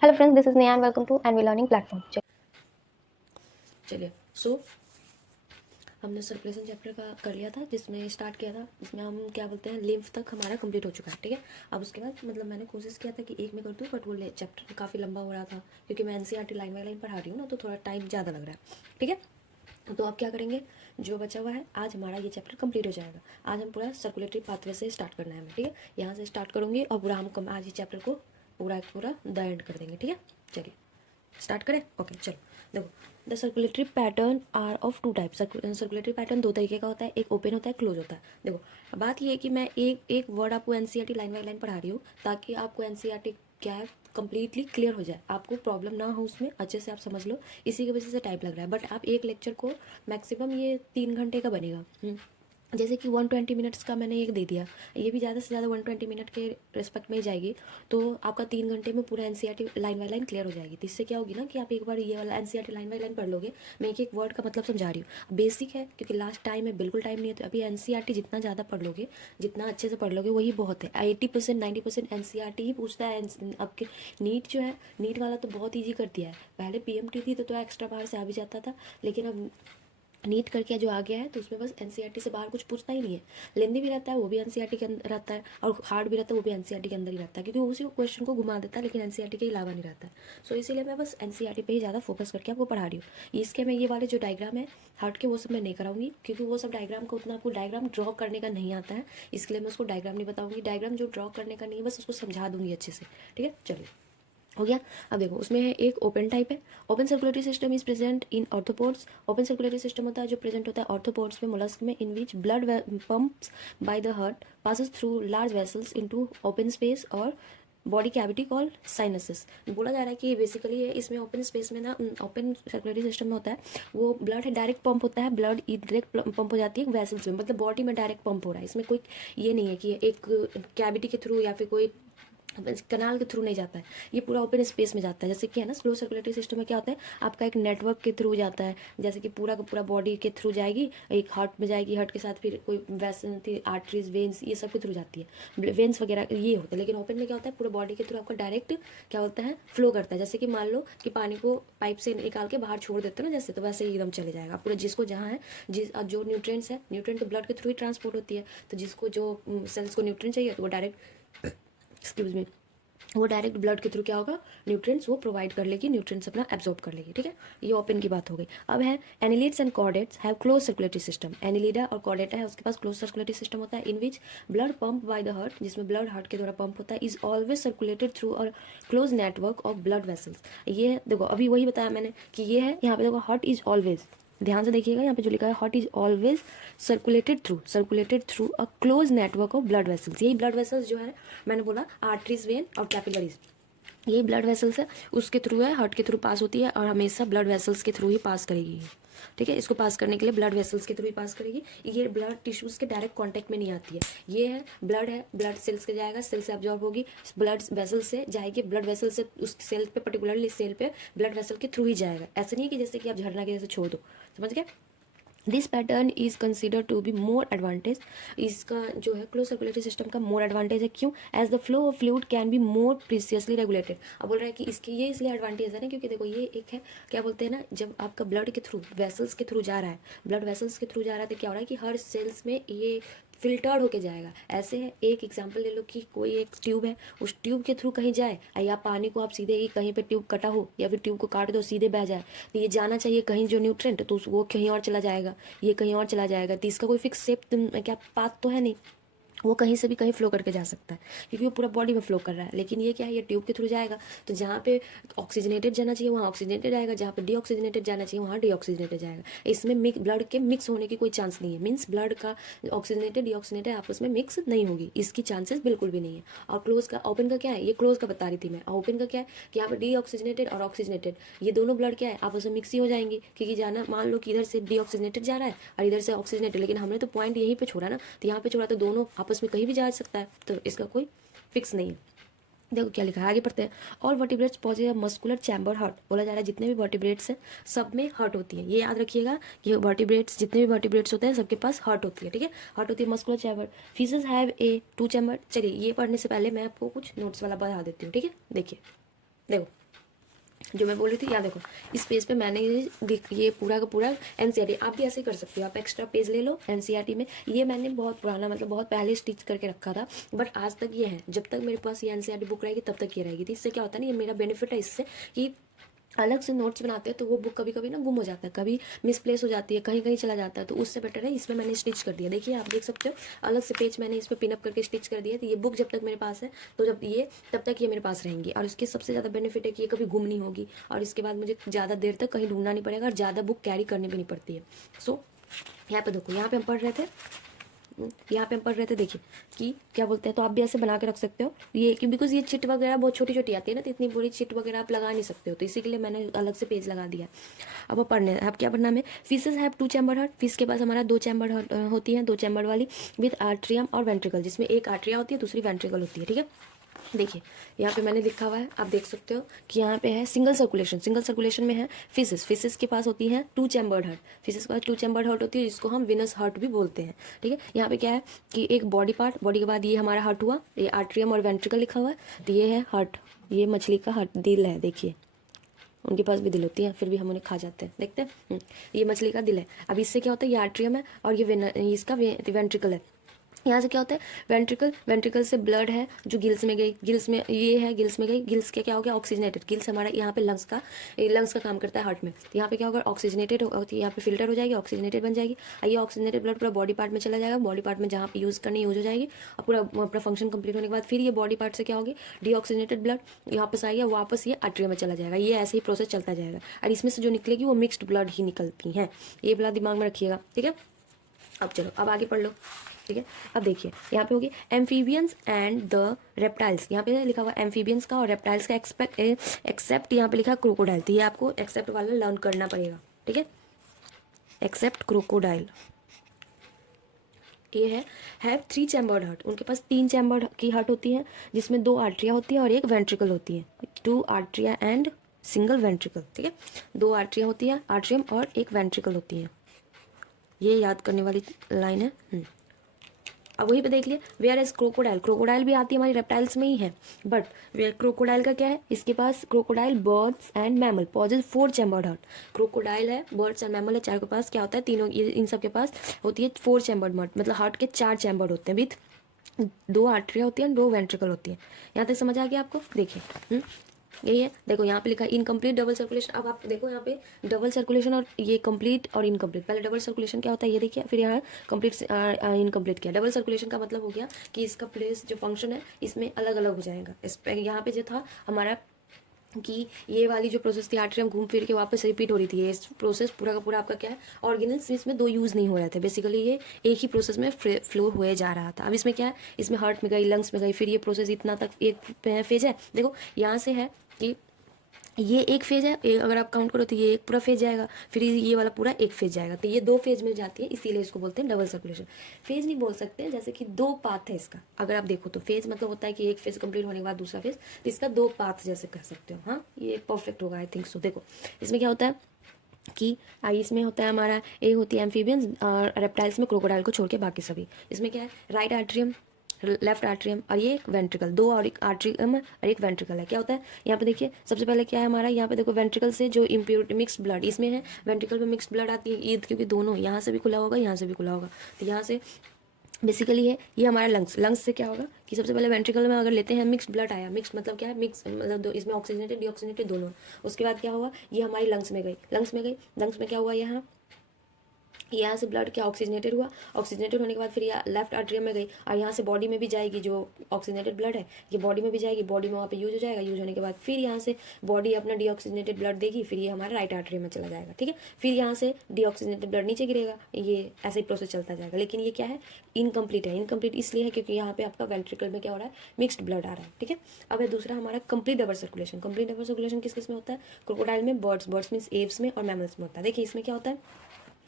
Hello friends, this is Neha and welcome to NV learning platform. चलिए हमने circulation chapter का कर लिया था, जिसमें स्टार्ट किया था, जिसमें हम क्या बोलते हैं लिम्फ तक हमारा कंप्लीट हो चुका है। ठीक है, अब उसके बाद मतलब मैंने कोशिश किया था कि एक में कर दूँ, बट वो चैप्टर काफ़ी लंबा हो रहा था क्योंकि मैं एनसीईआरटी लाइन बाई लाइन पढ़ा रही हूँ ना, तो थोड़ा टाइम ज़्यादा लग रहा है। ठीक है, तो अब क्या करेंगे, जो बचा हुआ है आज हमारा ये चैप्टर कंप्लीट हो जाएगा। आज हम पूरा सर्कुलेटरी पाथवे से स्टार्ट करना है हमें। ठीक है, यहाँ से स्टार्ट करूँगी और पूरा हम आज इस चैप्टर को पूरा द एंड कर देंगे। ठीक है, चलिए स्टार्ट करें। ओके चलो, देखो the circulatory pattern are of two type. Circulatory pattern दो तरीके का होता है, एक ओपन होता है, क्लोज होता है। देखो बात ये है कि मैं एक एक वर्ड आपको एनसीईआरटी लाइन बाई लाइन पढ़ा रही हूँ ताकि आपको एनसीईआरटी क्या है कंप्लीटली क्लियर हो जाए, आपको प्रॉब्लम ना हो उसमें, अच्छे से आप समझ लो। इसी की वजह से टाइम लग रहा है, बट आप एक लेक्चर को मैक्सिमम ये 3 घंटे का बनेगा। जैसे कि 120 मिनट्स का मैंने एक दे दिया, ये भी ज़्यादा से ज़्यादा 120 मिनट के रिस्पेक्ट में ही जाएगी, तो आपका 3 घंटे में पूरा NCERT line by line clear हो जाएगी। तो इससे क्या होगी ना कि आप एक बार ये वाला एनसीईआरटी लाइन बाई लाइन पढ़ लोगे। मैं एक एक वर्ड का मतलब समझा रही हूँ, बेसिक है क्योंकि लास्ट टाइम है, बिल्कुल टाइम नहीं है। तो अभी एनसीईआरटी जितना ज़्यादा पढ़ लोगे, जितना अच्छे से पढ़ लोगे, वही बहुत है। 80% 90% एनसीईआरटी ही पूछता है। आपके नीट जो है, नीट वाला तो बहुत ईजी कर दिया है। पहले पीएमटी थी तो एक्स्ट्रा बाहर से आ भी जाता था, लेकिन अब नीट करके जो आ गया है तो उसमें बस एनसीईआरटी से बाहर कुछ पूछता ही नहीं है। लेंदी भी रहता है वो भी एनसीईआरटी के अंदर रहता है, और हार्ड भी रहता है वो भी एनसीईआरटी के अंदर ही रहता है, क्योंकि वो उसी क्वेश्चन को घुमा देता है, लेकिन एनसीईआरटी के अलावा नहीं रहता है। सो इसीलिए मैं बस एनसीईआरटी पे ही ज़्यादा फोकस करके आपको पढ़ा रही हूँ। इसके मैं ये वाले जो डायग्राम है हार्ट के, वो सब मैं नहीं कराऊंगी, क्योंकि वो सब डायग्राम का उतना आपको डायग्राम ड्रॉ करने का नहीं आता है, इसलिए मैं उसको डायग्राम नहीं बताऊंगी। डायग्राम जो ड्रॉ करने का नहीं है, बस उसको समझा दूंगी अच्छे से। ठीक है, चलिए हो गया। अब देखो उसमें है एक ओपन टाइप है। Open circulatory system is present in arthropods. Open circulatory system होता है जो प्रेजेंट होता है ऑर्थोपोड्स में, मोलस्क में, in which blood pumps by the heart passes through large vessels into open space or body cavity called sinuses. बोला जा रहा है कि बेसिकली है इसमें ओपन स्पेस में ना, ओपन सर्कुलेटरी सिस्टम में होता है, वो ब्लड है डायरेक्ट पंप होता है, ब्लड डायरेक्ट पंप हो जाती है वेसल्स में, मतलब बॉडी में डायरेक्ट पंप हो रहा है। इसमें कोई ये नहीं है कि एक कैविटी के थ्रू या फिर कोई कनाल के थ्रू नहीं जाता है, ये पूरा ओपन स्पेस में जाता है। जैसे कि है ना, स्लो सर्कुलेटरी सिस्टम में क्या होता है, आपका एक नेटवर्क के थ्रू जाता है, जैसे कि पूरा का पूरा बॉडी के थ्रू जाएगी, एक हार्ट में जाएगी, हार्ट के साथ फिर कोई वैसे आर्टरीज, वेन्स, ये सब के थ्रू जाती है, वेन्स वगैरह ये होता है। लेकिन ओपन में क्या होता है, पूरा बॉडी के थ्रू आपका डायरेक्ट क्या होता है, फ्लो करता है। जैसे कि मान लो कि पानी को पाइप से निकाल के बाहर छोड़ देते हैं ना, जैसे, तो वैसे ही एकदम चले जाएगा पूरा, जिसको जहाँ है, जो न्यूट्रिएंट्स है, न्यूट्रिएंट तो ब्लड के थ्रू ही ट्रांसपोर्ट होती है, तो जिसको जो सेल्स को न्यूट्रिएंट चाहिए तो वो डायरेक्ट एक्सक्यूज मी, वो डायरेक्ट ब्लड के थ्रू क्या होगा, न्यूट्रिएंट्स वो प्रोवाइड कर लेगी, न्यूट्रिएंट्स अपना एब्जॉर्ब कर लेगी। ठीक है, ये ओपन की बात हो गई। अब है annelids and chordates have close circulatory system. Annelida और कॉर्डेटा है, उसके पास क्लोज सर्कुलेटरी सिस्टम होता है, in which blood pump by the heart, जिसमें ब्लड हार्ट के द्वारा पंप होता है, is always circulated through or close network of blood vessels. ये देखो अभी वही बताया मैंने कि ये है, यहाँ पे देखो हार्ट इज ऑलवेज, ध्यान से देखिएगा यहाँ पे जो लिखा है, heart is always circulated through a close network of blood vessels. यही ब्लड वेसल्स जो है, मैंने बोला आर्टरीज, वेन और कैपिलरीज, यही ब्लड वेसल्स है, उसके थ्रू है, हार्ट के थ्रू पास होती है, और हमेशा ब्लड वेसल्स के थ्रू ही पास करेगी। ठीक है, इसको पास करने के लिए ब्लड वेसल्स के थ्रू ही पास करेगी। ये ब्लड टिश्यूज के डायरेक्ट कांटेक्ट में नहीं आती है। ये है, ब्लड सेल्स के जाएगा, सेल से अब्जॉर्ब होगी, ब्लड वेसल से जाएगी, ब्लड वेसल से उस सेल पे, पर्टिकुलरली सेल पे ब्लड वेसल के थ्रू ही जाएगा। ऐसा नहीं है कि जैसे कि आप झरना के जैसे छोड़ दो, समझ गए। This pattern is consider to be more advantage. इसका जो है क्लोज सर्कुलेटरी सिस्टम का मोर एडवांटेज है, क्यों, as the flow of fluid can be more precisely regulated. अब बोल रहा है कि इसके ये इसलिए एडवांटेज है ना, क्योंकि देखो ये एक है, क्या बोलते हैं ना, जब आपका ब्लड के थ्रू वेसल्स के थ्रू जा रहा है, ब्लड वेसल्स के थ्रू जा रहा है, तो क्या हो रहा है कि हर सेल्स में ये फिल्टर्ड होके जाएगा। ऐसे है, एक एग्जांपल ले लो कि कोई एक ट्यूब है, उस ट्यूब के थ्रू कहीं जाए, या पानी को आप सीधे ही कहीं पे ट्यूब कटा हो या फिर ट्यूब को काट दो सीधे बह जाए, तो ये जाना चाहिए कहीं जो न्यूट्रेंट, तो वो कहीं और चला जाएगा, ये कहीं और चला जाएगा। तो इसका कोई फिक्स शेप क्या पाथ तो है नहीं, वो कहीं से भी कहीं फ्लो करके जा सकता है, क्योंकि वो पूरा बॉडी में फ्लो कर रहा है। लेकिन ये क्या है, ये ट्यूब के थ्रू जाएगा, तो जहाँ पे ऑक्सीजनेटेड जाना चाहिए वहाँ ऑक्सीजनेटेड जाएगा, जहाँ पे डीऑक्सीजनेटेड जाना चाहिए वहाँ डीऑक्सीजनेटेड जाएगा। इसमें ब्लड के मिक्स होने की कोई चांस नहीं है, मीन्स ब्लड का ऑक्सीजनेटेड डीऑक्सीजनेटेड आपस में मिक्स नहीं होगी, इसकी चांसेस बिल्कुल भी नहीं है। और क्लोज का, ओपन का क्या है, ये क्लोज का बता रही थी मैं। ओपन का क्या है कि यहाँ पे डीऑक्सीजनेटेड और ऑक्सीजनेटेड, ये दोनों ब्लड क्या है, आपस में मिक्स ही हो जाएंगे, क्योंकि जाना, मान लो कि इधर से डीऑक्सीजनेटेड जा रहा है और इधर से ऑक्सीजनेटेड, लेकिन हमने तो पॉइंट यहीं पे छोड़ा ना, तो यहाँ पे छोड़ा तो दोनों आपस में कहीं भी जा सकता है, तो इसका कोई फिक्स नहीं है। देखो क्या लिखा है, आगे पढ़ते हैं। All vertebrates possess muscular chamber heart. बोला जा रहा है जितने भी वर्टिब्रेट्स हैं सब में हार्ट होती है, ये याद रखिएगा कि वर्टिब्रेट्स, जितने भी वर्टिब्रेट्स होते हैं सबके पास हार्ट होती है। ठीक है, हार्ट होती है, muscular chamber, faeces have a 2 chamber. चलिए ये पढ़ने से पहले मैं आपको कुछ नोट्स वाला बता देती हूँ। ठीक है, देखिए, देखो जो मैं बोल रही थी, याद देखो इस पेज पे मैंने ये पूरा का पूरा एनसीईआरटी, आप भी ऐसे कर सकते हो, आप एक्स्ट्रा पेज ले लो एनसीईआरटी में। ये मैंने बहुत पुराना मतलब बहुत पहले स्टिच करके रखा था, बट आज तक ये है, जब तक मेरे पास ये एनसीईआरटी बुक रहेगी तब तक ये रहेगी। तो इससे क्या होता है ना, ये मेरा बेनिफिट है इससे कि अलग से नोट्स बनाते हैं तो वो बुक कभी कभी ना गुम हो जाता है, कभी मिसप्लेस हो जाती है, कहीं कहीं चला जाता है, तो उससे बेटर है इसमें मैंने स्टिच कर दिया। देखिए आप देख सकते हो अलग से पेज मैंने इस पर पिनअप करके स्टिच कर दिया। तो ये बुक जब तक मेरे पास है तो जब ये तब तक ये मेरे पास रहेंगी, और इसके सबसे ज़्यादा बेनिफिट है कि ये कभी गुम नहीं होगी, और इसके बाद मुझे ज़्यादा देर तक कहीं ढूंढना नहीं पड़ेगा, और ज़्यादा बुक कैरी करनी भी नहीं पड़ती है। सो यहाँ पे देखो, यहाँ पे हम पढ़ रहे थे, यहाँ पे हम पढ़ रहे थे, देखिए कि क्या बोलते हैं, तो आप भी ऐसे बना के रख सकते हो ये, कि बिकॉज ये चिट वगैरह बहुत छोटी छोटी आती है ना, तो इतनी बड़ी चिट वगैरह आप लगा नहीं सकते हो, तो इसी के लिए मैंने अलग से पेज लगा दिया। अब वो पढ़ने, अब क्या पढ़ना है, faeces have 2 chamber heart, fees के पास हमारा 2 चैम्बर होती है, 2 चैम्बर वाली विद आर्ट्रियम और वेंट्रिकल, जिसमें एक आर्ट्रिया होती है दूसरी वेंट्रिकल होती है। ठीक है, देखिए यहाँ पे मैंने लिखा हुआ है, आप देख सकते हो कि यहाँ पे है सिंगल सर्कुलेशन, सिंगल सर्कुलेशन में है फिसिस, फिसिस के पास होती है 2 चैम्बर्ड हार्ट, फिसिस के पास 2 चैम्बर्ड हार्ट होती है, जिसको हम विनस हार्ट भी बोलते हैं। ठीक है, यहाँ पे क्या है कि एक बॉडी पार्ट, बॉडी के बाद ये हमारा हार्ट हुआ, ये आर्ट्रियम और वेंट्रिकल लिखा हुआ है, तो ये है हार्ट, ये मछली का हार्ट, दिल है, देखिए उनके पास भी दिल होती है, फिर भी हम उन्हें खा जाते हैं, देखते हैं। ये मछली का दिल है। अब इससे क्या होता है, ये आर्ट्रियम है और ये इसका वेंट्रिकल है। यहाँ से क्या होता है, वेंट्रिकल, वेंट्रिकल से ब्लड है जो गिल्स में गई, गिल्स में ये है, गिल्स में गई, गिल्स के क्या हो गया, ऑक्सीजनेटेड, गिल्स हमारा यहाँ पे लंग्स का काम करता है हार्ट में, तो यहाँ पे क्या होगा, ऑक्सीजनेटेड होगा, यहाँ पे फिल्टर हो जाएगी, ऑक्सीजनेटेड बन जाएगी, ये ऑक्सीजनेटेड ब्लड पूरा बॉडी पार्ट में चला जाएगा, बॉडी पार्ट में जहाँ पे यूज़ करनी यूज हो जाएगी, और पूरा अपना फंक्शन कंप्लीट होने के बाद फिर ये बॉडी पार्ट से क्या होगी, डीऑक्सीजनेटेड ब्लड वापस आएगा, वापस ये आर्टरी में चला जाएगा, ये ऐसे ही प्रोसेस चलता जाएगा, और इसमें से जो निकलेगी वो मिक्सड ब्लड ही निकलती हैं, ये वाला दिमाग में रखिएगा। ठीक है, अब चलो अब आगे पढ़ लो। ठीक है, अब देखिए यहाँ पे होगी एम्फीबियंस एंड द रेप्टाइल्स, यहाँ पे लिखा हुआ एम्फीबियंस का और रेप्टाइल्स का एक्सेप्ट यहाँ पे लिखा क्रोकोडाइल, तो ये आपको एक्सेप्ट वाला लर्न करना पड़ेगा। ठीक है, एक्सेप्ट क्रोकोडाइल, ये है 3 चैम्बर्ड हार्ट, उनके पास 3 चैम्बर्ड की हार्ट होती है, जिसमें 2 आर्ट्रिया होती है और एक वेंट्रिकल होती है, 2 आर्ट्रिया एंड सिंगल वेंट्रिकल। ठीक है, 2 आर्ट्रिया होती है, आर्ट्रियम, और एक वेंट्रिकल होती है, ये याद करने वाली लाइन है। अब वहीं पे देख लिए, वेयर इज क्रोकोडाइल, क्रोकोडाइल भी आती है हमारी रेप्टाइल्स में ही है, बट क्रोकोडाइल का क्या है, इसके पास crocodile birds and mammal possess 4 chambered heart, crocodile है, बर्ड्स एंड मैमल है, चार के पास क्या होता है, तीनों इन सब के पास होती है 4 चैम्बर्ड हार्ट, मतलब हार्ट के 4 चैम्बर्ड होते हैं, विथ 2 आर्टरिया होती है, 2 वेंट्रिकल होती है। यहाँ तक समझ आ गया आपको, देखिए यही है, देखो यहाँ पे लिखा है इनकम्प्लीट डबल सर्कुलेशन। अब आप देखो यहाँ पे डबल सर्कुलेशन और ये कंप्लीट और इनकम्प्लीट, पहले डबल सर्कुलेशन क्या होता है ये देखिए, फिर यहाँ कंप्लीट इनकम्प्लीट किया। डबल सर्कुलेशन का मतलब हो गया कि इसका प्लेस जो फंक्शन है इसमें अलग अलग हो जाएगा। इस पे यहाँ पे जो था हमारा कि ये वाली जो प्रोसेस थी आर्टरियम घूम फिर के वापस रिपीट हो रही थी, ये प्रोसेस पूरा का पूरा आपका क्या है, ऑर्गेनल्स इसमें 2 यूज़ नहीं हो रहे थे, बेसिकली ये एक ही प्रोसेस में फ्लो हुए जा रहा था। अब इसमें क्या है, इसमें हार्ट में गई, लंग्स में गई, फिर ये प्रोसेस इतना तक एक फेज है। देखो यहाँ से है कि ये एक फेज है, अगर आप काउंट करो तो ये एक पूरा फेज जाएगा, फिर ये वाला पूरा एक फेज जाएगा, तो ये 2 फेज में जाती है, इसीलिए इसको बोलते हैं डबल सर्कुलेशन। फेज नहीं बोल सकते, जैसे कि 2 पाथ है इसका, अगर आप देखो तो फेज मतलब होता है कि एक फेज कंप्लीट होने के बाद दूसरा फेज, तो इसका 2 पाथ जैसे कह सकते हो। हाँ, ये परफेक्ट होगा, आई थिंक सो। देखो इसमें क्या होता है कि इसमें होता है हमारा, एक होती है एम्फीबियंस और रेप्टाइल्स में क्रोकोडाइल को छोड़ के बाकी सभी। इसमें क्या है, राइट आर्ट्रियम, लेफ्ट आर्ट्रियम, और ये एक वेंट्रिकल, 2 और एक आर्ट्रियम और एक वेंट्रिकल है। क्या होता है यहाँ पे देखिए, सबसे पहले क्या है हमारा, यहाँ पे देखो वेंट्रिकल से जो इम्प्योरिटी मिक्स्ड ब्लड इसमें है, वेंट्रिकल में मिक्स्ड ब्लड आती है ईद, क्योंकि दोनों यहाँ से भी खुला होगा यहाँ से भी खुला होगा, तो यहाँ से बेसिकली है ये हमारा लंग्स। लंग्स से क्या होगा कि सबसे पहले वेंट्रिकल में अगर लेते हैं मिक्स्ड ब्लड आया, मिक्स मतलब क्या है, मिक्स मतलब इसमें ऑक्सीजनेटेड डीऑक्सीजनेटेड दोनों, उसके बाद क्या हुआ, ये हमारी लंग्स में गई, लंग्स में गई, लंग्स में क्या हुआ, यहाँ से ब्लड क्या ऑक्सीजनेटेड हुआ, ऑक्सीजनेटेड होने के बाद फिर ये लेफ्ट आर्ट्रियम में गई, और यहाँ से बॉडी में भी जाएगी, जो ऑक्सीजनेटेड ब्लड है ये बॉडी में भी जाएगी, बॉडी में वहाँ पे यूज हो जाएगा, यूज होने के बाद फिर यहाँ से बॉडी अपना डीऑक्सीजनेटेड ब्लड देगी, फिर ये हमारा राइट आर्ट्रियम में चला जाएगा। ठीक है, फिर यहाँ से डीऑक्सीजनेटेड ब्लड नीचे गिरेगा, ये ऐसे ही प्रोसेस चलता जाएगा। लेकिन ये क्या है, इनकम्प्लीट है। इनकम्प्लीट इसलिए है क्योंकि यहाँ पे आपका वेंट्रिकल में क्या हो रहा है, मिक्स्ड ब्लड आ रहा है। ठीक है, अब है दूसरा हमारा complete double circulation. Complete double circulation किस किस में होता है, क्रोकोडाइल में, बर्ड्स मीन्स एव्स में, और मैमल्स में होता है। देखिए इसमें क्या होता है,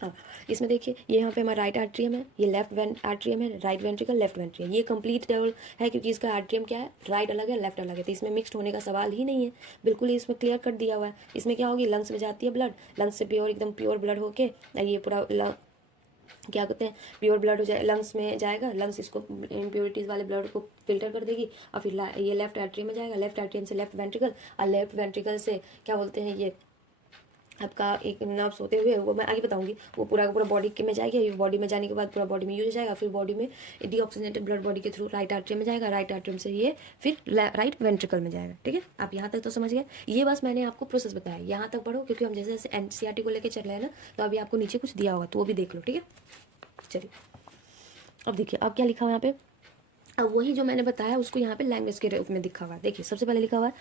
हाँ इसमें देखिए ये यहाँ पे हमारा राइट आर्ट्रियम है, ये लेफ्ट आर्ट्रियम है, राइट वेंट्रिकल लेफ्ट वेंट्रिकल, ये कंप्लीट डबल है क्योंकि इसका आर्ट्रियम क्या है, राइट अलग है लेफ्ट अलग है, तो इसमें मिक्स्ड होने का सवाल ही नहीं है, बिल्कुल ही इसमें क्लियर कर दिया हुआ है। इसमें क्या होगी, लंग्स में जाती है ब्लड, लंग्स से प्योर एकदम प्योर ब्लड होके ये पूरा क्या कहते हैं, प्योर ब्लड हो जाए, लंग्स में जाएगा, लंग्स इसको इम्प्योरिटीज़ वाले ब्लड को फिल्टर कर देगी, और फिर ये लेफ्ट एट्रियम में जाएगा, लेफ्ट एट्रियम से लेफ्ट वेंट्रिकल, और लेफ्ट वेंट्रिकल से क्या बोलते हैं, ये आपका एक नर्व्स होते हुए, वो मैं आगे बताऊंगी, वो पूरा का पूरा बॉडी में जाएगा, बॉडी में जाने के बाद पूरा बॉडी में यूज हो जाएगा, फिर बॉडी में डीऑक्सीजनेटेड ब्लड बॉडी के थ्रू राइट आर्टरी में जाएगा, राइट आर्टरी से ये फिर राइट वेंट्रिकल में जाएगा। ठीक है, आप यहाँ तक तो समझ गए। ये बस मैंने आपको प्रोसेस बताया, यहाँ तक पढ़ो, क्योंकि हम जैसे जैसे एनसीईआरटी को लेकर चल रहे हैं ना, तो अभी आपको नीचे कुछ दिया होगा तो वो भी देख लो। ठीक है, चलिए अब देखिए अब क्या लिखा हुआ यहाँ पे। अब वही जो मैंने बताया उसको यहाँ पे लैंग्वेज के रूप में दिखा हुआ है। देखिए सबसे पहले लिखा हुआ है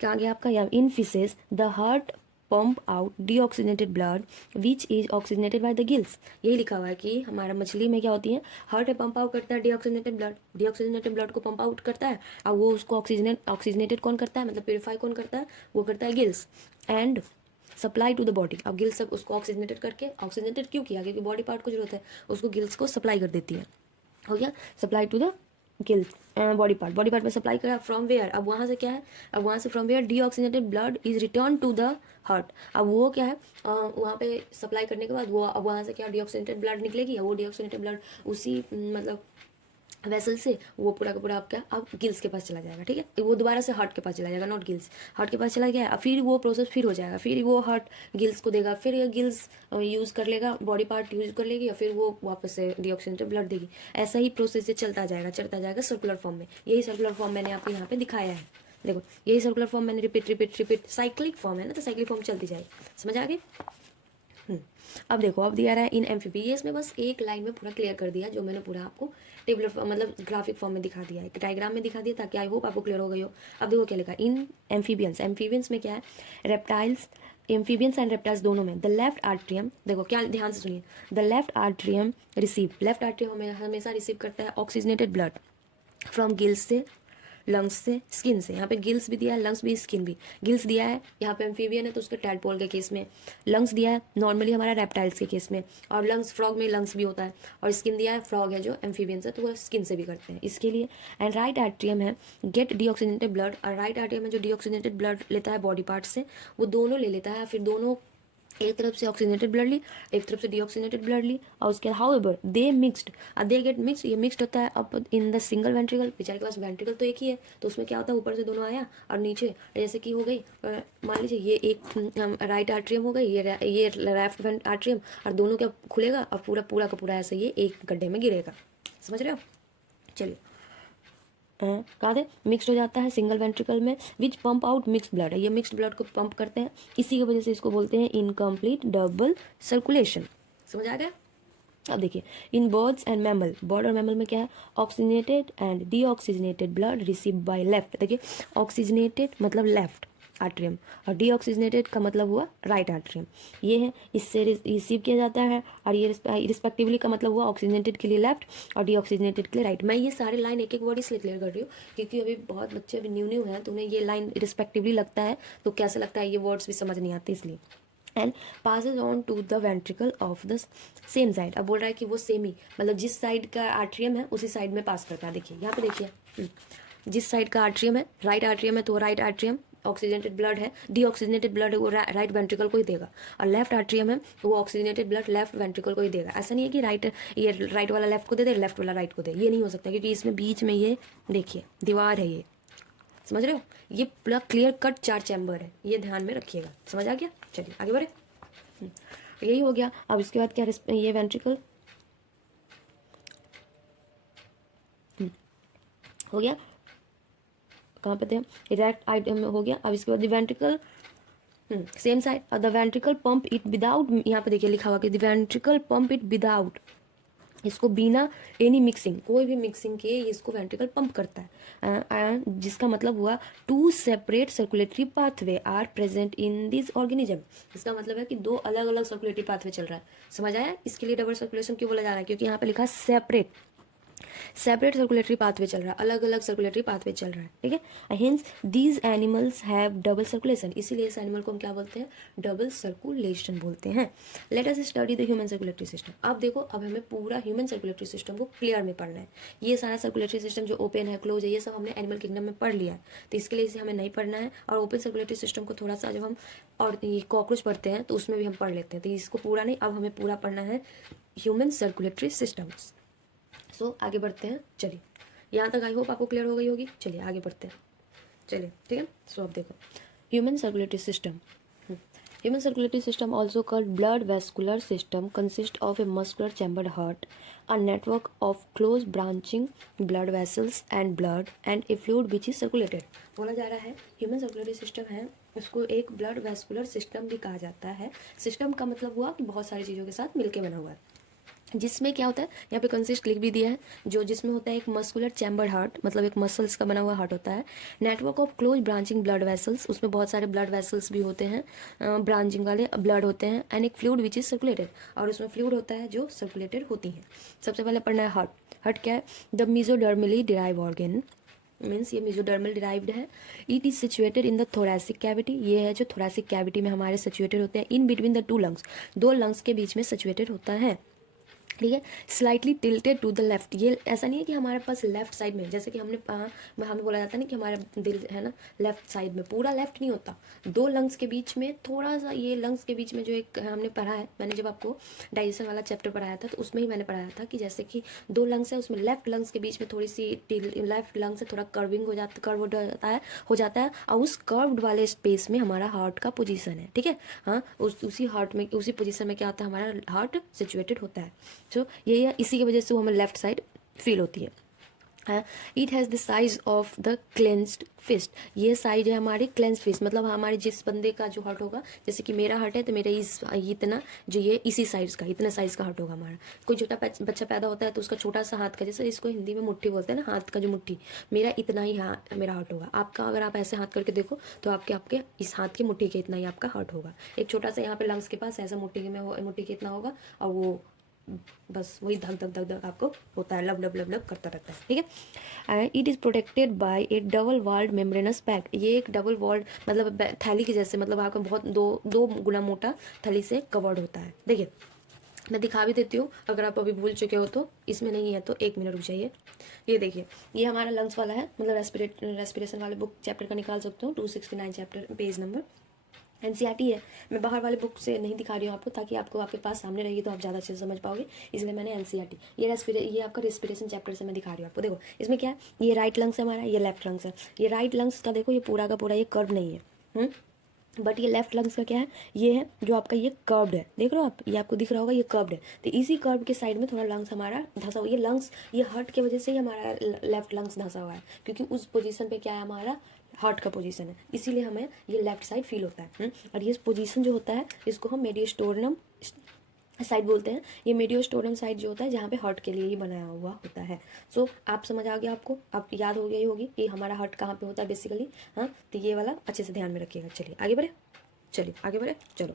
क्या आगे आपका, यहाँ in fishes the heart pump out deoxygenated blood which is oxygenated by the gills. यही लिखा हुआ है कि हमारा मछली में क्या होती है, हार्ट पंप आउट करता है डीऑक्सीजनेटेड ब्लड, डीऑक्सीजनेटेड ब्लड को पंप आउट करता है, और वो उसको ऑक्सीजनेटेड कौन करता है, मतलब प्योरीफाई कौन करता है, वो करता है gills, and supply to the body. अब गिल्स सब उसको ऑक्सीजनेटेड करके, ऑक्सीजनेटेड क्यों किया, क्योंकि बॉडी पार्ट को जरूरत है, उसको गिल्स को सप्लाई कर देती है। हो गया, supply to the gills body part में सप्लाई करा, फ्रॉम वेयर, अब वहाँ से क्या है, अब वहाँ से from where deoxygenated blood is return to the heart. अब वो क्या है, वहाँ पे सप्लाई करने के बाद वो अब वहाँ से क्या डीऑक्सीजनेटेड ब्लड निकलेगी, वो डीऑक्सीजनेटेड ब्लड उसी मतलब वेसल से वो पूरा का पूरा आपका अब गिल्स के पास चला जाएगा। ठीक है, वो दोबारा से हार्ट के पास चला जाएगा, नॉट गिल्स, हार्ट के पास चला गया, फिर वो प्रोसेस फिर हो जाएगा, फिर वो हार्ट गिल्स को देगा, फिर ये गिल्स यूज़ कर लेगा, बॉडी पार्ट यूज कर लेगी, और फिर वो वापस से डीऑक्सीजनेटेड ब्लड देगी। ऐसा ही प्रोसेस से चलता जाएगा सर्कुलर फॉर्म में। यही सर्कुलर फॉर्म मैंने आपको यहाँ पे दिखाया है, देखो यही सर्कुलर फॉर्म मैंने रिपीट साइक्लिक फॉर्म है ना, तो साइक्लिक फॉर्म चलती जाएगी। समझ आ गई। अब देखो अब दिया रहा है इन एम्फीबी, ये इसमें बस एक लाइन में पूरा क्लियर कर दिया, जो मैंने पूरा आपको टेबलर मतलब ग्राफिक फॉर्म में दिखा दिया है, डायग्राम में दिखा दिया, ताकि आई होप आपको क्लियर हो गई हो। अब देखो क्या लिखा, इन एम्फीबियंस, एम्फीबियंस में क्या है, रेप्टाइल्स, एम्फीबियंस एंड रेप्टाइल्स दोनों में द लेफ्ट आर्ट्रियम, देखो क्या ध्यान से सुनिए, the left atrium receive, left atrium हमेशा रिसीव करता है ऑक्सीजनेटेड ब्लड फ्रॉम गिल्स से, लंग्स से, स्किन से। यहाँ पे गिल्स भी दिया है, लंग्स भी, स्किन भी। गिल्स दिया है यहाँ पे एम्फीबियन है तो उसके टैडपोल के केस में, लंग्स दिया है नॉर्मली हमारा रेप्टाइल्स के केस में, और लंग्स फ्रॉग में लंग्स भी होता है, और स्किन दिया है, फ्रॉग है जो एम्फीबियंस है तो वो स्किन से भी करते हैं इसके लिए। एंड राइट आर्ट्रियम है गेट डीऑक्सीजनेटेड ब्लड, और राइट आर्ट्रियम है जो डीऑक्सीजनेटेड ब्लड लेता है बॉडी पार्ट से, वो दोनों ले लेता है, फिर दोनों एक तरफ से ऑक्सीजनेटेड ब्लड ली, एक तरफ से डीऑक्सीजनेटेड ब्लड ली, और उसके however they mixed, they get mixed, ये मिक्स्ड होता है up in the single ventricle. बेचारे के पास वेंट्रिकल तो एक ही है, तो उसमें क्या होता है, ऊपर से दोनों आया और नीचे जैसे कि हो गई, मान लीजिए ये एक राइट आर्ट्रियम हो गई, ये लेफ्ट आर्ट्रियम, और दोनों क्या खुलेगा और पूरा का पूरा ऐसा ये एक गड्ढे में गिरेगा। समझ रहे हो। चलिए कहा थे मिक्स्ड हो जाता है सिंगल वेंट्रिकल में, विच पंप आउट मिक्स्ड ब्लड, ये मिक्स्ड ब्लड को पंप करते हैं, इसी की वजह से इसको बोलते हैं इनकम्प्लीट डबल सर्कुलेशन। समझ आ गया। अब देखिए in birds and mammal, bird और मैमल में क्या है, oxygenated and deoxygenated blood receive by left. देखिए ऑक्सीजनेटेड मतलब लेफ्ट आर्ट्रियम, और डीऑक्सीजनेटेड का मतलब हुआ राइट आर्ट्रियम, ये है इससे रिसीव किया जाता है, और ये रिस्पेक्टिवली का मतलब हुआ ऑक्सीजनेटेड के लिए लेफ्ट और डीऑक्सीजनेटेड के लिए राइट। मैं ये सारे लाइन एक एक वर्ड इसलिए क्लियर कर रही हूँ क्योंकि अभी बहुत बच्चे अभी न्यू हैं तो उन्हें ये लाइन रिस्पेक्टिवली लगता है तो कैसा लगता है, ये वर्ड्स भी समझ नहीं आते इसलिए। And passes on to the ventricle of the same side। अब बोल रहा है कि वो सेम ही मतलब जिस साइड का आर्ट्रियम है उसी साइड में पास करता है। देखिए यहाँ पे देखिए जिस साइड का आर्ट्रियम है, राइट आर्ट्रियम है तो राइट आर्ट्रियम ऑक्सीजनेटेड ब्लड है, डीऑक्सीजनेटेड ब्लड वो राइट वेंट्रिकल को ही देगा, और लेफ्ट आर्ट्रियम है वो ऑक्सीजनेटेड ब्लड लेफ्ट वेंट्रिकल को ही देगा। ऐसा नहीं है कि राइट वाला लेफ्ट को दे दे, लेफ्ट वाला राइट को दे, ये नहीं हो सकता क्योंकि इसमें बीच में ये देखिए दीवार है, ये समझ रहे हो, ये पूरा क्लियर कट 4 चैम्बर है, ये ध्यान में रखिएगा। समझ आ गया। चलिए आगे बढ़े। यही हो गया। अब इसके बाद क्या, ये वेंट्रिकल हो गया, कहाँ पे थे, इरेक्ट आइटम हो गया। अब इसके बाद ventricle same side, the ventricle pump it without, यहाँ पे देखिए लिखा हुआ कि the ventricle pump it without, इसको बिना एनी मिक्सिंग, कोई भी मिक्सिंग के इसको वेंट्रिकल पंप करता है, जिसका मतलब हुआ 2 separate circulatory pathway are present in this organism. इसका मतलब है कि 2 अलग अलग सर्कुलेटरी पाथवे चल रहा है। समझ आया। इसके लिए डबल सर्कुलेशन क्यों बोला जा रहा है, क्योंकि यहाँ पे लिखा है सेपरेट, सेपरेट सर्कुलेटरी पाथवे चल रहा है, अलग अलग सर्कुलेटरी पाथवे चल रहा है, ठीक है। Hints these animals have double circulation, इसीलिए इस एनिमल को हम क्या बोलते हैं, डबल सर्कुलेशन बोलते हैं। Let us study the human circulatory system. अब देखो, अब हमें पूरा ह्यूमन सर्कुलेटरी सिस्टम को क्लियर में पढ़ना है। ये सारा सर्कुलेटरी सिस्टम जो ओपन है, क्लोज है, ये सब हमने एनिमल किंगडम में पढ़ लिया है, तो इसके लिए इसे हमें नहीं पढ़ना है। और ओपन सर्कुलेटरी सिस्टम को थोड़ा सा जब हम और कॉकरोच पढ़ते हैं तो उसमें भी हम पढ़ लेते हैं, तो इसको पूरा नहीं, अब हमें पूरा पढ़ना है ह्यूमन सर्कुलेटरी सिस्टम्स। सो आगे बढ़ते हैं, चलिए यहाँ तक आई होप आपको क्लियर हो गई होगी। चलिए आगे बढ़ते हैं, चलिए ठीक है। सो अब देखो, human circulatory system. Human circulatory system also called blood vascular system consist of a muscular chambered heart, a network of close branching blood vessels and blood and A fluid which is circulated. बोला जा रहा है human circulatory system है, उसको एक blood vascular system भी कहा जाता है। सिस्टम का मतलब हुआ कि बहुत सारी चीज़ों के साथ मिलके बना हुआ है, जिसमें क्या होता है, यहाँ पे कंसिस्ट लिख भी दिया है, जो जिसमें होता है एक मस्कुलर चैम्बर्ड हार्ट, मतलब एक मसल्स का बना हुआ हार्ट होता है। Network of close branching blood vessels, उसमें बहुत सारे ब्लड वेसल्स भी होते हैं, ब्रांचिंग वाले ब्लड होते हैं। एंड एक फ्लूइड विच इज सर्कुलेटेड, और उसमें फ्लूइड होता है जो सर्कुलेटेड होती है। सबसे पहले पढ़ना है हार्ट। हार्ट क्या है, द मेसोडर्मली डिराइव ऑर्गन, मीन्स ये मेसोडर्मल डिराइव्ड है। It is situated in the thoracic cavity, ये है जो थोरैसिक कैविटी में हमारे सिचुएटेड होते हैं। In between the two lungs, दो लंग्स के बीच में सिचुएटेड होता है, ठीक है। Slightly tilted to the left, ये ऐसा नहीं है कि हमारे पास लेफ्ट साइड में, जैसे कि हमें बोला जाता है ना कि हमारा दिल है ना लेफ्ट साइड में, पूरा लेफ्ट नहीं होता, दो लंग्स के बीच में थोड़ा सा, ये लंग्स के बीच में जो एक हमने पढ़ा है, मैंने जब आपको डाइजेशन वाला चैप्टर पढ़ाया था तो उसमें ही मैंने पढ़ाया था कि जैसे कि दो लंग्स है, उसमें लेफ्ट लंग्स के बीच में थोड़ी सी लेफ्ट लंग से थोड़ा कर्विंग हो जाता, कर्व हो जाता है, और उस कर्व्ड वाले स्पेस में हमारा हार्ट का पोजीशन है, ठीक है। हाँ, उसी हार्ट में, उसी पोजीशन में क्या होता है, हमारा हार्ट सिचुएटेड होता है। सो ये इसी की वजह से वो हमें लेफ्ट साइड फील होती है। It has the size of the clenched fist, ये साइज है हमारी क्लेंस्ड फिस्ट, मतलब हमारे जिस बंदे का जो हार्ट होगा, जैसे कि मेरा हार्ट है तो मेरा इतना जो ये इसी साइज का, इतना साइज का हार्ट होगा हमारा। कोई छोटा बच्चा पैदा होता है तो उसका छोटा सा हाथ का, जैसे इसको हिंदी में मुट्ठी बोलते हैं ना, हाथ का जो मुट्ठी, मेरा इतना ही मेरा हार्ट होगा। आपका अगर आप ऐसे हाथ करके देखो तो आपके इस हाथ की मुट्ठी के इतना ही आपका हार्ट होगा। एक छोटा सा यहाँ पे लंग्स के पास ऐसा मुट्ठी के इतना होगा, और वो बस वही धक धक धक धक आपको होता है, लब लब लब लब करता रहता है, ठीक है। It is protected by a double walled membranous pack, ये एक डबल वॉल्ड मतलब थैली के जैसे, मतलब आपका बहुत दो गुना मोटा थैली से कवर्ड होता है। देखिए मैं दिखा भी देती हूँ, अगर आप अभी भूल चुके हो तो, इसमें नहीं है तो 1 मिनट रुक जाइए। ये देखिए, ये हमारा लंग्स वाला है, मतलब रेस्पिरेशन वाले बुक चैप्टर का निकाल सकते हो, 269 चैप्टर पेज नंबर एनसीईआरटी है। मैं बाहर वाले बुक से नहीं दिखा रही हूँ आपको, ताकि आपको आपके पास सामने रहेगी तो आप ज़्यादा अच्छे से समझ पाओगे, इसलिए मैंने एनसीईआरटी, ये आपका रेस्पिरेशन चैप्टर से मैं दिखा रही हूँ आपको। देखो इसमें क्या है, ये राइट लंग्स है हमारा, ये लेफ्ट लंग्स है। ये राइट लंग्स का देखो, ये पूरा का पूरा ये कर्व नहीं है, बट ये लेफ्ट लंग्स का क्या है, ये है जो आपका ये कर्व्ड है, देख रहे हो आप, ये आपको दिख रहा होगा, ये कर्व्ड है। तो इसी कर्व के साइड में थोड़ा लंग्स हमारा धंसा हुआ, ये लंग्स, ये हार्ट की वजह से ही हमारा लेफ्ट लंग्स धंसा हुआ है, क्योंकि उस पोजीशन पे क्या है, हमारा हार्ट का पोजीशन है, इसीलिए हमें ये लेफ्ट साइड फील होता है। और ये पोजीशन जो होता है, इसको हम मेडियोस्टोर्नम साइड बोलते हैं। ये मेडियोस्टोर्नम साइड जो होता है, जहाँ पे हार्ट के लिए ही बनाया हुआ होता है। सो आप समझ आ गया आपको, आप याद हो गई होगी कि हमारा हार्ट कहाँ पे होता है बेसिकली। हाँ, तो ये वाला अच्छे से ध्यान में रखिएगा। चलिए आगे बढ़े, चलो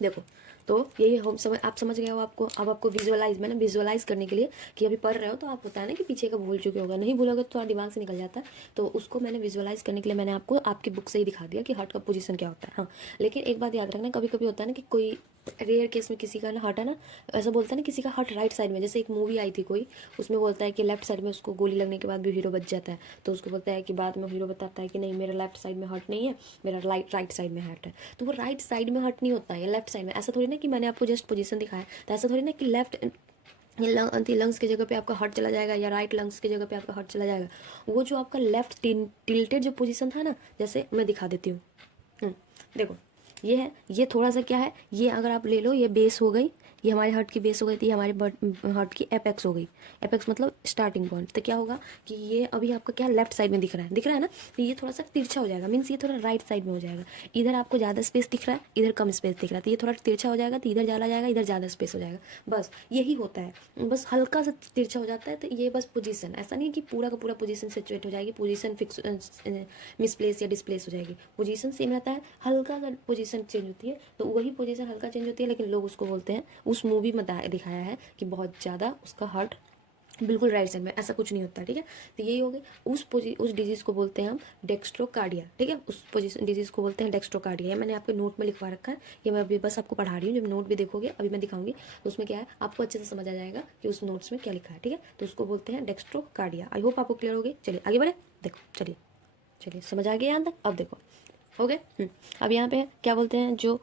देखो, तो यही हम आप समझ गए हो। आपको अब आपको मैंने विजुअलाइज करने के लिए, कि अभी पढ़ रहे हो तो आप होता है ना कि पीछे का भूल चुके होगा, नहीं भूलोगे तो थोड़ा दिमाग से निकल जाता है, तो उसको मैंने विजुअलाइज करने के लिए मैंने आपको आपकी बुक से ही दिखा दिया कि हार्ट का पोजीशन क्या होता है। हाँ, लेकिन एक बात याद रखना, कभी कभी होता है ना कि कोई रेयर केस में किसी का ना हार्ट है ना, ऐसा बोलता है ना किसी का हार्ट राइट साइड में, जैसे एक मूवी आई थी कोई, उसमें बोलता है कि लेफ्ट साइड में उसको गोली लगने के बाद भी हीरो बच जाता है, तो उसको बोलता है कि बाद में हीरो बताता है कि नहीं, मेरा लेफ्ट साइड में हार्ट नहीं है, मेरा राइट साइड में हार्ट है। तो वो राइट साइड में हार्ट नहीं होता है, लेफ्ट साइड में। ऐसा थोड़ी ना कि मैंने आपको जस्ट पोजीशन दिखाया, तो ऐसा थोड़ी ना कि लेफ्ट लंग्स की जगह पे आपका हार्ट चला जाएगा, या राइट लंग्स की जगह पे आपका हार्ट चला जाएगा। वो जो आपका लेफ्ट टिल्टेड जो पोजीशन था ना, जैसे मैं दिखा देती हूँ, देखो ये है, ये थोड़ा सा क्या है, ये अगर आप ले लो, ये बेस हो गई, ये हमारे हार्ट की बेस हो गई थी, हमारे हार्ट की एपेक्स हो गई। एपेक्स मतलब स्टार्टिंग पॉइंट। तो क्या होगा कि ये अभी आपका क्या लेफ्ट साइड में दिख रहा है ना, तो ये थोड़ा सा तिरछा हो जाएगा, मीन्स ये थोड़ा राइट साइड में हो जाएगा। इधर आपको ज़्यादा स्पेस दिख रहा है, इधर कम स्पेस दिख रहा है, तो ये थोड़ा तिरछा हो जाएगा, तो इधर ज़्यादा जाएगा, इधर ज़्यादा स्पेस हो जाएगा। बस यही होता है, बस हल्का सा तिरछा हो जाता है। तो ये बस पोजीशन, ऐसा नहीं कि पूरा का पूरा पोजीशन सिचुएट हो जाएगी, पोजीशन फिक्स मिसप्लेस या डिस्प्लेस हो जाएगी। पोजीशन सेम रहता है, हल्का सा पोजीशन चेंज होती है, तो वही पोजीशन हल्का चेंज होती है, लेकिन लोग उसको बोलते हैं, उस मूवी में दिखाया है कि बहुत ज़्यादा उसका हार्ट बिल्कुल राइट साइड में, ऐसा कुछ नहीं होता, ठीक है। तो यही हो गई उस डिजीज़ को बोलते हैं हम डेक्स्ट्रोकार्डिया, ठीक है। उस पोजीशन डिजीज़ को बोलते हैं डेक्स्ट्रोकार्डिया। ये मैंने आपके नोट में लिखवा रखा है, ये मैं अभी बस आपको पढ़ा रही हूँ। जब नोट भी देखोगे अभी मैं दिखाऊंगी तो उसमें क्या है आपको अच्छे से समझ आ जाएगा कि उस नोट्स में क्या लिखा है, ठीक है। तो उसको बोलते हैं डेक्स्ट्रोकार्डिया। आई होप आपको क्लियर हो गई। चलिए आगे बढ़े, देखो चलिए चलिए समझ आ गया यहाँ तक। अब देखो हो गए। अब यहाँ पे क्या बोलते हैं, जो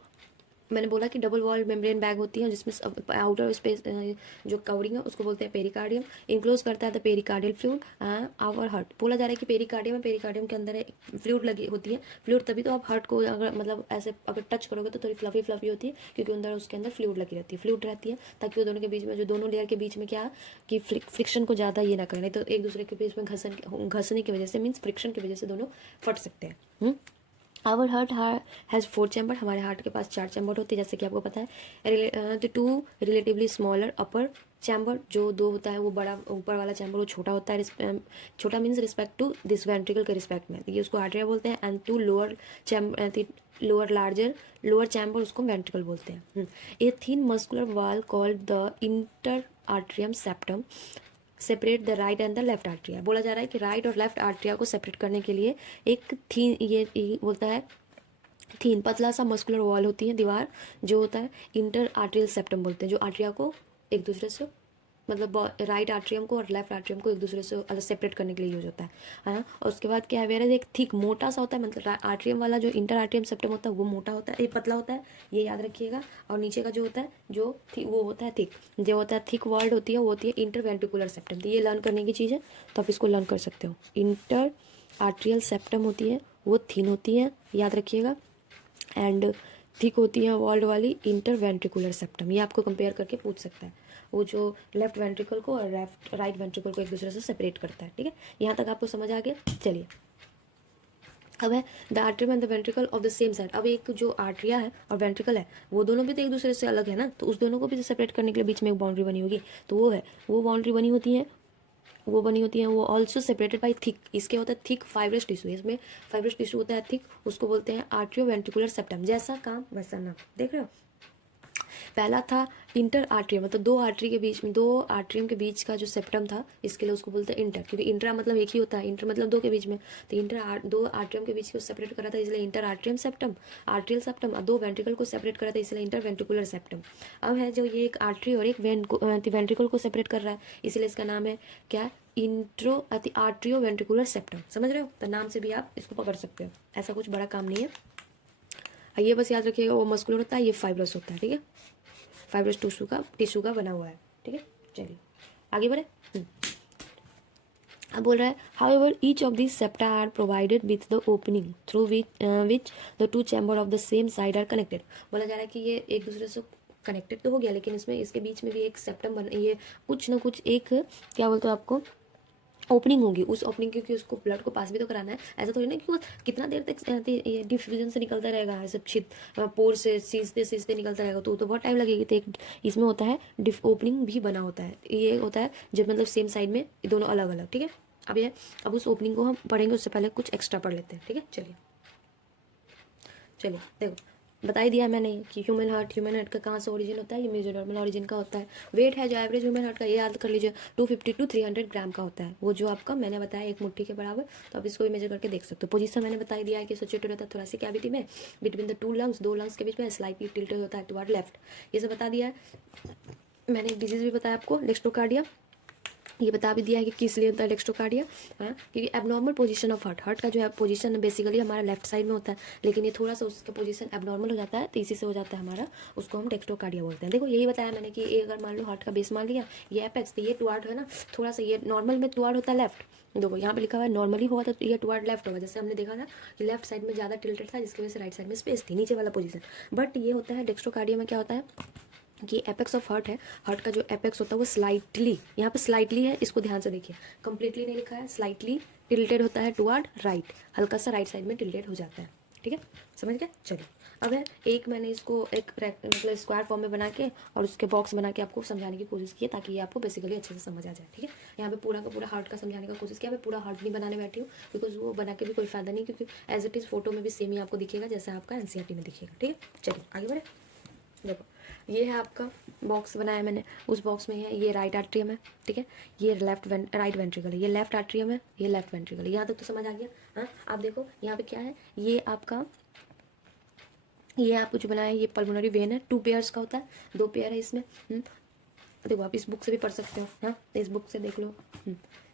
मैंने बोला कि डबल वॉल मेम्ब्रेन बैग होती है जिसमें आउटर स्पेस जो कवरिंग है उसको बोलते हैं पेरिकार्डियम। इंक्लोज करता है the pericardial fluid our heart. बोला जा रहा है कि पेरिकार्डियम के अंदर फ्लूइड लगी होती है। फ्लूइड तभी तो आप हार्ट को अगर मतलब ऐसे अगर टच करोगे तो थोड़ी फ्लफी फ्लफी होती है, क्योंकि अंदर उसके अंदर फ्लूइड लगी रहती है, फ्लूइड रहती है, ताकि वो दोनों के बीच में जो दोनों लेयर के बीच में क्या कि फ्रिक्शन को ज़्यादा ये ना करें, नहीं तो एक दूसरे के बीच में घसने की वजह से मीन्स फ्रिक्शन की वजह से दोनों फट सकते हैं। Our heart has 4 chamber. हमारे हार्ट के पास 4 चैम्बर होते हैं, जैसे कि आपको पता है। The 2 relatively smaller upper chamber, जो 2 होता है वो बड़ा ऊपर वाला चैम्बर वो छोटा होता है, छोटा means respect to this ventricle के रिस्पेक्ट में, ये उसको आर्टरिया बोलते हैं। एंड 2 लोअर चैम्बर उसको वेंट्रिकल बोलते हैं। A thin muscular wall called the inter atrium septum separate the right and the left atria. बोला जा रहा है कि राइट और लेफ्ट आर्ट्रिया को सेपरेट करने के लिए एक थीन ये बोलता है थीन पतला सा मस्कुलर वॉल होती है दीवार, जो होता है इंटर आर्ट्रियल सेप्टम बोलते हैं, जो आर्ट्रिया को एक दूसरे से मतलब राइट आर्ट्रियम को और लेफ्ट आर्ट्रियम को एक दूसरे से अलग सेपरेट करने के लिए यूज होता है। हाँ, और उसके बाद क्या है, वेर एक थिक मोटा सा होता है, मतलब आर्ट्रियम वाला जो इंटर आर्ट्रियम सेप्टम होता है वो मोटा होता है, ये पतला होता है, ये याद रखिएगा। और नीचे का जो होता है वो होता है थिक, जो होता है थिक वॉल्ड होती है वो होती है इंटरवेंट्रिकुलर सेप्टम। तो ये लर्न करने की चीज़ है, तो आप इसको लर्न कर सकते हो। इंटर आर्ट्रियल सेप्टम होती है वो थिन होती है, याद रखिएगा। एंड थिक होती है वॉल्ड वाली इंटरवेंट्रिकुलर सेप्टम। ये आपको कंपेयर करके पूछ सकता है, वो जो लेफ्ट वेंट्रिकल को और राइट वेंट्रिकल को एक दूसरे से सेपरेट करता है, ठीक है। यहाँ तक आपको समझ आ गया। चलिए अब है the artery and the ventricle of the same side. अब एक जो आर्ट्रिया है और वेंट्रिकल है वो दोनों भी तो एक दूसरे से अलग है ना, तो उस दोनों को भी सेपरेट करने के लिए बीच में एक बाउंड्री बनी होगी, तो वो बाउंड्री बनी होती है वो ऑल्सो सेपरेटेड बाई थिक। इसके होता है थिक फाइब्रस टिश्यू, इसमें फाइब्रस टिश्यू होता है थिक, उसको बोलते हैं आर्ट्रियो वेंट्रिकुलर सेप्टम। जैसा काम वैसा नाम, देख रहे हो। पहला था इंटर आर्ट्रियम, मतलब दो आर्ट्रियम के बीच का जो सेप्टम था, इसके लिए उसको बोलते हैं इंटर, क्योंकि इंट्रा मतलब एक ही होता है, इंटर मतलब दो के बीच में, तो दो आर्ट्रियम के बीच को सेपरेट करा था इसलिए inter atrium septum atrial septum, और दो वेंट्रिकल को सेपरेट करा था इसलिए इंटर वेंट्रिकुलर सेप्टम। अब है जो ये एक आर्ट्री और एक वेंट्रिकल को सेपरेट कर रहा है, इसलिए इसका नाम है क्या, आर्ट्रियो वेंट्रिकुलर सेप्टम। समझ रहे हो, तो नाम से भी आप इसको पकड़ सकते हो, ऐसा कुछ बड़ा काम नहीं है। ये बस याद रखिएगा, वो मस्कुलर होता है, ये फाइब्रस होता है, ठीक है, फाइब्रस टिश्यू का बना हुआ है, ठीक है। चलिए आगे बढ़े। अब बोल रहा है however each of this septa are provided with the opening through which the 2 chamber of the same side are connected. बोला जा रहा है कि ये एक दूसरे से कनेक्टेड तो हो गया, लेकिन इसमें इसके बीच में भी एक सेप्टम ये कुछ ना कुछ एक क्या बोलते हो आपको ओपनिंग होगी, उस ओपनिंग क्योंकि उसको ब्लड को पास भी तो कराना है, ऐसा थोड़ी ना कि कितना देर तक ये डिफ्यूजन से निकलता रहेगा, ऐसे छिद पोर से सींचते निकलता रहेगा, तो बहुत टाइम लगेगी। तो एक इसमें होता है ओपनिंग भी बना होता है, ये होता है जब मतलब सेम साइड में दोनों अलग अलग, ठीक है। अब उस ओपनिंग को हम पढ़ेंगे, उससे पहले कुछ एक्स्ट्रा पढ़ लेते हैं, ठीक है। चलिए देखो, बता ही दिया मैंने कि ह्यूमन हार्ट का कहाँ से ओरिजिन होता है, ये मेसोडर्मल ओरिजिन का होता है। वेट है जो एवरेज ह्यूमन हार्ट का, ये याद कर लीजिए 250 to 300 ग्राम का होता है, वो जो आपका मैंने बताया एक मुट्ठी के बराबर, तो आप इसको भी मेजर करके देख सकते हो। पोजीशन मैंने बता दिया है कि सिचुएटेड होता है थोरेसिक कैविटी में बिटवीन द 2 लंग्स, 2 लंग्स के बीच में, स्लाइटली टिल्टेड होता है टुवर्ड लेफ्ट, ये सब बता दिया है मैंने। एक डिजीज भी बताया आपको डेक्स्ट्रोकार्डिया, ये बता भी दिया है कि किस लिए होता है डेक्स्ट्रोकार्डिया, हाँ, क्योंकि एबनॉर्मल पोजीशन ऑफ हार्ट का जो है पोजीशन बेसिकली हमारा लेफ्ट साइड में होता है, लेकिन ये थोड़ा सा उसका पोजीशन एबनॉर्मल हो जाता है, तो इसी से हो जाता है हमारा, उसको हम डेक्स्ट्रोकार्डिया बोलते हैं। देखो यही बताया मैंने कि ये अगर मान लो हार्ट का बेस मान लिया, ये एपेक्स, तो ये टुवार्ड है ना, थोड़ा सा ये नॉर्मल में टुवार्ड होता है लेफ्ट, देखो यहाँ पे लिखा हुआ है नॉर्मली हुआ तो ये टुवार्ड लेफ्ट होगा, जैसे हमने देखा था कि लेफ्ट साइड में ज़्यादा टिल्टेड था, जिसकी वजह से राइट साइड में स्पेस थी, नीचे वाला पोजीशन। बट ये होता है डेक्स्ट्रोकार्डिया में क्या होता है कि एपेक्स ऑफ हार्ट है, हार्ट का जो एपेक्स होता है वो स्लाइटली, यहाँ पे स्लाइटली है, इसको ध्यान से देखिए, कंप्लीटली नहीं लिखा है, स्लाइटली टिल्टेड होता है टुवर्ड राइट, हल्का सा राइट साइड में टिल्टेड हो जाता है, ठीक है, समझ गए। चलिए अब है एक मैंने इसको एक मतलब स्क्वायर फॉर्म में बना के और उसके बॉक्स बना के आपको समझाने की कोशिश की है, ताकि ये आपको बेसिकली अच्छे से समझ आ जाए, ठीक है। यहाँ पे पूरा का पूरा हार्ट का समझाने का कोशिश किया, मैं पूरा हार्ट नहीं बनाने बैठी हूँ, बिकॉज वो बना के भी कोई फायदा नहीं, क्योंकि एज इट इज़ फोटो में भी सेम ही आपको दिखेगा जैसा आपका एनसीईआरटी में दिखेगा, ठीक है। चलिए आगे बढ़े। देखो ये है आपका बॉक्स बनाया मैंने, उस बॉक्स में है ये राइट आर्ट्रियम है, ठीक है, ये राइट वेंट्रिकल है, ये लेफ्ट आर्ट्रियम है, ये लेफ्ट वेंट्रिकल है। यहाँ तक तो समझ आ गया। हाँ, आप देखो यहाँ पे क्या है, ये आपको जो बनाया है ये पल्मोनरी वेन है, 2 पेयर्स का होता है, 2 पेयर है इसमें। देखो आप इस बुक से भी पढ़ सकते हो। हाँ, इस बुक से देख लो,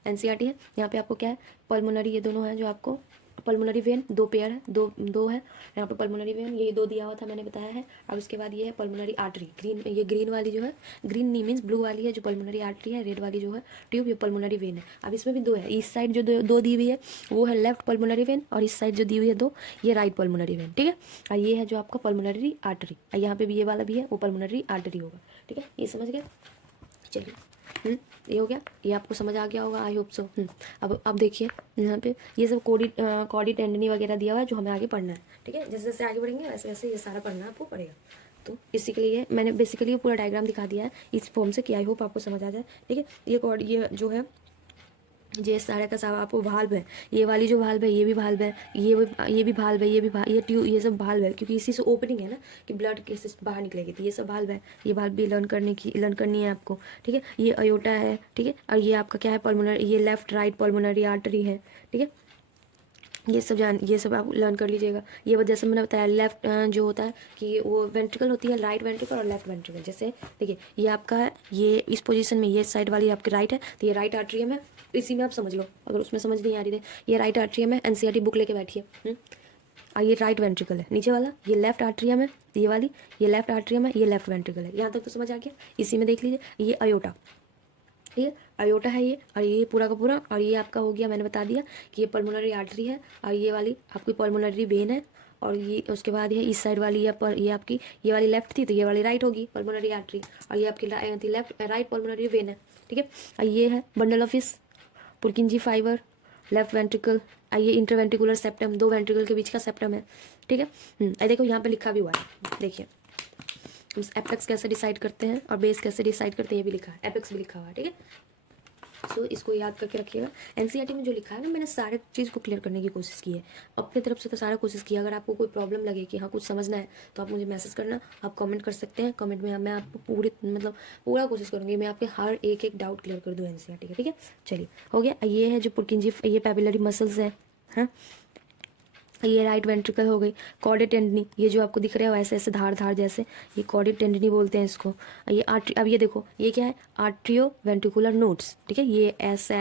एनसीईआरटी है। यहाँ पे आपको क्या है, पल्मोनरी, ये दोनों है जो आपको पल्मोनरी वेन 2 पेयर है, दो है यहाँ पे पल्मोनरी वेन, ये 2 दिया हुआ था मैंने बताया है। और उसके बाद ये है पल्मोनरी आर्टरी, ग्रीन, ये ग्रीन वाली जो है, ग्रीन नहीं मीन्स ब्लू वाली है जो पल्मोनरी आर्टरी है, रेड वाली जो है ट्यूब, ये पल्मोनरी वेन है। अब इसमें भी 2 है, इस साइड जो दो दी हुई है वो है लेफ्ट पल्मोनरी वेन, और इस साइड जो दी हुई है 2, ये राइट पल्मोनरी वेन, ठीक है। और ये है जो आपका पल्मोनरी आर्टरी, और यहाँ पे भी ये वाला भी है, वो पल्मोनरी आर्टरी होगा, ठीक है। ये समझ गए, चलिए। ये हो गया, ये आपको समझ आ गया होगा, आई होप सो। अब देखिए यहाँ पे ये सब कॉडी टेंडनी वगैरह दिया हुआ है जो हमें आगे पढ़ना है, ठीक है। जैसे जैसे आगे बढ़ेंगे वैसे वैसे ये सारा पढ़ना आपको पड़ेगा। तो इसी के लिए मैंने बेसिकली पूरा डायग्राम दिखा दिया है इस फॉर्म से कि आई होप आपको समझ आ जाए, ठीक है। ये जो है ये सारे का सारा आपको वाल्व है, ये वाली जो वाल्व है ये भी वाल्व है, ये भी वाल्व है, ये ट्यूब, ये सब वाल्व है, क्योंकि इसी से ओपनिंग है ना कि ब्लड कैसे बाहर निकलेगी, तो ये सब वाल्व है। ये वाल्व भी लर्न करनी है आपको, ठीक है। ये अयोटा है, ठीक है। और ये आपका क्या है, पल्मोनरी, ये लेफ्ट राइट पल्मोनरी आर्टरी है, ठीक है। ये सब आप लर्न कर लीजिएगा। ये वजह से मैंने बताया लेफ्ट जो होता है कि वो वेंट्रिकल होती है, राइट वेंट्रिकल और लेफ्ट वेंट्रिकल। जैसे देखिए ये आपका है, ये इस पोजीशन में ये साइड वाली आपकी राइट है, तो ये राइट आर्ट्रियम है, इसी में आप समझ लो, अगर उसमें समझ नहीं आ रही है। ये राइट आर्ट्रियम है, एनसीईआरटी बुक लेके बैठिए। और ये राइट वेंट्रिकल है, नीचे वाला ये लेफ्ट आर्ट्रियम है, ये वाली ये लेफ्ट आर्ट्रियम है, ये लेफ्ट वेंट्रिकल है। यहाँ तक तो समझ आ गया। इसी में देख लीजिए ये अयोटा, ये अयोटा है ये, और ये पूरा का पूरा, और ये आपका हो गया, मैंने बता दिया कि ये पल्मोनरी आर्टरी है, और ये वाली आपकी पल्मोनरी वेन है। और ये उसके बाद ये इस साइड वाली ये आपकी ये वाली लेफ्ट थी तो ये वाली राइट होगी पल्मोनरी आर्टरी, और ये आपकी लेफ्ट राइट पल्मोनरी वेन है, ठीक है। और ये है bundle of His, Purkinje fiber, left ventricle, ये इंटरवेंट्रिकुलर सेप्टम, 2 वेंट्रिकल के बीच का सेप्टम है, ठीक है। देखो यहाँ पे लिखा भी हुआ है, देखिए एपेक्स कैसे डिसाइड करते हैं और बेस कैसे डिसाइड करते हैं, ये भी लिखा है, एपेक्स भी लिखा हुआ है, ठीक है। सो इसको याद करके रखिएगा। एनसीईआरटी में जो लिखा है ना, मैंने सारे चीज़ को क्लियर करने की कोशिश की है, अपनी तरफ से तो सारा कोशिश किया। अगर आपको कोई प्रॉब्लम लगे कि हाँ कुछ समझना है तो आप मुझे मैसेज करना, आप कमेंट कर सकते हैं। कमेंट में मैं आपको पूरा कोशिश करूँगी, मैं आपके हर एक डाउट क्लियर कर दूँ एनसीईआरटी का, ठीक है। चलिए हो गया। ये है जो पुर्किंजी, ये पैपिलरी मसल्स है, हाँ। ये राइट वेंट्रिकल हो गई। कॉर्डेट टेंडनी, ये जो आपको दिख रहा है वैसे ऐसे धार जैसे, ये कॉर्डेट टेंडनी बोलते हैं इसको। ये अब ये देखो ये क्या है, आर्ट्रियो वेंट्रिकुलर नोड्स, ठीक है। ये एस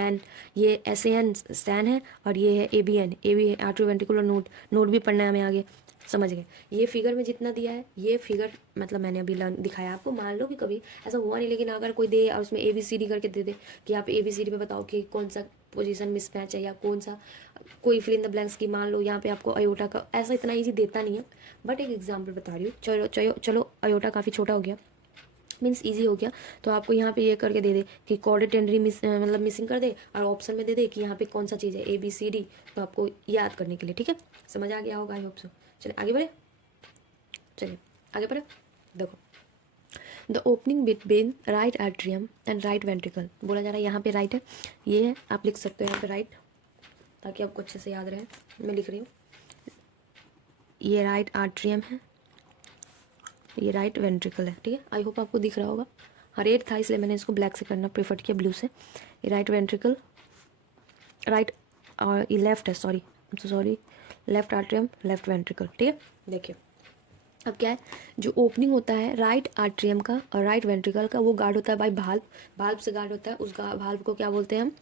एन स्टैन है, और ये है A V atrio ventricular node भी पढ़ना है हमें आगे, समझ गए। ये फिगर में जितना दिया है, ये फिगर मतलब मैंने अभी दिखाया आपको। मान लो कि कभी ऐसा हुआ नहीं, लेकिन अगर कोई दे और उसमें ABCD करके दे दे कि आप ABCD पे बताओ कि कौन सा पोजीशन मिसमैच है या कौन सा कोई फिल इन द ब्लैंक्स की, मान लो यहाँ पे आपको अयोटा का, ऐसा इतना ईजी देता नहीं है, बट एक एग्जाम्पल बता रही हूँ। चलो अयोटा काफ़ी छोटा हो गया, मीन्स ईजी हो गया, तो आपको यहाँ पे ये करके दे दे कि कॉर्डेट टेंडनी मतलब मिसिंग कर दे, और ऑप्शन में दे दे कि यहाँ पे कौन सा चीज़ है ABCD, तो आपको याद करने के लिए, ठीक है। समझ आ गया होगा, आई होप सो। चलिए आगे बढ़े, देखो the opening between right atrium and right ventricle, बोला जा रहा है यहाँ पे राइट है, ये है, आप लिख सकते हो यहाँ पे राइट, ताकि आपको अच्छे से याद रहे। मैं लिख रही हूँ, ये राइट आर्ट्रियम है, ये राइट वेंट्रिकल है, ठीक है। आई होप आपको दिख रहा होगा। हाँ, रेड था इसलिए मैंने इसको ब्लैक से करना प्रेफर किया, ब्लू से। ये राइट वेंट्रिकल, राइट, और ये लेफ्ट है, sorry left atrium, left ventricle, ठीक है। देखिए अब क्या है, जो ओपनिंग होता है राइट आर्ट्रियम का और राइट वेंट्रिकल का, वो गार्ड होता है बाय भाल्व से गार्ड होता है। उस भाल्व को क्या बोलते हैं हम,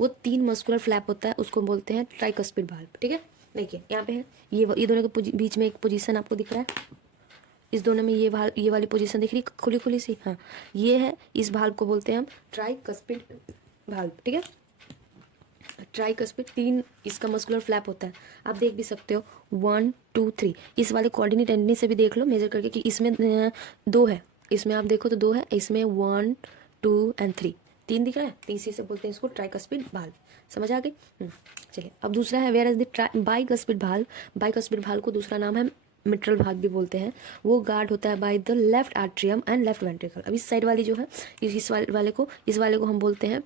वो 3 मस्कुलर फ्लैप होता है, उसको बोलते हैं ट्राइकस्पिड भाल्व, ठीक है। देखिए यहाँ पे है, ये दोनों के बीच में एक पोजीशन आपको दिख रहा है, इस दोनों में ये वाली पोजीशन दिख रही खुली सी, हाँ, ये है, इस भाल्व को बोलते हैं हम ट्राइकस्पिड भाल्व, ठीक है। ट्राइकस्पिड, 3 इसका मस्कुलर फ्लैप होता है, आप देख भी सकते हो 1 2 3। इस वाले कोऑर्डिनेट टेंडनी से भी देख लो मेजर करके कि इसमें 2 है, इसमें आप देखो तो 2 है, इसमें 1 2 एंड 3 दिख रहा है, तीसरी से बोलते हैं इसको ट्राइकस्पिड भाल्व। समझ आ गई। चलिए अब दूसरा है where is the bicuspid valve. Bicuspid valve को दूसरा नाम है मिट्रल भाग भी बोलते हैं। वो गार्ड होता है by the left atrium and left ventricle. अब इस साइड वाली जो है, इस वाले को हम बोलते हैं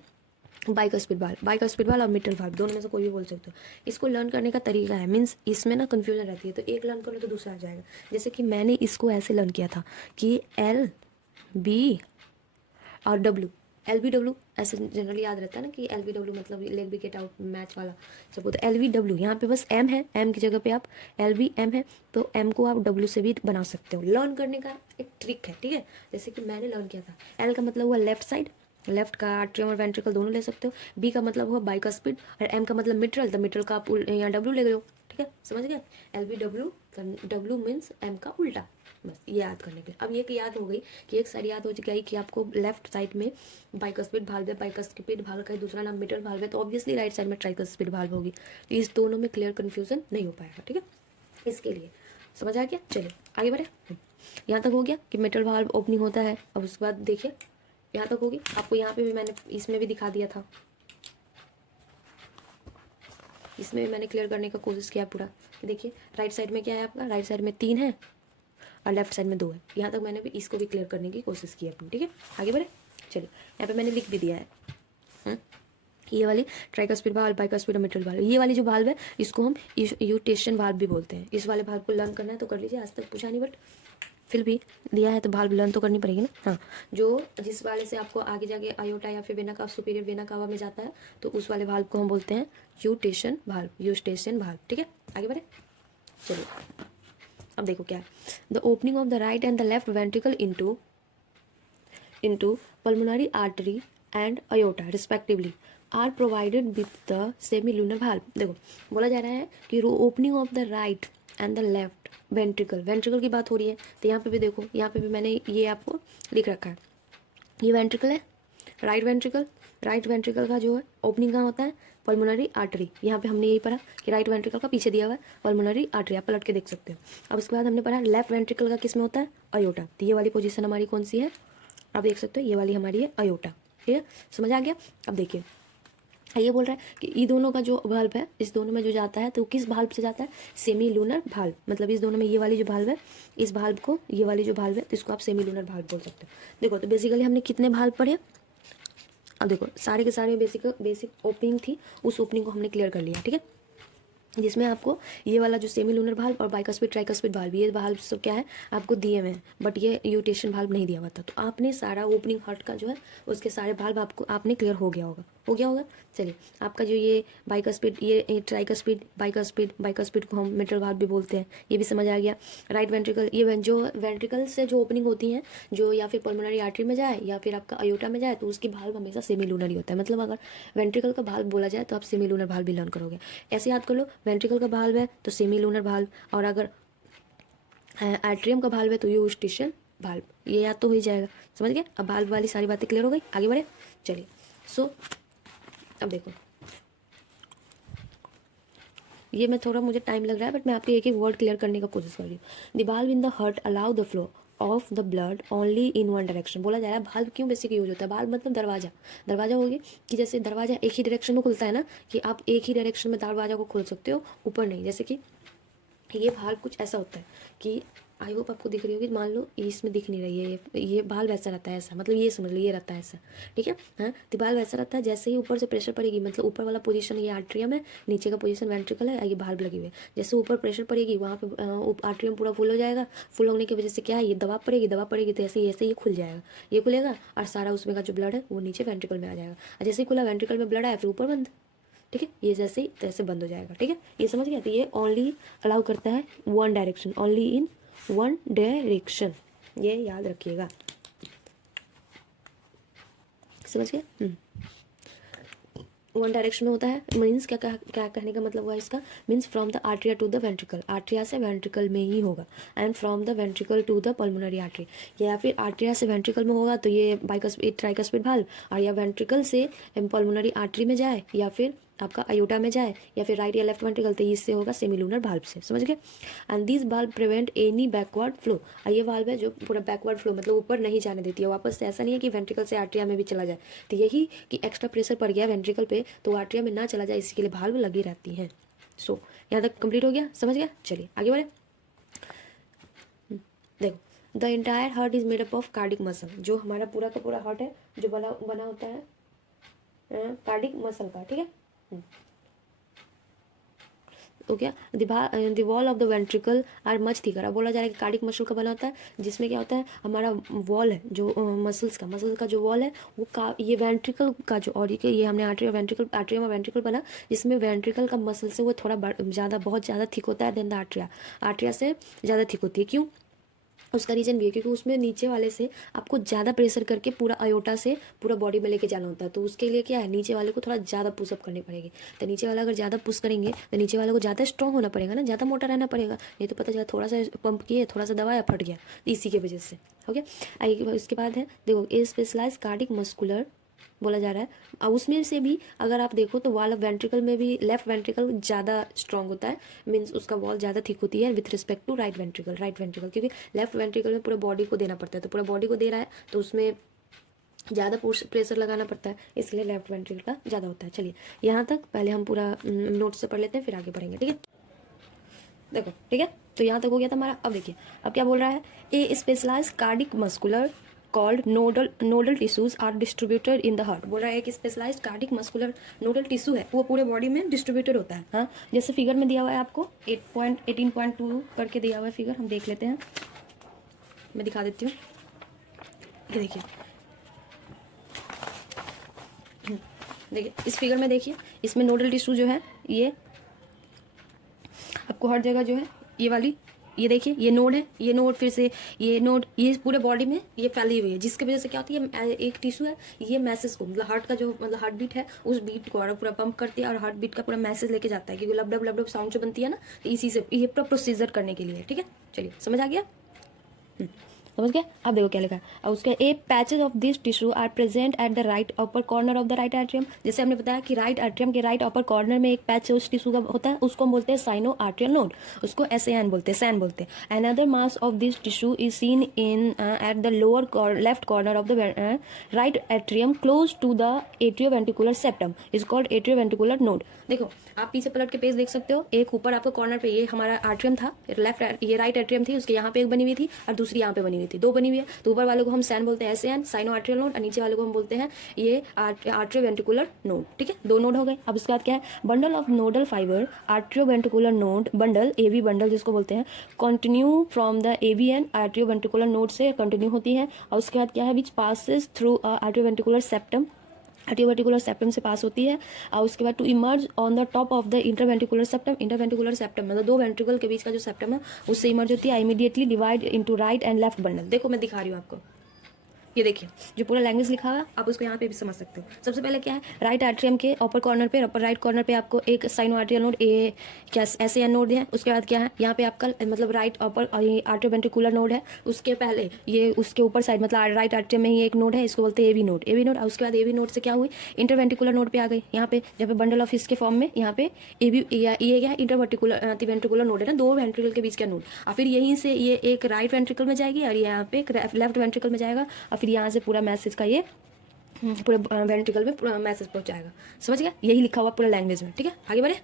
बाइकस्पिड वाल्व और मिटल वाल्व, दोनों में से कोई भी बोल सकते हो। इसको लर्न करने का तरीका है, मीन्स इसमें ना कन्फ्यूजन रहती है, तो एक लर्न कर लो तो दूसरा आ जाएगा। जैसे कि मैंने इसको ऐसे लर्न किया था कि एल बी और डब्ल्यू, एल बी डब्ल्यू ऐसे जनरली याद रहता है ना कि एल बी डब्ल्यू मतलब leg B get out match वाला सब होता है। एल बी डब्ल्यू यहाँ पे बस एम है, एम की जगह पे आप एल बी एम है तो एम को आप डब्ल्यू से भी बना सकते हो। लर्न करने का एक ट्रिक है, ठीक है। जैसे कि मैंने लर्न किया था, एल का मतलब हुआ लेफ्ट साइड, लेफ्ट का आर्ट्रियम और वेंट्रिकल दोनों ले सकते हो। बी का मतलब हुआ बाइकस्पिड और एम का मतलब मिट्रल, तो मिट्रल का आप यहाँ डब्ल्यू ले लो, ठीक है, समझ गए। L B W, W means M का उल्टा, बस ये याद करने के लिए। अब ये कि याद हो गई कि एक साइड याद हो गई कि आपको लेफ्ट साइड में बाइकस्पिड भाल्व है, बाइकस्पिड भाल्व का दूसरा नाम मिटल भाल्व है, तो ऑब्वियसली राइट साइड में ट्राइकस्पिड भाल्व होगी। तो इस दोनों में क्लियर कन्फ्यूजन नहीं हो पाएगा, ठीक है। इसके लिए समझ आ गया, चलिए आगे बढ़े। यहाँ तक हो गया कि मिटल भाल्व ओपनिंग होता है। अब उसके बाद देखिए यहाँ तक होगी, आपको यहाँ पे भी मैंने इसमें भी दिखा दिया था, इसमें भी मैंने क्लियर करने का कोशिश किया पूरा। देखिए राइट साइड में क्या है आपका, राइट साइड में 3 है और लेफ्ट साइड में 2 है। यहाँ तक मैंने भी इसको भी क्लियर करने की कोशिश की अपनी, ठीक है। आगे बढ़े, चलिए यहाँ पे मैंने लिख भी दिया है। ये वाली ट्राइकस्पिड वाल्व, बाइकस्पिड और मिटल वाल्व, ये वाली जो वाल्व है इसको हम यूटेशन वाल्व भी बोलते हैं। इस वाले वाल्व को लर्न करना है तो कर लीजिए, आज तक पूछा नहीं बट फिर भी दिया है तो वाल्व लर्न तो करनी पड़ेगी ना। हाँ, जो जिस वाले से आपको आगे जाके आयोटा या फिर वेना का सुपीरियर वेना कावा में जाता है तो उस वाले वाल्व को हम बोलते हैं यूटेशन वाल्व, ठीक है। आगे बढ़े, चलिए अब देखो क्या है। The opening of the right and the left ventricle into pulmonary artery and aorta respectively are provided with the semilunar valve। देखो बोला जा रहा है कि opening of the right and the left ventricle की बात हो रही है। तो यहाँ पे भी देखो, यहाँ पे भी मैंने ये आपको लिख रखा है, ये वेंट्रिकल है, राइट वेंट्रिकल का जो है ओपनिंग कहाँ होता है, पल्मोनरी आर्टरी। यहाँ पे हमने यही पढ़ा कि राइट वेंट्रिकल का पीछे दिया हुआ है पल्मोनरी आर्टरी, आप पलट के देख सकते हो। अब उसके बाद हमने पढ़ा लेफ्ट वेंट्रिकल का किस में होता है, अयोटा। तो ये वाली पोजीशन हमारी कौन सी है, आप देख सकते हो, ये वाली हमारी है अयोटा, ठीक है, समझ आ गया। अब देखिए ये बोल रहा है कि ये दोनों का जो भाल्व है, इस दोनों में जो जाता है तो किस भाल्व से जाता है, सेमी लूनर भाल्व। मतलब इस दोनों में ये वाली जो भाल्व है, इस भाल्व को, ये वाली जो भाल्व है तो इसको आप सेमी लूनर भाल्व बोल सकते हो। देखो तो बेसिकली हमने कितने भाल्व पढ़े, अब देखो सारे के सारे बेसिक ओपनिंग थी, उस ओपनिंग को हमने क्लियर कर लिया, ठीक है। जिसमें आपको ये वाला जो सेमी लूनर भाल्व और बाइकस्पिड ट्राइकस्पिड भाल्व, ये भाल्व सब क्या है आपको दिए हुए हैं, बट ये यूटेशन भाल्व नहीं दिया हुआ था। तो आपने सारा ओपनिंग हार्ट का जो है उसके सारे भाल्व आपने क्लियर हो गया होगा। चलिए आपका जो ये बाइकस्पिड, ये ट्राइकस्पिड, बाइकस्पिड को हम मिटल भाल्व भी बोलते हैं, ये भी समझ आ गया। राइट वेंट्रिकल, ये जो वेंट्रिकल से जो ओपनिंग होती है, जो या फिर पल्मोनरी आर्टरी में जाए या फिर आपका अयोटा में जाए, तो उसकी भाल्व हमेशा सेमी लूनर ही होता है। मतलब अगर वेंट्रिकल का भाल्व बोला जाए तो आप सेमी लूनर भाल्व भी लर्न करोगे। ऐसे याद कर लो, वेंट्रिकल का भाल्व है तो सेमी लूनर भाल्व, और अगर आर्ट्रियम का भाल्व है तो यूस्टेशन भाल्व, ये याद तो हो ही जाएगा, समझ गए। अब भाल्व वाली सारी बातें क्लियर हो गई, आगे बढ़े, चलिए। सो अब देखो ये मैं थोड़ा, मुझे टाइम लग रहा है बट मैं आपके एक एक वर्ड क्लियर करने का कोशिश कर रही हूँ। The valve in the heart allow the flow of the blood only in one direction. बोला जा रहा है भाल्व क्यों बेसिक यूज होता है, भाल्व मतलब दरवाजा होगी कि जैसे दरवाजा एक ही डायरेक्शन में खुलता है ना, कि आप एक ही डायरेक्शन में दरवाजा को खोल सकते हो, ऊपर नहीं। जैसे कि ये भाल्व कुछ ऐसा होता है कि आई होप आपको दिख रही होगी, मान लो इसमें दिख नहीं रही है, ये भाल्व ऐसा रहता है, ऐसा मतलब ये समझ लो ये रहता है ऐसा, ठीक है। हाँ, तो भाल्व ऐसा रहता है, जैसे ही ऊपर से प्रेशर पड़ेगी, मतलब ऊपर वाला पोजीशन ये आर्ट्रियम है, नीचे का पोजीशन वेंट्रिकल है, ये भाल्व लगी हुई है। जैसे ऊपर प्रेशर पड़ेगी वहाँ पे आर्ट्रियम पूरा फुल हो जाएगा, फुल होने की वजह से क्या है, ये दबाव पड़ेगी तो ऐसे ये खुल जाएगा, ये खुलेगा और सारा उसमें का जो ब्लड है वो नीचे वेंट्रिकल में आ जाएगा। और जैसे ही खुला वेंट्रिकल में ब्लड आया फिर ऊपर बंद, ठीक है, ये जैसे ही तैसे बंद हो जाएगा, ठीक है, ये समझ गया। तो ये ओनली अलाउ करता है one direction, only in one direction, ये याद रखिएगा, समझ गए। वन डायरेक्शन में होता है, मीन्स क्या कहने का मतलब हुआ इसका, means from the atria to the ventricle, atria से वेंट्रिकल में ही होगा, and from the ventricle to the pulmonary artery, या फिर आर्ट्रिया से वेंट्रिकल में होगा तो ये ट्राइकस्पिड भाल्व, और या वेंट्रिकल से पल्मोनरी आर्टरी में जाए या फिर आपका अयोटा में जाए या फिर राइट या लेफ्ट वेंट्रिकल, तो इससे होगा सेमिलूनर भाल्व से, समझ गए। And this valve prevent any backward flow, ये भाल्व है जो पूरा बैकवर्ड फ्लो मतलब ऊपर नहीं जाने देती है वापस से, ऐसा नहीं है कि वेंट्रिकल से आर्ट्रिया में भी चला जाए। तो यही कि एक्स्ट्रा प्रेशर पड़ गया वेंट्रिकल पे तो आर्ट्रिया में ना चला जाए, इसके लिए भाल्व लगी रहती हैं। सो यहाँ तक कंप्लीट हो गया, समझ गया, चलिए आगे बढ़े। देखो the entire heart is made up of cardiac muscle, जो हमारा पूरा का पूरा हार्ट है जो बना होता है कार्डिक मसल का, ठीक है। तो क्या the wall of the ventricle are much thicker. अब बोला जा रहा है कि कार्डिक मसल का बना होता है, जिसमें क्या होता है हमारा वॉल है जो मसल्स का जो वॉल है वो ये वेंट्रिकल का जो, और ये हमने आर्ट्रियम और वेंट्रिकल बना, जिसमें वेंट्रिकल का मसल से वो थोड़ा बहुत ज़्यादा थिक होता है देन द आर्ट्रिया से ज़्यादा थिक होती है। क्यों? उसका रीज़न भी है क्योंकि उसमें नीचे वाले से आपको ज़्यादा प्रेशर करके पूरा अयोटा से पूरा बॉडी में लेके जाना होता है। तो उसके लिए क्या है, नीचे वाले को थोड़ा ज़्यादा पुशअप करनी पड़ेगी। तो नीचे वाला अगर ज़्यादा पुश करेंगे तो नीचे वाले को ज़्यादा स्ट्रॉन्ग होना पड़ेगा ना, ज़्यादा मोटा रहना पड़ेगा। नहीं तो पता चला थोड़ा सा पंप किए, थोड़ा सा दबाया, फट गया, इसी की वजह से। ओके, आइए इसके बाद है देखो ए स्पेशलाइज कार्डिक मस्कुलर बोला जा रहा है। अब उसमें से भी अगर आप देखो तो वॉल ऑफ वेंट्रिकल में भी लेफ्ट वेंट्रिकल ज़्यादा स्ट्रॉन्ग होता है, मीन्स उसका वॉल ज़्यादा थिक होती है with respect to right ventricle. क्योंकि लेफ्ट वेंट्रिकल में पूरा बॉडी को देना पड़ता है, तो पूरा बॉडी को दे रहा है तो उसमें ज़्यादा प्रेशर लगाना पड़ता है, इसलिए लेफ्ट वेंट्रिकल का ज़्यादा होता है। चलिए यहाँ तक पहले हम पूरा नोट से पढ़ लेते हैं, फिर आगे बढ़ेंगे, ठीक है। देखो ठीक है, तो यहाँ तक हो गया था हमारा। अब देखिए अब क्या बोल रहा है, a specialise cardiac muscular called nodal tissues are distributed in the heart. बोल रहा है कि specialised cardiac muscular nodal tissue है वो पूरे बॉडी में डिस्ट्रीब्यूटेड होता है। हाँ, जैसे फिगर में दिया हुआ है आपको 18.2 करके दिया हुआ है फिगर, हम देख लेते हैं, मैं दिखा देती हूँ। ये देखिए देखिए इस फिगर में देखिए, इसमें नोडल टिश्यू जो है ये आपको हर जगह जो है ये वाली, ये देखिए ये नोड है, ये नोड, फिर से ये नोड, ये पूरे बॉडी में ये फैली हुई है, जिसकी वजह से क्या होती है, एक टिश्यू है ये मैसेज को, मतलब हार्ट का जो मतलब हार्ट बीट है उस बीट को पूरा पंप करती है और हार्ट बीट का पूरा मैसेज लेके जाता है, क्योंकि लब साउंड जो बनती है ना, तो इसी से ये पूरा प्रोसीजर करने के लिए, ठीक है। चलिए समझ आ गया, समझ गया। अब देखो क्या लिखा है, और उसके a patches of this tissue are present at the right upper corner of the right atrium. जैसे हमने बताया कि राइट एट्रियम के राइट अपर कॉर्नर में एक पैच उस टिश्यू का होता है, उसको हम बोलते हैं साइनो आर्टियल नोड, उसको SAN बोलते हैं, सैन बोलते हैं। Another mass of this tissue is seen in at the lower left corner of the right atrium close to the atrioventricular septum is called atrioventricular node. देखो आप पीछे पलट के पेज देख सकते हो, एक ऊपर आपको कॉर्नर पे ये हमारा आर्ट्रियम था, लेफ्ट ये राइट एट्रियम थी, उसके यहाँ पे एक बनी हुई थी और दूसरी यहाँ पे बनी हुई थी, दो बनी हुई है। तो ऊपर वाले को हम सैन बोलते हैं SAN साइनो आर्ट्रियल नोड, और नीचे वाले को हम बोलते हैं ये आर्ट्रियोवेंट्रिकुलर नोड, ठीक है। दो नोड हो गए। अब उसके बाद क्या है, bundle of nodal fiber atrioventricular node bundle, AV bundle जिसको बोलते हैं, continue from the AVN atrioventricular node से कंटिन्यू होती है। और उसके बाद क्या है, which passes through atrioventricular septum, atrioventricular septum से पास होती है। और उसके बाद to emerge on the top of the interventricular septum, interventricular septum मतलब दो वेंट्रिकल के बीच का जो सेप्टम है उससे इमर्ज होती है। Immediately divide into right and left bundle. देखो मैं दिखा रही हूँ आपको, ये देखिए जो पूरा लैंग्वेज लिखा हुआ है आप उसको यहाँ पे भी समझ सकते हो। सबसे पहले क्या है, राइट एट्रियम के अपर कॉर्नर पे, अपर राइट कॉर्नर पे आपको एक साइनो आर्टियल नोड ए क्या SAN नोड है। उसके बाद क्या है, यहाँ पे आपका मतलब राइट अपर आर्ट्रियोवेंट्रिकुलर नोड है। उसके पहले ये उसके ऊपर साइड मतलब राइट एट्रियम में ही एक नोड है, इसको बोलते हैं AV नोड। और उसके बाद AV नोड से क्या हुई, इंटरवेंट्रिकुलर नोड पे आ गई। यहाँ पे जब बंडल ऑफ इसके फॉर्म में यहाँ पे ये क्या है, इंटरवेंट्रिकुलर नोड है ना, दो वेंट्रिकल के बीच का नोड। और फिर यहीं से ये एक राइट वेंट्रिकल में जाएगी और यहाँ पे एक लेफ्ट वेंट्रिकल में जाएगा, और फिर यहाँ से पूरा मैसेज का ये पूरे वेंट्रिकल में पूरा मैसेज पहुंचाएगा। समझ गया, यही लिखा हुआ पूरा लैंग्वेज में, ठीक है। आगे बढ़े,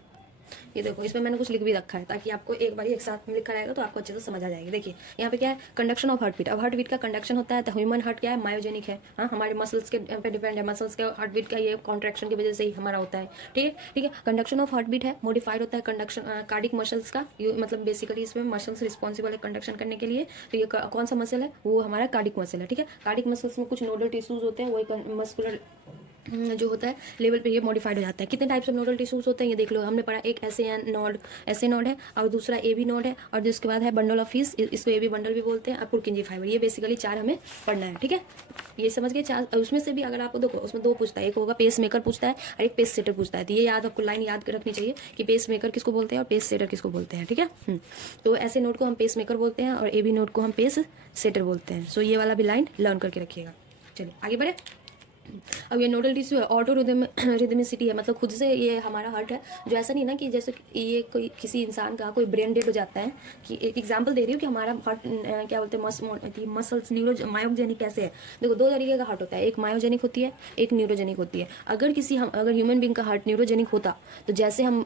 ये देखो इसमें मैंने कुछ लिख भी रखा है ताकि आपको एक बार एक साथ में लिखा रहेगा तो आपको अच्छे से समझ आ जाएगी। देखिए यहाँ पे क्या है, कंडक्शन ऑफ हार्ट बीट। अब हार्ट बीट का कंडक्शन होता है तो ह्यूमन हार्ट क्या है, मायोजेनिक है। हाँ, हमारे मसल्स के पे डिपेंड है, मसल्स के हार्ट बीट का ये कॉन्ट्रैक्शन की वजह से ही हमारा होता है, ठीक है। कंडक्शन ऑफ हार्ट बीट है, मॉडिफाइड होता है कंडक्शन कार्डिक मसल्स का, मतलब बेसिकली इसमें मसल्स रिस्पॉन्सिबल है कंडक्शन करने के लिए। तो ये कौन सा मसल है, वो हमारा कार्डिक मसल है, ठीक है। कार्डिक मसल्स में कुछ नोडल टिश्यूज होते हैं, वो एक मस्कुलर जो होता है लेवल पे ये मॉडिफाइड हो जाता है। कितने टाइप्स ऑफ नोडल टिश्यूज होते हैं ये देख लो, हमने पढ़ा एक SA नोड है, और दूसरा AV नोड है, और जिसके बाद है बंडल ऑफ हिस, इसको AV बंडल भी बोलते हैं, और पुरकिंजी फाइबर। ये बेसिकली चार हमें पढ़ना है, ठीक है। ये समझ गए चार। उसमें से भी अगर आपको देखो उसमें दो पूछता है, एक होगा पेस मेकर पूछता है और एक पेस सेटर पूछता है। तो ये याद आपको लाइन याद रखनी चाहिए कि पेस मेकर किसको बोलते हैं और पेस सेटर किसको बोलते हैं, ठीक है। तो ऐसे नोड को हम पेस मेकर बोलते हैं और AV नोड को हम पेस सेटर बोलते हैं। सो ये वाला भी लाइन लर्न करके रखिएगा। चलिए आगे बढ़े। अब ये नोडल टिश्यू है, ऑटो रिदमिसिटी है, मतलब खुद से ये हमारा हार्ट है, जो ऐसा नहीं ना कि जैसे ये कोई किसी इंसान का कोई ब्रेन डेड हो जाता है, कि एक एग्जांपल दे रही हूँ कि हमारा हार्ट क्या बोलते हैं मसल्स मायोजेनिक कैसे है। देखो दो तरीके का हार्ट होता है, एक मायोजेनिक होती है, एक न्यूरोजेनिक होती है। अगर ह्यूमन बींग का हार्ट न्यूरोजेनिक होता तो जैसे हम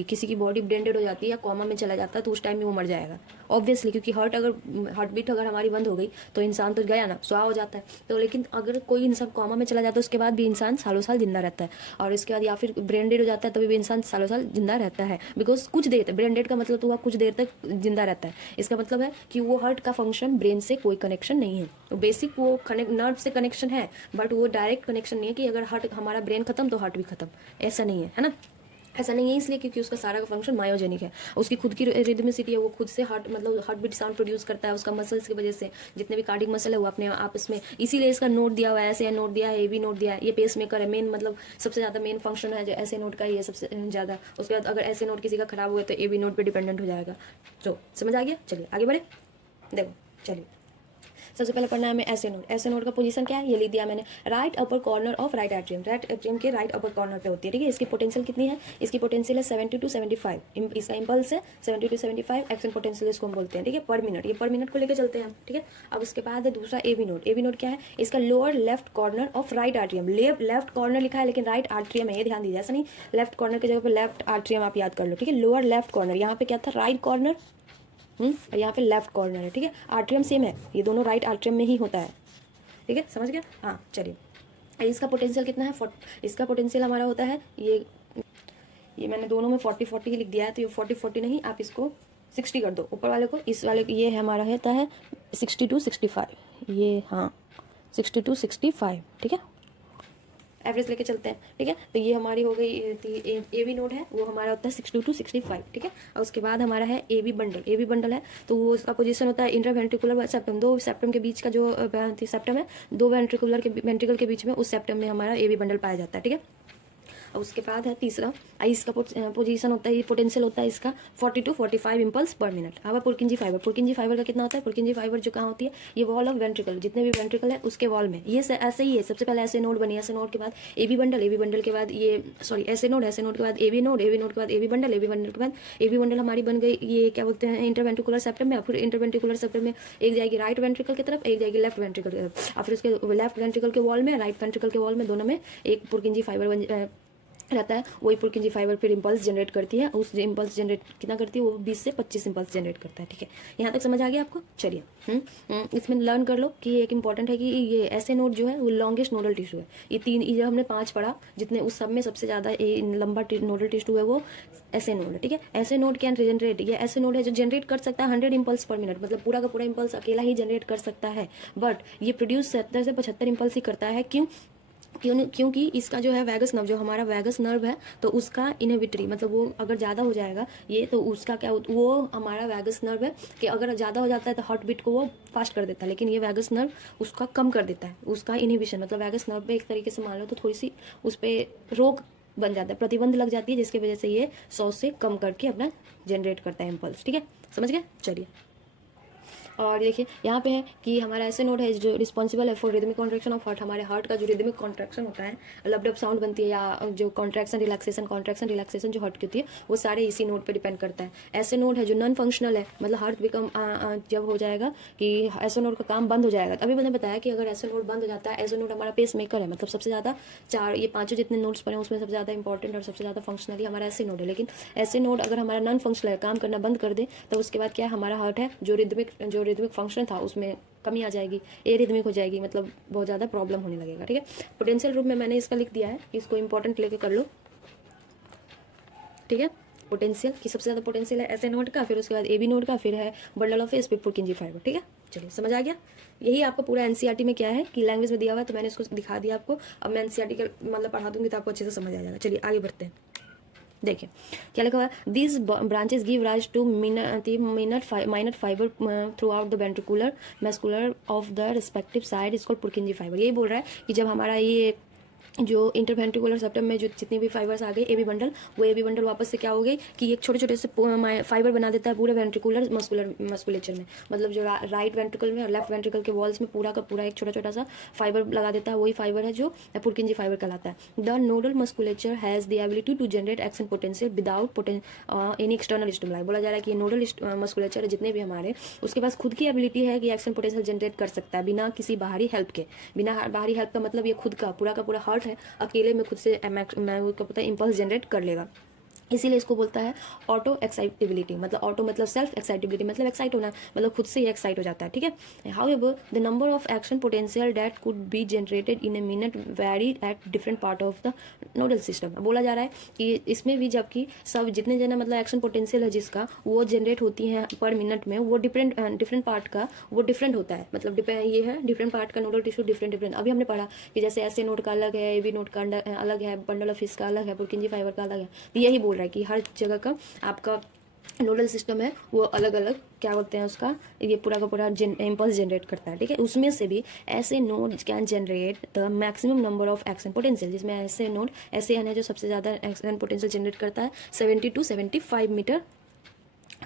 किसी की बॉडी ब्रेन डेड हो जाती है या कॉमा में चला जाता है तो उस टाइम में वो मर जाएगा ऑब्वियसली, क्योंकि हार्ट बीट अगर हमारी बंद हो गई तो इंसान तो गया ना, स्वाहा हो जाता है। तो लेकिन अगर कोई इंसान कॉमा में चला जाता है उसके बाद भी इंसान सालों साल जिंदा रहता है, और इसके बाद या फिर ब्रेन डेड हो जाता है तभी भी इंसान सालों साल जिंदा रहता है, बिकॉज कुछ देर तक। ब्रेन डेड का मतलब तो वह कुछ देर तक जिंदा रहता है, इसका मतलब है कि वो हार्ट का फंक्शन ब्रेन से कोई कनेक्शन नहीं है। तो बेसिक वो नर्व से कनेक्शन है, बट वो डायरेक्ट कनेक्शन नहीं है कि अगर हार्ट हमारा ब्रेन खत्म तो हार्ट भी खत्म, ऐसा नहीं है ना। ऐसा नहीं है इसलिए क्योंकि उसका सारा का फंक्शन मायोजेनिक है, उसकी खुद की रिदमिसिटी है, वो खुद से हार्ट मतलब हार्ट बीट साउंड प्रोड्यूस करता है उसका मसल्स की वजह से। जितने भी कार्डिक मसल है वो अपने आपस में, इसीलिए इसका नोट दिया हुआ है, ऐसे नोट दिया है, ए बी नोट दिया है। ये पेस मेकर है, मेन मतलब सबसे ज़्यादा मेन फंक्शन है जो ऐसे नोट का ही है सबसे ज़्यादा। उसके बाद अगर ऐसे नोट किसी का खराब हुआ तो ए बी नोट पर डिपेंडेंट हो जाएगा। तो समझ आ गया, चलिए आगे बढ़े। देखो चलिए, सबसे पहले पढ़ना है हमें ऐसे नोड। ऐसे नोड का पोजीशन क्या है ये लिख दिया मैंने, right upper corner of right atrium. Right atrium के राइट अपर कॉर्नर पे होती है, ठीक है। इसकी पोटेंशियल कितनी है, इसकी पोटेंशियल है 70 to 75, इसका इंपल्स है 70 to 75 एक्शन पोटेंशियल इसको हम बोलते हैं, ठीक है, पर मिनट। ये पर मिनट को लेकर चलते हैं, ठीक है। अब उसके बाद है दूसरा A V node. A V node क्या है, इसका lower left corner of right atrium. Left corner लिखा है लेकिन राइट आर्ट्रियम है, ये ध्यान दीजिए, ऐसा नहीं लेफ्ट कॉर्नर की जगह पे लेफ्ट आर्ट्रियम आप याद कर लो, ठीक है। लोअर लेफ्ट कॉर्नर, यहाँ पे क्या था, राइट कॉर्नर और यहाँ पे लेफ्ट कॉर्नर है, ठीक है। आर्ट्रियम सेम है, ये दोनों राइट आर्ट्रियम में ही होता है, ठीक है, समझ गया। हाँ चलिए, इसका पोटेंशियल कितना है, इसका पोटेंशियल हमारा होता है ये मैंने दोनों में 40-40 ही लिख दिया है, तो ये 40-40 नहीं, आप इसको 60 कर दो ऊपर वाले को, इस वाले को। ये है हमारा रहता है 60 to 65, ये हाँ 60 to 65, ठीक है। एवरेज लेके चलते हैं, ठीक है। तो ये हमारी हो गई ए बी नोड है, वो हमारा होता है 60 to 65, ठीक है। और उसके बाद हमारा है A V bundle. A V bundle है तो वो उसका पोजीशन होता है इंटरवेंट्रिकुलर सेप्टम। दो सेप्टम के बीच का जो सेप्टम है, दो वेंट्रिकल के बीच में, उस सेप्टम में हमारा ए बी बंडल पाया जाता है, ठीक है। और उसके बाद है तीसरा, इसका पोजीशन होता है, पोटेंशियल होता है इसका 40 to 45 इम्पल्स पर मिनट। अब पुरकिंजी फाइबर, पुरकिंजी फाइबर का कितना होता है, पुरकिंजी फाइबर जो कहाँ होती है, ये वॉल ऑफ वेंट्रिकल, जितने भी वेंट्रिकल है उसके वॉल में। ये ऐसे ही है, सबसे पहले ऐसे नोड बनी, ऐसे नोड के बाद A V bundle, A V bundle के बाद ये सॉरी ऐसे नोड के बाद A V node, A V node के बाद A V bundle, A V bundle के बाद ए बी बंडल हमारी बन गई, ये क्या बोलते हैं, इंटरवेंट्रिकुलर सेप्टम में। फिर इंटरवेंट्रिकुलर सेप्टम में एक जाएगी राइट वेंट्रिकल की तरफ, एक जाएगी लेफ्ट वेंट्रिकल की तरफ, और फिर उसके लेफ्ट वेंट्रिकल के वॉल में, राइट वेंट्रिकल के वॉल में, दोनों में एक पुरकिंजी फाइबर रहता है। वही पुरकिंजी फाइबर फिर इंपल्स जनरेट करती है, उस इंपल्स जनरेट कितना करती है, वो 20 से 25 इंपल्स जनरेट करता है, ठीक है। यहाँ तक समझ आ गया आपको, चलिए। इसमें लर्न कर लो कि एक इंपॉर्टेंट है कि ये ऐसे नोड जो है वो लॉन्गेस्ट नोडल टिश्यू है। ये हमने 5 पढ़ा, जितने उस सब में सबसे ज्यादा लंबा नोडल टिश्यू है वो ऐसे नोड है, ठीक है। ऐसे नोड कैन जनरेट, ये ऐसे नोड है जो जनरेट कर सकता है 100 इंपल्स पर मिनट, मतलब पूरा का पूरा इंपल्स अकेला ही जनरेट कर सकता है, बट ये प्रोड्यूस 70 से 75 इंपल्स ही करता है। क्योंकि इसका जो है वैगस नर्व, जो हमारा वैगस नर्व है, तो उसका इनहिबिटरी मतलब वो अगर ज़्यादा हो जाएगा ये, तो उसका क्या, वो हमारा वैगस नर्व है कि अगर ज़्यादा हो जाता है तो हार्ट बीट को वो फास्ट कर देता है, लेकिन ये वैगस नर्व उसका कम कर देता है, उसका इनहिबिशन मतलब वैगस नर्व पे एक तरीके से मान लो तो थोड़ी सी उस पर रोक बन जाता है, प्रतिबंध लग जाती है, जिसकी वजह से ये 100 से कम करके अपना जनरेट करता है इम्पल्स, ठीक है, समझ गए। चलिए, और देखिए यहाँ पे है कि हमारा ऐसे नोड है जो रिस्पॉन्सिबल है for rhythmic contraction of heart. हमारे हार्ट का जो रिदमिक कॉन्ट्रैक्शन होता है, लब डब साउंड बनती है, या जो कॉन्ट्रैक्शन रिलैक्सेशन जो हार्ट की होती है, वो सारे इसी नोड पे डिपेंड करता है। ऐसे नोड है जो नॉन फंक्शनल है, मतलब हार्ट बिकम जब हो जाएगा कि ऐसे नोड का काम बंद हो जाएगा। अभी मैंने बताया कि अगर ऐसे नोड बंद हो जाता है, ऐसे नोड हमारा पेस मेकर है, मतलब सबसे ज़्यादा ये 5 जितने नोड्स पड़े हैं उसमें सबसे ज़्यादा इंपॉर्टेंट और सबसे ज़्यादा फंक्शनली हमारा ऐसे नोड है। लेकिन ऐसे नोड अगर हमारा नॉन फंक्शनल है, काम करना बंद कर दे, तो उसके बाद क्या है, हमारा हार्ट है जो रिदमिक फंक्शन था उसमें कमी आ जाएगी, एरिथमिक हो जाएगी, मतलब बहुत ज़्यादा प्रॉब्लम होने लगेगा, ठीक है। पोटेंशियल रूप में मैंने इसका लिख दिया है, इसको इंपॉर्टेंट लेके कर लो, ठीक है। पोटेंशियल की सबसे ज़्यादा पोटेंशियल है ऐसे नोड का, फिर उसके बाद ए बी नोड का, फिर है बंडल ऑफ स्पिक पुरकिंजी फाइबर, ठीक है। चलिए, समझ आ गया। यही आपको पूरा एनसीईआरटी में क्या है कि लैंग्वेज में दिया हुआ है, तो मैंने इसको दिखा दिया आपको। अब मैं एनसीईआरटी का मतलब पढ़ा दूंगी तो आपको अच्छे से समझ आ जाएगा। चलिए आगे बढ़ते हैं। देखिए क्या लिखा हुआ है, these branches give rise to minor fibre throughout the ventricular muscular of the respective side is called Purkinje fibre. यही बोल रहा है कि जब हमारा ये जो इंटरवेंट्रिकुलर सेप्टम में जो जितनी भी फाइबर्स आ गए ए बी बंडल, वो ए बी बंडल वापस से क्या हो गई कि एक छोटे छोटे से फाइबर बना देता है पूरे वेंट्रिकुलर मस्कुलेचर में, मतलब जो राइट वेंट्रिकल में और लेफ्ट वेंट्रिकल के वॉल्स में पूरा का पूरा एक छोटा छोटा सा फाइबर लगा देता है। वही फाइबर है जो पुरकिंजी फाइबर कहलाता है। The nodal musculature has the ability to generate action potential without any external stimuli. बोला जा रहा है कि नोडल मस्कुलेचर जितने भी हमारे, उसके पास खुद की एबिलिटी है कि एक्शन पोटेंशियल जनरेट कर सकता है बिना किसी बाहरी हेल्प के। बिना बाहरी हेल्प का मतलब ये खुद का पूरा हार्ट है, अकेले में खुद से मैं पता है इम्पल्स जनरेट कर लेगा। इसीलिए इसको बोलता है ऑटो एक्साइटेबिलिटी, मतलब ऑटो मतलब सेल्फ एक्साइटेबिलिटी, मतलब एक्साइट होना, मतलब खुद से ही एक्साइट हो जाता है, ठीक है। However the number of action potential that could be generated in a minute very at different part of the nodal system. बोला जा रहा है कि इसमें भी जबकि सब जितने जना मतलब एक्शन पोटेंशियल है जिसका वो जनरेट होती है पर मिनट में, वो डिफरेंट पार्ट का वो डिफरेंट होता है, मतलब ये है डिफरेंट पार्ट का नोडल टिश्यू डिफरेंट। अभी हमने पढ़ा कि जैसे ऐसे नोड का अलग है, एबी नोड का अलग है, बंडल ऑफ हिस का अलग है, पुरकिंजी फाइबर का अलग है। तो यही बोल रहा है कि हर जगह का आपका नोडल सिस्टम है वो अलग अलग क्या बोलते हैं उसका, ये पूरा का पूरा इम्पल्स जनरेट करता है, ठीक है। उसमें से भी ऐसे node can generate the maximum number of action potential, जिसमें ऐसे नोड ऐसे है जो सबसे ज़्यादा एक्शन पोटेंशियल जनरेट करता है 70 to 75 metre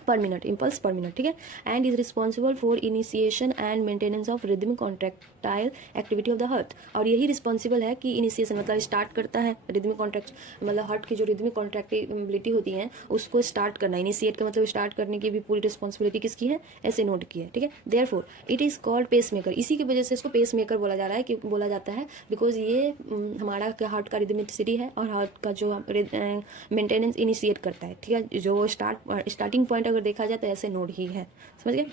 per minute, impulse per minute, ठीक है। And is responsible for initiation and maintenance of rhythmic contractile activity of the heart. और यही रिस्पॉन्सिबल है कि इनिशिएशन मतलब स्टार्ट करता है रिदमिक कॉन्ट्रैक्ट, मतलब हार्ट की जो रिदमिक कॉन्ट्रैक्टिबिलिटी होती है उसको स्टार्ट करना, इनिशिएट का मतलब स्टार्ट करने की भी पूरी रिस्पॉन्सिबिलिटी किसकी है, ऐसे नोड की है, ठीक है। Therefore it is called pacemaker, इसी की वजह से इसको पेस मेकर बोला जा रहा है, कि बोला जाता है बिकॉज ये हमारा हार्ट का रिदमिसिटी है और हार्ट का जो मेंटेनेंस इनिशिएट करता है, ठीक है। जो स्टार्टिंग पॉइंट अगर देखा जाए तो ऐसे नोड ही है, समझ गए।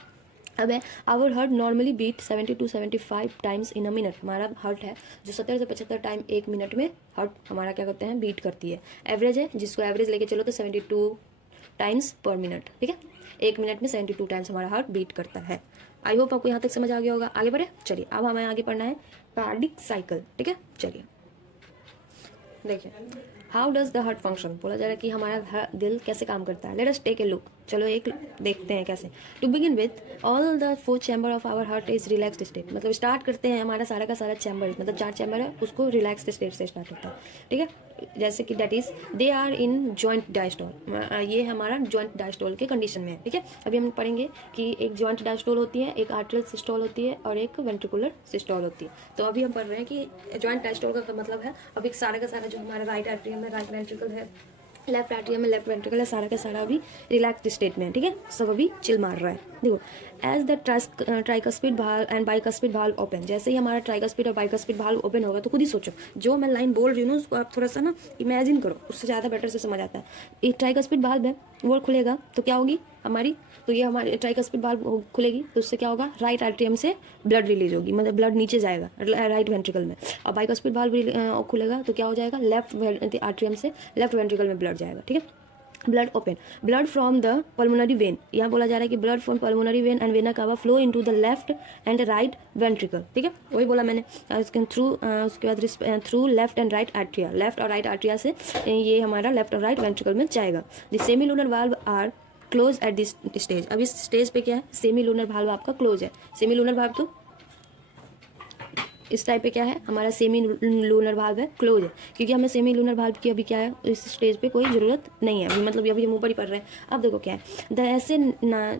अब है our heart normally beat 70 to 75 times in a minute, हमारा हार्ट है जो 70 से 75 टाइम एक मिनट में हार्ट हमारा क्या करते हैं बीट करती है। एवरेज है, जिसको एवरेज लेके चलो तो 72 टाइम्स पर मिनट, ठीक है। एक मिनट में 72 टाइम्स हमारा हार्ट बीट करता है। आई होप आपको यहाँ तक समझ आ गया होगा। आगे बढ़े, चलिए अब हमें आगे पढ़ना है कार्डिक साइकिल, ठीक है। चलिए देखिए how does the heart function, बोला जा रहा है कि हमारा दिल कैसे काम करता है। Let us take a look, चलो एक देखते हैं कैसे। To begin with all the 4 chamber of our heart is relaxed state, मतलब स्टार्ट करते हैं हमारा सारा का सारा चैम्बर, मतलब 4 चैम्बर है उसको रिलैक्स्ड स्टेट से स्टार्ट होता है, ठीक है। जैसे कि that is they are in joint diastole, ये हमारा जॉइंट डायस्टोल के कंडीशन में है, ठीक है। अभी हम पढ़ेंगे कि एक जॉइंट डायस्टोल होती है, एक आर्टरियल सिस्टोल होती है और एक वेंट्रिकुलर सिस्टोल होती है। तो अभी हम पढ़ रहे हैं कि जॉइंट डायस्टोल का मतलब है अभी सारा का सारा जो हमारा राइट एट्रियम में राइट वेंट्रिकल है, लेफ्ट एट्रियम में लेफ्ट वेंट्रिकल है, सारा का सारा अभी रिलैक्स्ड स्टेट में है, ठीक है। सब अभी चिल मार रहा है। देखो as the tricuspid valve and bicuspid valve open, जैसे ही हमारा ट्राइकस्पिड और बाइकस्पिड भाल्व ओपन होगा तो खुद ही सोचो, जो मैं लाइन बोल रही हूँ ना उसको आप थोड़ा सा ना इमेजिन करो, उससे ज़्यादा बेटर से समझ आता है। एक ट्राइकस्पिड भाल्व है वो खुलेगा तो क्या होगी हमारी, तो ये हमारी ट्राइकस्पिड भाल्व खुलेगी तो उससे क्या होगा, राइट एट्रियम से ब्लड रिलीज होगी, मतलब ब्लड नीचे जाएगा राइट वेंट्रिकल में। और बाइकस्पिड भाल्व खुलेगा तो क्या हो जाएगा, लेफ्ट एट्रियम से लेफ्ट वेंट्रिकल में ब्लड जाएगा, ठीक है। Blood open, blood from the pulmonary vein, यहाँ बोला जा रहा है कि blood from pulmonary vein and vena cava flow into the left and right ventricle, ठीक है। वही बोला मैंने। थ्रू उसके बाद through left and right atria, left और राइट आर्ट्रिया से ये हमारा लेफ्ट और राइट वेंट्रिकल में जाएगा। The semi lunar valve are close at this stage, अब इस स्टेज पे क्या है, सेमी लूनर वाल्व आपका क्लोज है। सेमी लूनर वाल्व तो इस टाइप पे क्या है हमारा सेमी लूनर वाल्व है, क्लोज है, क्योंकि हमें सेमी लूनर वाल्व की अभी क्या है इस स्टेज पे कोई ज़रूरत नहीं है अभी, मतलब अभी हम ऊपर ही पढ़ रहे हैं। अब देखो क्या है, द ऐसे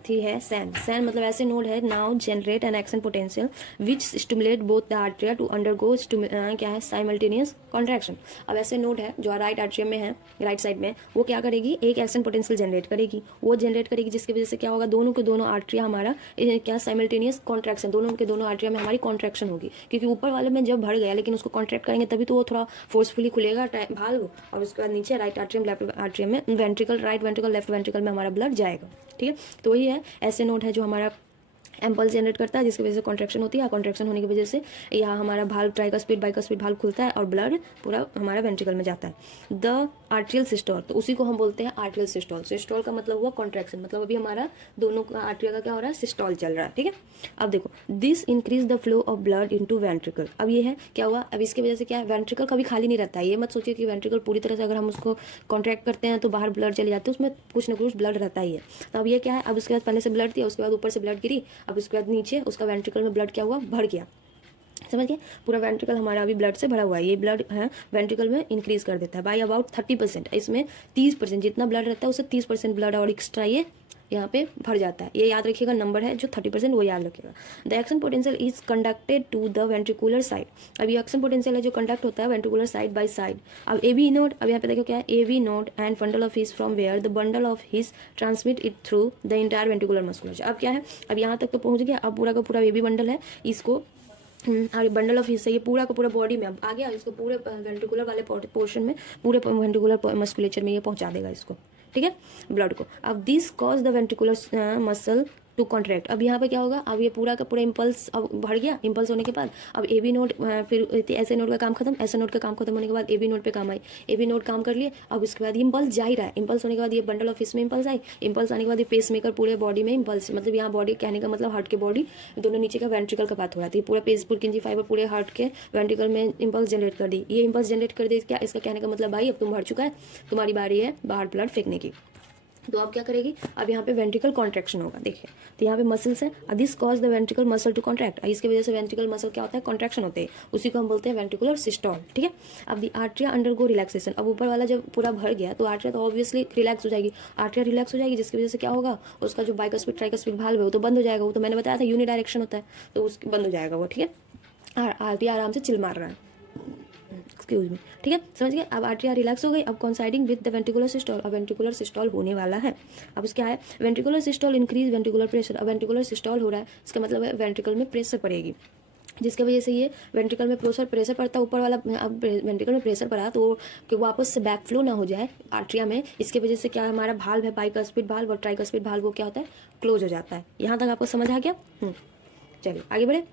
थी है सैन, सैन मतलब ऐसे नोड है now generate an action potential which stimulate both the atria to undergo क्या है साइमल्टेनियस कॉन्ट्रैक्शन। अब ऐसे नोड है जो राइट आर्ट्रियम में है, राइट साइड में, वो क्या करेगी, एक एक्शन पोटेंशियल जनरेट करेगी, वो जनरेट करेगी जिसकी वजह से क्या होगा, दोनों के दोनों आर्ट्रिया हमारा क्या साइमल्टेनियस कॉन्ट्रैक्शन, दोनों के दोनों आर्ट्रिया में हमारी कॉन्ट्रैक्शन होगी, क्योंकि ऊपर वाले में जब भर गया लेकिन उसको कॉन्ट्रैक्ट करेंगे तभी तो वो थोड़ा फोर्सफुली खुलेगा भाल्व, और उसके बाद नीचे राइट आर्ट्रियम लेफ्ट आर्ट्रियम में ventricle, right ventricle left ventricle में हमारा ब्लड जाएगा, ठीक है। तो वही है ऐसे नोड है जो हमारा एम्पल्स जनरेट करता है जिसकी वजह से कॉन्ट्रैक्शन होती है, कॉन्ट्रैक्शन होने की वजह से यहाँ हमारा भाल्व ट्राइकस्पिड बाइकस्पिड भाल्व खुलता है और ब्लड पूरा हमारा वेंट्रिकल में जाता है। द आर्ट्रियल सिस्टोल, तो उसी को हम बोलते हैं आर्ट्रियल सिस्टोल। सिस्टोल का मतलब हुआ कॉन्ट्रैक्शन, मतलब अभी हमारा दोनों का आर्ट्रिया का क्या हो रहा है, सिस्टोल चल रहा है, ठीक है। अब देखो this increase the flow of blood into ventricle, अब ये है क्या हुआ, अब इसकी वजह से क्या है, वेंट्रिकल कभी खाली नहीं रहता है। ये मत सोचिए कि वेंट्रिकल पूरी तरह से अगर हम उसको कॉन्ट्रैक्ट करते हैं तो बाहर ब्लड चले जाते हैं, उसमें कुछ ना कुछ ब्लड रहता ही है। तो अब ये क्या है, अब उसके बाद पहले से ब्लड थी, उसके बाद ऊपर से ब्लड गिरी, अब उसके बाद नीचे उसका वेंट्रिकल में ब्लड क्या हुआ, भर गया, समझ गए। पूरा वेंट्रिकल हमारा अभी ब्लड से भरा हुआ है, ये ब्लड है वेंट्रिकल में इंक्रीज कर देता है बाय अबाउट 30%, इसमें 30% जितना ब्लड रहता है उससे 30% ब्लड और एक्स्ट्रा ये यहाँ पे भर जाता है। ये याद रखिएगा, नंबर है जो 30% वो याद रखिएगा। The action potential is conducted to the ventricular side, अब ये एक्शन पोटेंशियल है जो कंडक्ट होता है वेंट्रिकुलर साइड बाय साइड। अब ए वी नोड, अब यहाँ पे देखो क्या है, A V node and bundle of His from where the bundle of His transmit it through the entire ventricular muscular. अब क्या है, अब यहाँ तक तो पहुंच गया, अब पूरा का पूरा ए वी बंडल है, इसको और बंडल ऑफ हिस्सा ये पूरा का पूरा बॉडी में अब आ गया, इसको पूरे वेंट्रिकुलर वाले पोर्शन में, पूरे वेंट्रिकुलर मस्कुलेचर में ये पहुंचा देगा इसको, ठीक है, ब्लड को। अब this cause the ventricular muscle to contract. अब यहाँ पे क्या होगा, अब ये पूरा का पूरा इम्पल्स अब बढ़ गया, इम्पल्स होने के बाद अब ए बी नोड, फिर ऐसे नोड का काम खत्म, ऐसे नोड का काम खत्म होने के बाद ए बी नोड पे काम आई, ए बी नोड काम कर लिए। अब इसके बाद ये इम्पल्स जा ही रहा है, इम्पल्स होने के बाद ये बंडल ऑफ इसमें इम्पल्स आई, इम्पल्स आने के बाद ये पेस मेकर पूरे बॉडी में इम्पल्स, मतलब यहाँ बॉडी कहने का मतलब हार्ट के बॉडी दोनों नीचे का वेंट्रिकल का बात हो रहा था, पूरा पेस पुरकिंजी फाइबर पूरे हार्ट के वेंट्रिकल में इम्पल्स जनरेट कर दी। ये इम्पल्स जनरेट कर दी, क्या इसका कहने का मतलब भाई अब तुम भर चुका है, तुम्हारी बारी है बाहर ब्लड फेंकने की। तो अब क्या करेगी, अब यहाँ पे वेंट्रिकल कॉन्ट्रैक्शन होगा, देखिए तो यहाँ पे मसल्स है, this cause the ventricle muscle to contract, इसके वजह से वेंट्रिकल मसल क्या होता है, कॉन्ट्रैक्शन होते हैं, उसी को हम बोलते हैं वेंट्रिकुलर सिस्टोल, ठीक है। अब दी आर्ट्रिया अंडरगो रिलैक्सेशन, अब ऊपर वाला जब पूरा भर गया तो आर्ट्रिया तो ऑब्वियसली रिलैक्स हो जाएगी, आर्ट्रिया रिलैक्स हो जाएगी, जिसकी वजह से क्या होगा, उसका जो बाइकस्पिड ट्राइकस्पिड वाल्व है वो तो बंद हो जाएगा, वो तो मैंने बताया था यूनिडायरेक्शन होता है, तो उसके बंद हो जाएगा वो, ठीक है। आर्ट्रिया आराम से चिल मार रहा है, एक्सक्यूज मी, ठीक है, समझ गए। अब आर्ट्रिया रिलैक्स हो गई, अब coinciding with the ventricular systole, अब वेंट्रिकुलर सिस्टोल होने वाला है। अब इसका है ventricular systole increase ventricular pressure, अब वेंट्रिकुलर सिस्टोल हो रहा है, इसका मतलब है वेंट्रिकल में प्रेशर पड़ेगी, जिसकी वजह से ये वेंट्रिकल में प्रेशर पड़ता है ऊपर वाला, अब वेंट्रिकल में प्रेशर पड़ा तो कि वापस से बैक फ्लो ना हो जाए आर्ट्रिया में, इसके वजह से क्या हमारा भाल्व है बाइकस्पिड भाल्व और ट्राइकस्पिड भाल्व, वो क्या होता है, क्लोज हो जाता है। यहाँ तक आपको समझ आ गया, चलिए आगे बढ़े,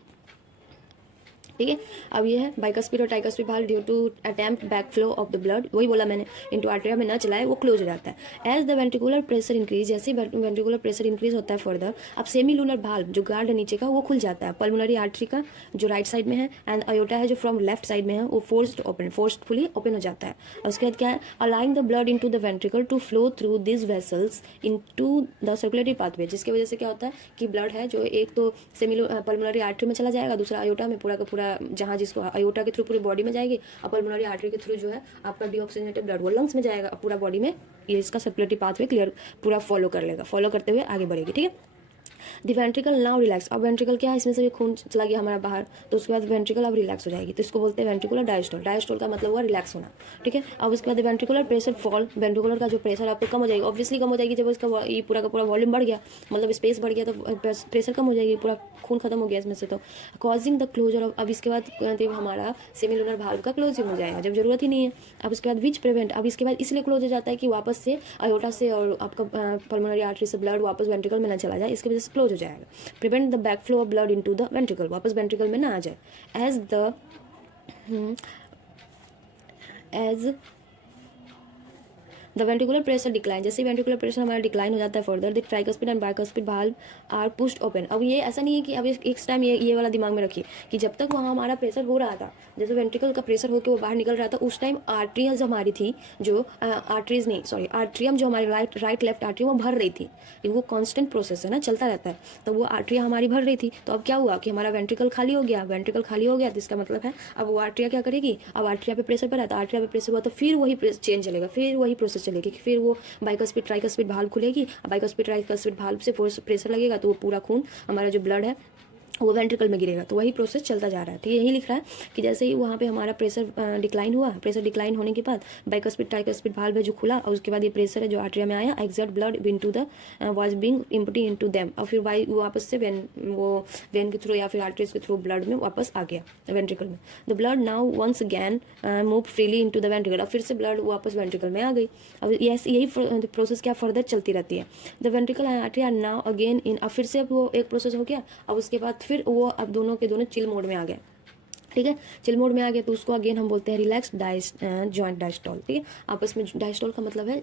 ठीक है। अब ये है बाइकस्पिड और tricuspid valve due to attempt back flow of the blood, वही बोला मैंने, इनटू आर्टेरिया में ना चलाए वो क्लोज हो जाता है। As the ventricular pressure increase, जैसे वेंट्रिकुलर प्रेशर इंक्रीज होता है फर्दर, अब सेमी लूनर भाल्व जो गार्ड है नीचे का वो खुल जाता है, पल्मोनरी आर्टरी का जो राइट साइड में है एंड अयोटा है जो फ्रॉम लेफ्ट साइड में है, वो फोर्सफुली ओपन हो जाता है। और उसके बाद क्या है, allowing the blood into the ventricle to flow through this vessels into the circulatory pathway, जिसकी वजह से क्या होता है कि ब्लड है जो एक तो सेमी पल्मोनरी आर्टरी में चला जाएगा, दूसरा अयोटा में पूरा का पूरा, जहाँ जिसको अयोटा के थ्रू पूरी बॉडी में जाएगी, और पल्मोनरी आर्टरी के थ्रू जो है आपका डीऑक्सीजनेटेड ब्लड वो लंग्स में जाएगा, पूरा बॉडी में ये इसका सर्कुलेटरी पाथवे क्लियर पूरा फॉलो कर लेगा, फॉलो करते हुए आगे बढ़ेगी, ठीक है। द वेंट्रिकल नाउ रिलैक्स, अब वेंट्रिकल क्या है, इसमें से भी खून चला गया हमारा बाहर, तो उसके बाद वेंट्रिकल अब रिलैक्स हो जाएगी, तो इसको बोलते हैं वेंट्रिकुलर डायस्टोल, डायस्टोल का मतलब हुआ रिलैक्स होना, ठीक है। अब उसके बाद वेंट्रिकुलर प्रेशर फॉल, वेंट्रिकुलर का जो प्रेशर आपको कम हो जाएगी, ऑब्वियसली कम हो जाएगी, जब उसका ये पूरा का पूरा वॉल्यूम बढ़ गया, मतलब स्पेस बढ़ गया, तो प्रेशर कम हो जाएगी, पूरा खून खत्म हो गया इसमें से, तो कॉजिंग द क्लोजर ऑफ, अब इसके बाद हमारा सेमिलुनर भाल्व का क्लोजिंग हो जाएगा जब जरूरत ही नहीं है। अब उसके बाद विच प्रिवेंट, अब इसके बाद इसलिए क्लोज हो जाता है कि वापस से अयोटा से और आपका पल्मोनरी आर्टरी से ब्लड वापस वेंट्रिकल में ना चला जाए, इसकी वजह से क्लोज हो जाएगा। Prevent the back flow of blood into the ventricle, वापस वेंट्रिकल में ना आ जाए। As the ventricular pressure decline, जैसे वेंट्रिकुलर प्रेशर हमारा डिक्लाइन हो जाता है further, the tricuspid and bicuspid valve are pushed open. अब ये ऐसा नहीं है कि अब एक टाइम ये वाला दिमाग में रखिए कि जब तक वहाँ हमारा प्रेशर हो रहा था, जैसे वेंट्रिकल का प्रेशर होकर वो बाहर निकल रहा था, उस टाइम आर्ट्रियल्स हमारी थी जो आर्ट्रियम जो हमारी राइट लेफ्ट आर्ट्रियम वो भर रही थी, वो कॉन्स्टेंट प्रोसेस है ना, चलता रहता है, तो वो आर्ट्रिया हमारी भर रही थी। तो अब क्या हुआ कि हमारा वेंट्रिकल खाली हो गया, वेंट्रिकल खाली हो गया तो इसका मतलब है अब वो आर्ट्रिया क्या करेगी, अब आर्ट्रिया पे प्रेशर पड़ा, तो आर्ट्रिया पे प्रेशर हुआ तो फिर वही चेंज चलेगा, फिर वही प्रोसेस चलेगी, फिर वो बाइकस्पिड ट्राइकस्पिड भाल्व खुलेगी, बाइकस्पिड ट्राइकस्पिड भाल्व से प्रेशर लगेगा तो वो पूरा खून हमारा जो ब्लड है वो वेंट्रिकल में गिरेगा, तो वही प्रोसेस चलता जा रहा है। ठीक है, यही लिख रहा है कि जैसे ही वहाँ पे हमारा प्रेशर डिक्लाइन हुआ, प्रेशर डिक्लाइन होने के बाद बाइकस्पिड ट्राइकस्पिड भाल्व है जो खुला, और उसके बाद ये प्रेशर है जो आर्ट्रिया में आया, exert blood into the was being empty into them, और फिर वापस से वेन के थ्रू या फिर आर्टरीज के थ्रू ब्लड में वापस आ गया वेंट्रिकल में। The blood now once again move freely into the ventricle, अब फिर से ब्लड वापस वेंट्रिकल में आ गई। अब यही प्रोसेस क्या फर्दर चलती रहती है। The ventricle and artery now again in, अब फिर से अब वो एक प्रोसेस हो गया, अब उसके बाद फिर वो अब दोनों के दोनों चिल मोड में आ गए। ठीक है, चिल मोड में आ गया तो उसको अगेन हम बोलते हैं रिलैक्स जॉइंट डायस्टोल। ठीक है, आपस में डायस्टोल का मतलब है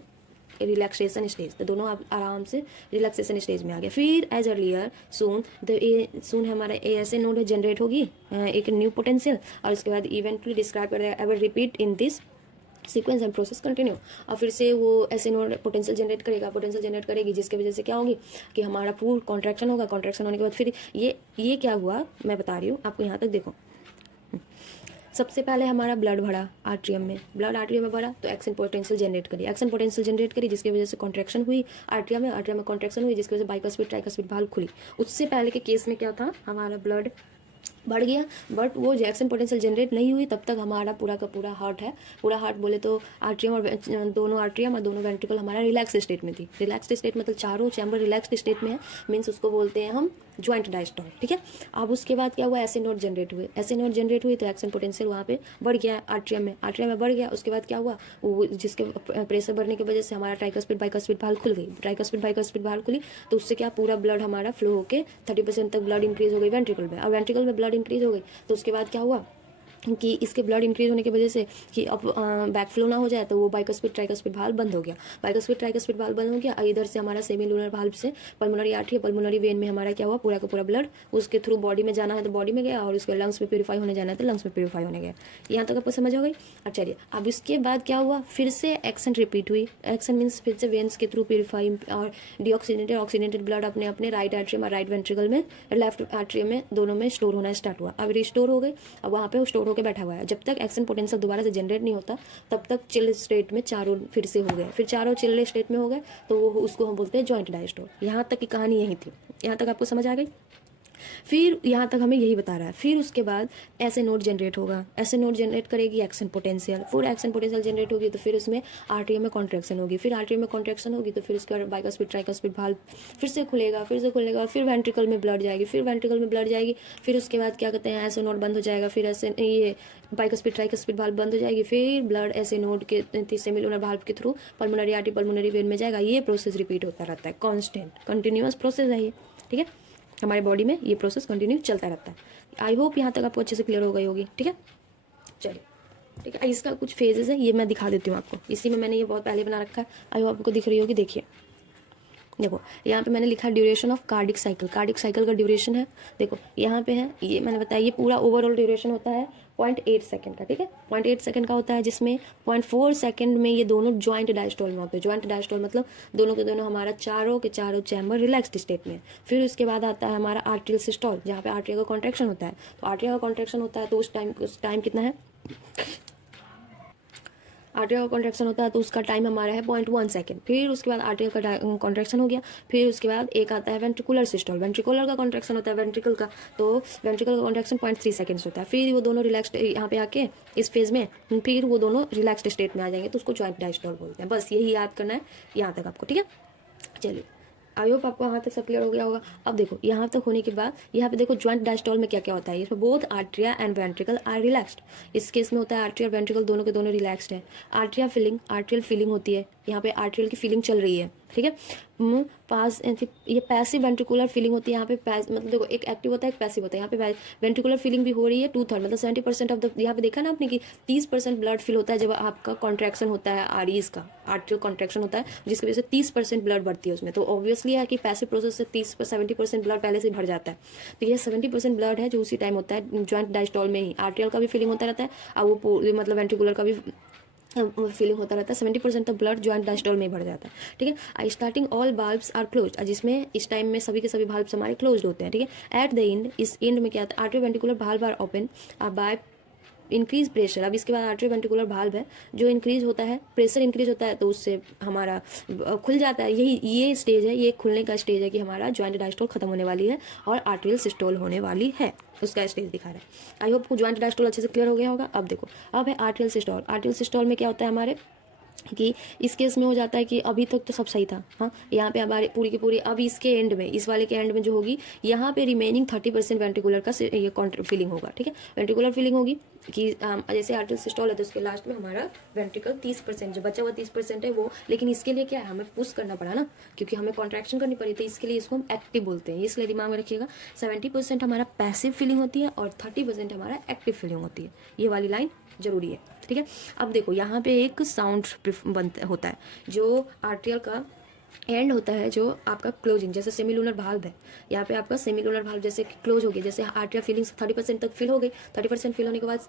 रिलैक्सेशन स्टेज, तो दोनों आप आराम से रिलैक्सेशन स्टेज में आ गया। फिर एज अर्लियर सून हमारा ऐसे नोड जनरेट होगी एक न्यू पोटेंशियल, और उसके बाद इवेंटली डिस्क्राइब कर देगा ever repeat in this sequence and process continue, और फिर से वो ऐसे नोड पोटेंशियल जनरेट करेगी जिसकी वजह से क्या होगी कि हमारा फुल कॉन्ट्रैक्शन होगा। कॉन्ट्रैक्शन होने के बाद फिर ये क्या हुआ मैं बता रही हूँ आपको, यहाँ तक देखो। सबसे पहले हमारा ब्लड भरा आर्ट्रियम में, भरा तो एक्शन पोटेंशियल जनरेट करी जिसकी वजह से कॉन्ट्रैक्शन हुई आर्ट्रियम में कॉन्ट्रैक्शन हुई जिसकी वजह से बाइकस्पिड ट्राइकस्पिड भाल्व खुली। उससे पहले के केस में क्या था, हमारा ब्लड बढ़ गया बट वो एक्शन पोटेंशियल जनरेट नहीं हुई, तब तक हमारा पूरा का पूरा हार्ट है, पूरा हार्ट बोले तो आर्ट्रियम और दोनों वेंट्रिकल हमारा रिलैक्स स्टेट में थी। रिलैक्स स्टेट मतलब चारों चैम्बर रिलैक्स स्टेट में है, मीन्स उसको बोलते हैं हम ज्वाइंट डायस्टोल, ठीक है। अब उसके बाद क्या हुआ, ऐसे नोड जनरेट हुए, ऐसे नोड जनरेट हुई तो एक्शन पोटेंशियल वहाँ पे बढ़ गया आर्ट्रियम में बढ़ गया। उसके बाद क्या हुआ, वो जिसके प्रेशर बढ़ने की वजह से हमारा ट्राइकस्पिड बाइकस्पिड वाल्व खुल गई, ट्राइकस्पिड बाइकस्पिड वाल्व खुली तो उससे क्या पूरा ब्लड हमारा फ्लो होकर 30% तक ब्लड इंक्रीज हो गई वेंट्रिकल में। अब वेंट्रिकल में ब्लड इंक्रीज हो गई तो उसके बाद क्या हुआ कि इसके ब्लड इंक्रीज होने की वजह से कि अब बैक फ्लो ना हो जाए तो वो बाइकस्पिड ट्राइकस्पिड वाल्व बंद हो गया, बाइकस्पिड ट्राइकस्पिड वाल्व बंद हो गया। इधर से हमारा सेमी लूनर वाल्व से पल्मोनरी आर्टरी पल्मोनरी वेन में हमारा क्या हुआ, पूरा का पूरा ब्लड उसके थ्रू बॉडी में जाना है तो बॉडी में गया, और उसके लंग्स में प्यूरीफाई होने जाना है तो लंग्स में प्यूरीफाई होने गया। यहाँ तक आपको समझ हो गई। अब चलिए, अब इसके बाद क्या हुआ, फिर से एक्शन रिपीट हुई। एक्शन मीन्स फिर से वेन्स के थ्रू प्यूरीफाई और डीऑक्सीनेटेड ऑक्सीनेटेड ब्लड अपने अपने राइट आर्टरी में, राइट वेंट्रिकल में, लेफ्ट आर्टरी में, दोनों में स्टोर होना स्टार्ट हुआ। अब रिस्टोर हो गई, अब वहाँ पे स्टोर होकर बैठा हुआ है। जब तक एक्शन पोटेंशियल दोबारा से जनरेट नहीं होता तब तक चिल स्टेट में चारों फिर से हो गए, फिर चारों चिल स्टेट में हो गए तो वो उसको हम बोलते हैं जॉइंट डायस्टोल। यहाँ तक की कहानी यही थी, यहाँ तक आपको समझ आ गई। फिर यहाँ तक हमें यही बता रहा है, फिर उसके बाद ऐसे नोड जनरेट होगा, ऐसे नोड जनरेट करेगी एक्शन पोटेंशियल, फिर एक्शन पोटेंशियल जनरेट होगी तो फिर उसमें आर्टरी में कॉन्ट्रैक्शन होगी, फिर आर्टरी में कॉन्ट्रैक्शन होगी तो फिर उसके बाद बाइकस्पिड ट्राइकस्पिड वाल्व फिर से खुलेगा, फिर वेंट्रिकल में ब्लड जाएगी, फिर वेंट्रिकल में ब्लड जाएगी, फिर उसके बाद क्या कहते हैं, ऐसे नोड बंद हो जाएगा, फिर ऐसे ये बाइकस्पिड ट्राइकस्पिड वाल्व बंद हो जाएगी, फिर ब्लड ऐसे नोड के सेमिलुनर वाल्व के through pulmonary artery pulmonary vein में जाएगा। ये प्रोसेस रिपीट होता रहता है, कांस्टेंट कंटिन्यूअस प्रोसेस है ये, ठीक है। हमारे बॉडी में ये प्रोसेस कंटिन्यू चलता रहता है। आई होप यहाँ तक आपको अच्छे से क्लियर हो गई होगी, ठीक है। चलिए, ठीक है, इसका कुछ फेजेस है, ये मैं दिखा देती हूँ आपको। इसी में मैंने ये बहुत पहले बना रखा है, आई होप आपको दिख रही होगी। देखिए, देखो यहाँ पे मैंने लिखा duration of cardiac cycle, cardiac cycle का ड्यूरेशन है। देखो यहाँ पे है, ये मैंने बताया, ये पूरा ओवरऑल ड्यूरेशन होता है 0.8 सेकंड का, ठीक है। 0.8 सेकंड का होता है, जिसमें 0.4 सेकंड में ये दोनों ज्वाइंट डायस्टोल में होते हैं। ज्वाइंट डायस्टोल मतलब दोनों के दोनों हमारा चारों के चारों चैम्बर रिलैक्स्ड स्टेट में। फिर उसके बाद आता है हमारा आर्ट्रियल सिस्टोल, जहाँ पे आर्ट्रिया का कॉन्ट्रैक्शन होता है। तो आर्ट्रिया का कॉन्ट्रैक्शन होता है तो उस टाइम कितना है, आर्टरिया का कॉन्ट्रैक्शन होता है तो उसका टाइम हमारा है 0.1 सेकंड। फिर उसके बाद आर्टरिया का कॉन्ट्रैक्शन हो गया, फिर उसके बाद एक आता है वेंट्रिकुलर सिस्टोल, वेंट्रिकुलर का कॉन्ट्रैक्शन होता है वेंट्रिकल का, तो वेंट्रिकल का कॉन्ट्रैक्शन 0.3 सेकंड्स होता है। फिर वो दोनों रिलैक्स्ड यहाँ पे आके इस फेज में फिर वो दोनों रिलैक्स्ड स्टेट में आ जाएंगे तो उसको जॉइंट डायस्टोल बोलते हैं। बस यही याद करना है यहाँ तक आपको, ठीक है। चलिए, आई होप आपको यहाँ तक सब क्लियर हो गया होगा। अब देखो यहाँ तक होने के बाद यहाँ पे देखो ज्वाइंट डायस्टोल में क्या क्या होता है। इसमें both atria and ventricle are relaxed. इस केस में होता है आर्ट्रिया और वेंट्रिकल दोनों के दोनों रिलैक्स्ड है। आर्ट्रिया फीलिंग, आर्ट्रियल फीलिंग होती है, यहाँ पे आर्ट्रियल की फीलिंग चल रही है, ठीक है। पास ये पैसिव वेंट्रिकुलर फीलिंग होती है। यहाँ पे मतलब देखो, एक एक्टिव होता है एक पैसिव होता है। यहाँ पे वेंट्रिकुलर फीलिंग भी हो रही है 2/3 मतलब 70% ऑफ द, यहाँ पे देखा ना आपने कि 30% ब्लड फिल होता है जब आपका कॉन्ट्रैक्शन होता है, आरईज का आर्ट्रियल कॉन्ट्रैक्शन होता है, जिसकी वजह से 30% ब्लड बढ़ती है उसमें। तो ऑब्वियसली है कि पैसिव प्रोसेस से 70% ब्लड पहले से भर जाता है। तो ये 70% ब्लड है जो उसी टाइम होता है ज्वाइंट डायस्टोल में ही। आर्ट्रियल का भी फीलिंग होता रहता है और वो मतलब वेंट्रिकुलर का भी फीलिंग होता रहता है। 70% ऑफ ब्लड ज्वाइंट डायस्टोल में ही भर जाता है, ठीक है। Starting all valves are closed, जिसमें इस टाइम में सभी के सभी वाल्व्स हमारे क्लोज्ड होते हैं, ठीक है। एट द एंड, इस एंड में क्या आता है, artery ventricular valve are open by increase pressure. अब इसके बाद आर्टरी वेंट्रिकुलर वाल्व है जो इंक्रीज होता है, प्रेशर इंक्रीज होता है तो उससे हमारा खुल जाता है। ये स्टेज है, ये खुलने का स्टेज है कि हमारा ज्वाइंट डायस्टोल खत्म होने वाली है और आर्टरियल सिस्टोल होने वाली है, उसका स्टेज दिखा रहा है। आई होप ज्वाइंट डायस्टोल अच्छे से क्लियर हो गया होगा। अब देखो, अब है आर्टरियल सिस्टोल। आर्टरियल सिस्टोल में क्या होता है हमारे कि इस केस में हो जाता है कि अभी तक तो सब सही था, हाँ, यहाँ पे हमारी पूरी की पूरी, अब इसके एंड में, इस वाले के एंड में जो होगी, यहाँ पे रिमेनिंग 30% वेंट्रिकुलर का ये फीलिंग होगा, ठीक है। वेंट्रिकुलर फीलिंग होगी कि जैसे आर्टरियल सिस्टोल है तो उसके लास्ट में हमारा वेंट्रिकल 30%, जो बचा हुआ 30% है वो, लेकिन इसके लिए क्या है, हमें पुश करना पड़ा ना, क्योंकि हमें कॉन्ट्रैक्शन करनी पड़ी, तो इसके लिए इसको हम एक्टिव बोलते हैं। इसलिए दिमाग में रखिएगा, 70% हमारा पैसिव फीलिंग होती है और 30% हमारा एक्टिव फीलिंग होती है। ये वाली लाइन जरूरी है, ठीक है। अब देखो यहाँ पे एक साउंड होता है जो आर्ट्रियल का एंड होता है, जो आपका क्लोजिंग, जैसे सेमीलुनर वाल्व है, यहाँ पे आपका सेमीलुनर वाल्व जैसे क्लोज हो गया, जैसे आर्ट्रियल फीलिंग्स 30% तक फिल हो गई, 30% फिल होने के बाद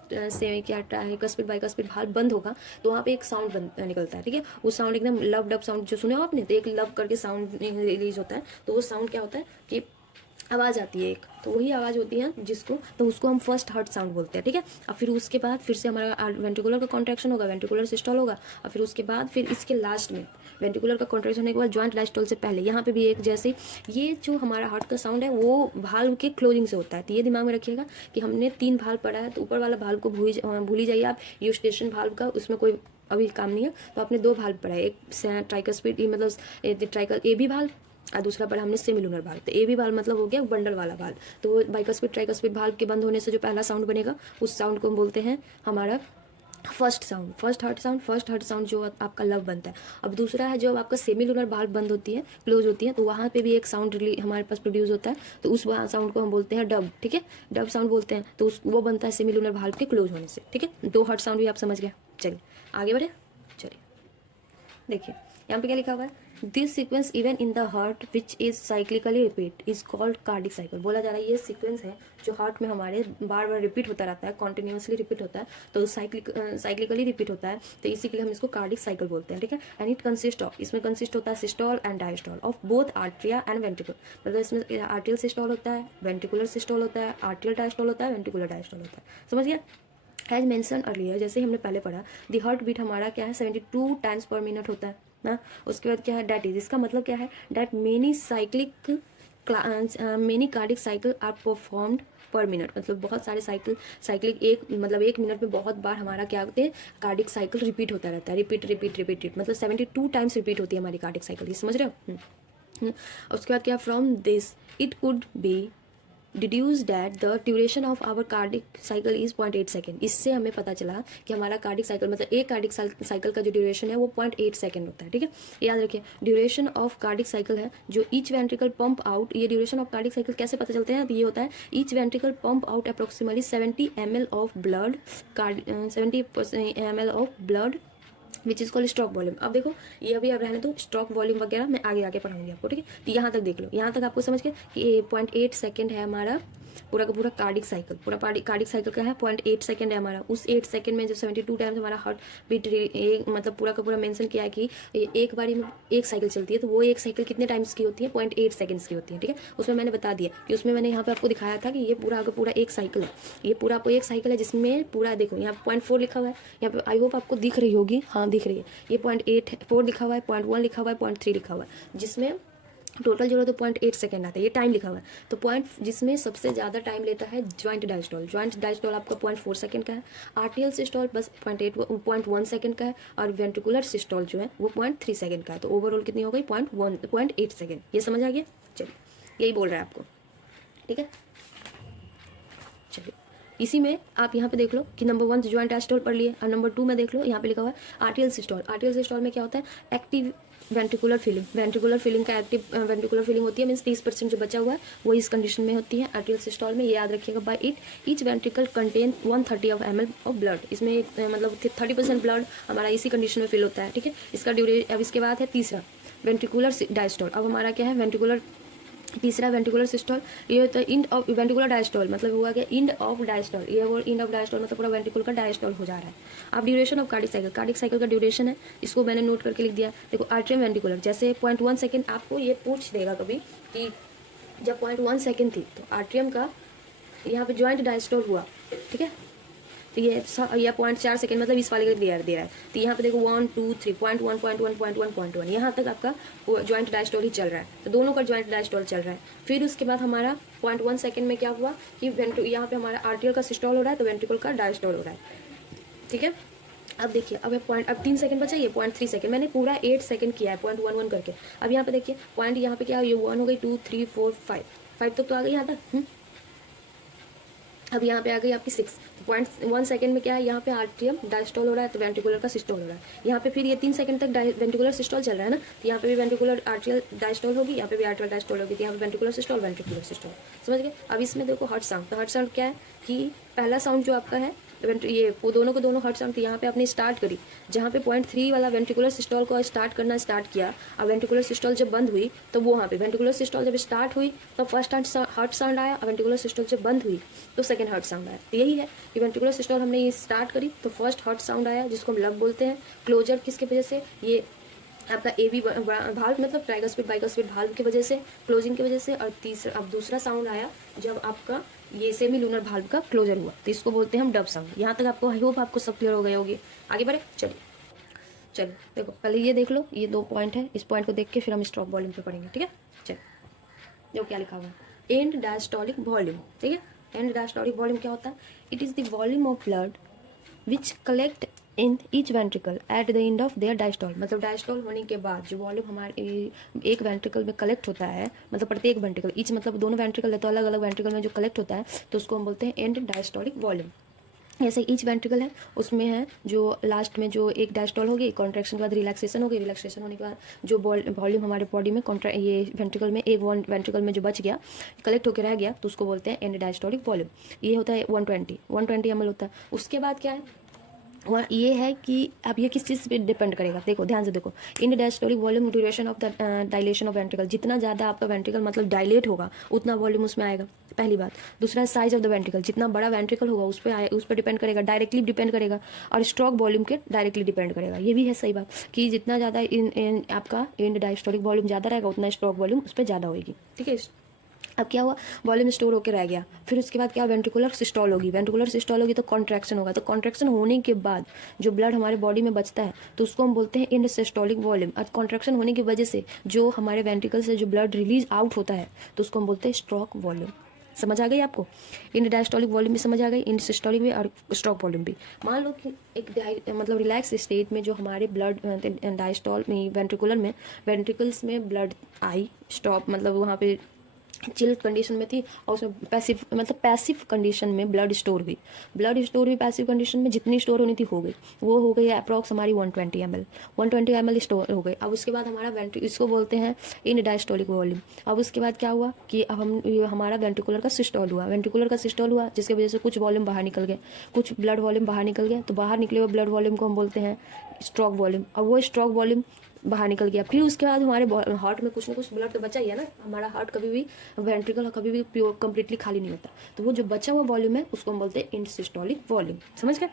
क्या ट्राइकस्पिड बाइकस्पिड वाल्व बंद होगा तो वहाँ पे एक साउंड निकलता है, ठीक है। वो साउंड एकदम लव डब साउंड जो सुने हो आपने, तो एक लव करके साउंड रिलीज होता है। तो वो साउंड क्या होता है कि आवाज़ आती है एक, तो वही आवाज़ होती है जिसको, तो उसको हम फर्स्ट हार्ट साउंड बोलते हैं, ठीक है। और फिर उसके बाद फिर से हमारा वेंट्रिकुलर का कॉन्ट्रैक्शन होगा, वेंट्रिकुलर सिस्टोल होगा, और फिर उसके बाद फिर इसके लास्ट में वेंट्रिकुलर का कॉन्ट्रैक्शन होने के बाद ज्वाइंट डायस्टोल से पहले यहाँ पे भी एक, जैसे ये जो हमारा हार्ट का साउंड है वो भाल्व के क्लोजिंग से होता है। तो ये दिमाग में रखिएगा कि हमने 3 भाल्व पढ़ा है, तो ऊपर वाला भाल्व को भूल ही जाइए आप, यूस्टेशन भाल्व का उसमें कोई अभी काम नहीं है। तो आपने 2 भाल्व पढ़ा है, एक ट्राइकस्पिड मतलब ट्राइकल ए बी भाल्व और दूसरा पढ़ा हमने सेमिलुनर वाल्व। तो ए बी वाल्व मतलब हो गया बंडल वाला वाल्व। तो वो बाइकस्पिड ट्राइकस्पिड वाल्व के बंद होने से जो पहला साउंड बनेगा उस साउंड को हम बोलते हैं हमारा first sound, first heart sound. First heart sound जो आपका लव बनता है। अब दूसरा है जब आपका सेमिलुनर वाल्व बंद होती है, क्लोज होती है, तो वहाँ पे भी एक साउंड हमारे पास प्रोड्यूस होता है। तो उस साउंड को हम बोलते हैं डब। ठीक है, डब साउंड बोलते हैं। तो वो बनता है सेमिलुनर वाल्व के क्लोज होने से। ठीक है, 2 हार्ट साउंड भी आप समझ गए। चलिए आगे बढ़े। चलिए देखिए यहाँ पे क्या लिखा हुआ है, this sequence even in the heart which is cyclically repeat is called cardiac cycle. बोला जा रहा है ये सीक्वेंस है जो हार्ट में हमारे बार बार रिपीट होता रहता है, कॉन्टिन्यूसली रिपीट होता है, तो साइक्लिकली रिपीट होता है, तो इसी के लिए हम इसको कार्डिक साइकिल बोलते हैं। ठीक है, एंड इट कंसिस्ट ऑफ, इसमें कंसिस्ट होता है systole and diastole of both atria and ventricle. मतलब इसमें आर्टियल सिस्टोल होता है, वेंट्रिकुलर सिस्टोल होता है, आर्टियल डायस्टोल होता है, वेंट्रिकुलर डायस्टोल होता है। समझ गया। एज मेंशन अर्लियर, जैसे हमने पहले पढ़ा, द हार्ट बीट हमारा क्या है 72 टाइम्स पर मिनट होता है ना। उसके बाद क्या है डेट इज, इसका मतलब क्या है that many cardiac cycle are performed per minute. मतलब बहुत सारे साइक्लिक एक मिनट में बहुत बार हमारा क्या होते हैं कार्डिक साइकिल रिपीट होता रहता है। रिपीट मतलब 72 टाइम्स रिपीट होती है हमारी कार्डिक साइकिल। ये समझ रहे हो। उसके बाद क्या, from this it could be deduce that the duration of our cardiac cycle is 0.8 second. इससे हमें पता चला कि हमारा कार्डिक साइकिल मतलब एक कार्डिक साइकिल का जो ड्यूरेशन है वो 0.8 सेकेंड होता है। ठीक है, याद रखिए ड्यूरेशन ऑफ कार्डिक साइकिल है जो ईच वेंट्रिकल पंप आउट। ये ड्यूरेशन ऑफ कार्डिक साइकिल कैसे पता चलते हैं, तो ये होता है each ventricle pump out approximately 70 ml of blood, 70 ml of blood which is called stroke volume. अब देखो ये अभी अब रहने दो, स्ट्रोक वॉल्यूम वगैरह मैं आगे आगे पढ़ाऊंगी आपको। ठीक है, तो यहाँ तक देख लो, यहाँ तक आपको समझ गए कि 0.8 सेकेंड है हमारा पूरा का पूरा कार्डिक साइकिल। पूरा कार्डिक साइकिल का है 0.8 सेकेंड है हमारा। उस 8 सेकेंड में जो 72 टाइम्स हमारा हार्ट बीट मतलब पूरा का पूरा मेंशन किया है कि एक बारी में एक साइकिल चलती है, तो वो एक साइकिल कितने टाइम्स की होती है 0.8 सेकेंड्स की होती है। ठीक है, उसमें मैंने बता दिया कि उसमें मैंने यहाँ पे आपको दिखाया था कि ये पूरा का पूरा एक साइकिल है। ये पूरा आपको एक साइकिल है जिसमें पूरा देखो यहाँ 0.4 लिखा हुआ है, यहाँ पे आई होप आपको दिख रही होगी, हाँ दिख रही है। ये 0.84 लिखा हुआ है, 0.1 लिखा हुआ है, 0.3 लिखा हुआ है, जिसमें टोटल जो है तो 0.8 सेकेंड आता है। ये टाइम लिखा हुआ है। तो पॉइंट जिसमें सबसे ज़्यादा टाइम लेता है ज्वाइंट डायस्टोल। ज्वाइंट डायस्टोल आपका 0.4 सेकेंड का है। आर्टियल सिस्टोल बस 0.1 सेकेंड का है, और वेंट्रिकुलर सिस्टोल जो है वो 0.3 सेकेंड का है। तो ओवरऑल कितनी हो गई 0.8 सेकेंड। ये समझ आ गया। चलिए यही बोल रहा है आपको। ठीक है, चलिए इसी में आप यहाँ पे देख लो कि नंबर 1 ज्वाइंट डायस्टोल पढ़ लिए, और नंबर 2 में देख लो यहाँ पे लिखा हुआ है आर्टियल सिस्टोल। आर्टियल सिस्टोल में क्या होता है active ventricular filling. Ventricular filling का एक्टिव वेंट्रिकुलर फिलिंग होती है, मीन्स 30% जो बचा हुआ है वो इस कंडीशन में होती है आर्टियल सिस्टोल में। ये याद रखिएगा, by it each ventricle contain 130 ml of blood. इसमें मतलब 30% ब्लड हमारा इसी कंडीशन में फिल होता है। ठीक है, इसका ड्यूरेशन। अब इसके बाद है तीसरा वेंट्रिकुलर डायस्टोल। अब हमारा क्या है वेंट्रिकुलर, तीसरा वेंट्रिकुलर सिस्टोल। ये होता है इंड ऑफ वेंट्रिकुलर डायस्टोल, मतलब हुआ क्या इंड ऑफ डायस्टोल। ये वो इंड ऑफ डायस्टोल मतलब पूरा वेंट्रिकुलर का डायस्टोल हो जा रहा है। अब duration of cardiac cycle, cardiac cycle का ड्यूरेशन है, इसको मैंने नोट करके लिख दिया। देखो आर्ट्रियम वेंट्रिकुलर जैसे 0.1 सेकेंड, आपको ये पूछ देगा कभी कि जब 0.1 सेकेंड थी तो आर्ट्रियम का यहाँ पे ज्वाइंट डायस्टोल हुआ। ठीक है, तो ये 0.4 सेकेंड मतलब इस वाले का दे रहा है। तो यहाँ पे देखो 1 2 3 0.1 0.1 0.1 0.1 यहाँ तक आपका ज्वाइंट डायस्टोल ही चल रहा है। तो दोनों का ज्वाइंट डायस्टोल चल रहा है। फिर उसके बाद हमारा 0.1 सेकेंड में क्या हुआ कि यहाँ पे हमारा आर्टियल का सिस्टोल हो रहा है, तो वेंट्रिकल का डायस्टोल हो रहा है। ठीक है, अब देखिए अब 3 सेकंड बचा, ये 0.3 सेकंड मैंने पूरा 8 सेकंड किया है 0.11 करके। अब यहाँ पे देखिए पॉइंट यहाँ पे क्या, ये 1 हो गई, 2 3 4 5 तक तो आ गई यहाँ तक। अब यहाँ पे आ गई आपकी 6.1 सेकंड में क्या है, यहाँ पे आर्ट्रियम डायस्टोल हो रहा है, तो वेंट्रिकुलर का सिस्टोल हो रहा है। यहाँ पे फिर ये 3 सेकंड तक वेंट्रिकुलर सिस्टोल चल रहा है ना, तो यहाँ पे भी वेंट्रिकुलर आर्ट्रियल डायस्टोल होगी, यहाँ पे भी आर्ट्रियल डायस्टोल होगी, तो यहाँ पे वेंट्रिकुलर सिस्टोल वेंट्रिकुलर सिस्टोल। समझ गए। अब इसमें देखो हार्ट साउंड, तो हार्ट साउंड क्या है कि पहला साउंड जो आपका है ये वो दोनों को दोनों हार्ट साउंड यहाँ पे आपने स्टार्ट करी, जहाँ पे 0.3 वाला वेंट्रिकुलर सिस्टोल को स्टार्ट किया। अब वेंट्रिकुलर सिस्टोल जब बंद हुई तो वो वहाँ पे वेंट्रिकुलर सिस्टोल जब स्टार्ट हुई तो फर्स्ट हार्ट साउंड आया, और वेंट्रिकुलर सिस्टोल जब बंद हुई तो सेकंड हार्ट साउंड आया। तो यही है कि वेंट्रिकुलर सिस्टोल हमने ये स्टार्ट करी तो फर्स्ट हार्ट साउंड आया, जिसको हम लब बोलते हैं। क्लोजर किसके वजह से, ये आपका एबी भाल्व मतलब ट्राइगस्पिड बाइगस्पिड भाल्व की वजह से, क्लोजिंग की वजह से। और तीसरा अब दूसरा साउंड आया जब आपका ये सेमी लूनर भाल्व का क्लोजर हुआ, तो इसको बोलते हैं हम डब साउंड। यहाँ तक आपको आई होप आपको सब क्लियर हो गए होगी। आगे बढ़े, चलिए देखो पहले ये देख लो, ये 2 पॉइंट है, इस पॉइंट को देख के फिर हम स्ट्रोक वॉल्यूम पे पढ़ेंगे। ठीक है, चलिए देखो क्या लिखा हुआ है, एंड डायस्टोलिक वॉल्यूम। ठीक है, एंड डायस्टोलिक वॉल्यूम क्या होता है, it is the volume of blood which collect in each ventricle eight the end of their diastole, मतलब डायस्टोल होने के बाद जो वॉल्यूम हमारे एक वेंट्रिकल में कलेक्ट होता है, मतलब प्रत्येक वेंट्रिकल, ईच मतलब दोनों वेंट्रिकल है तो अलग अलग वेंट्रिकल में जो कलेक्ट होता है तो उसको हम बोलते हैं एंड डायस्टोलिक वॉल्यूम। ऐसे ईच वेंट्रिकल है उसमें है जो लास्ट में जो एक डायस्टोल होगी, कॉन्ट्रैक्शन के बाद रिलैक्सेशन होगी, रिलैक्सेशन होने के बाद जो वॉल्यूम हमारे बॉडी में ये वेंट्रिकल में एक वेंट्रिकल में जो बच गया, कलेक्ट होकर रह गया, तो उसको बोलते हैं एंड डायस्टोलिक वॉल्यूम। ये होता है 120 ml होता है। उसके बाद क्या है वहाँ ये है कि अब ये किस चीज़ पे डिपेंड करेगा, देखो ध्यान से देखो, end diastolic volume duration of the dilation of ventricle, जितना ज़्यादा आपका वेंट्रिकल मतलब डायलेट होगा उतना वॉल्यूम उसमें आएगा, पहली बात। दूसरा साइज ऑफ द वेंट्रिकल, जितना बड़ा वेंट्रिकल होगा उस पर डिपेंड करेगा, डायरेक्टली डिपेंड करेगा, और स्ट्रोक वॉल्यूम के डायरेक्टली डिपेंड करेगा। ये भी है सही बात कि जितना ज़्यादा आपका इन डायस्टोलिक वॉल्यूम ज़्यादा रहेगा उतना स्ट्रोक वॉल्यूम उस पर ज़्यादा होगी, ठीक है। अब क्या हुआ, वॉल्यूम स्टोर होकर रह गया, फिर उसके बाद क्या वेंट्रिकुलर सिस्टोल होगी, वेंट्रिकुलर सिस्टोल होगी तो कॉन्ट्रैक्शन होगा, तो कॉन्ट्रैक्शन होने के बाद जो ब्लड हमारे बॉडी में बचता है तो उसको हम बोलते हैं इन सिस्टोलिक वॉल्यूम। और कॉन्ट्रैक्शन होने की वजह से जो हमारे वेंट्रिकल से जो ब्लड रिलीज आउट होता है तो उसको हम बोलते हैं स्ट्रोक वॉल्यूम। समझ आ गई आपको, इन डायस्टोलिक वॉल्यूम भी समझ आ गई, इन सिस्टोलिक भी और स्ट्रोक वॉल्यूम भी। मान लो कि एक मतलब रिलैक्स स्टेट में जो हमारे ब्लड डायस्टोल में वेंट्रिकुलर में वेंट्रिकल्स में ब्लड आई स्टॉप, मतलब वहाँ पे चिल कंडीशन में थी और उसमें पैसिव कंडीशन में ब्लड स्टोर हुई पैसिव कंडीशन में जितनी स्टोर होनी थी हो गई, वो हो गई अप्रॉक्स हमारी 120 ml स्टोर हो गई। अब उसके बाद हमारा इसको बोलते हैं इन डायस्टोलिक वॉल्यूम। अब उसके बाद क्या हुआ कि अब हमारा वेंट्रिकुलर का सिस्टोल हुआ जिसकी वजह से कुछ वॉल्यूम बाहर निकल गए, कुछ ब्लड वॉल्यूम बाहर निकल गया, तो बाहर निकले हुए ब्लड वॉल्यूम को हम बोलते हैं स्ट्रोक वॉल्यूम। अब वो स्ट्रोक वॉल्यूम बाहर निकल गया, फिर उसके बाद हमारे हार्ट में कुछ ना कुछ ब्लड तो बचा ही है ना, हमारा हार्ट कभी भी वेंट्रिकल कभी भी प्योर कंप्लीटली खाली नहीं होता, तो वो जो बचा हुआ वॉल्यूम है उसको हम बोलते हैं इन सिस्टोलिक वॉल्यूम। समझ गए,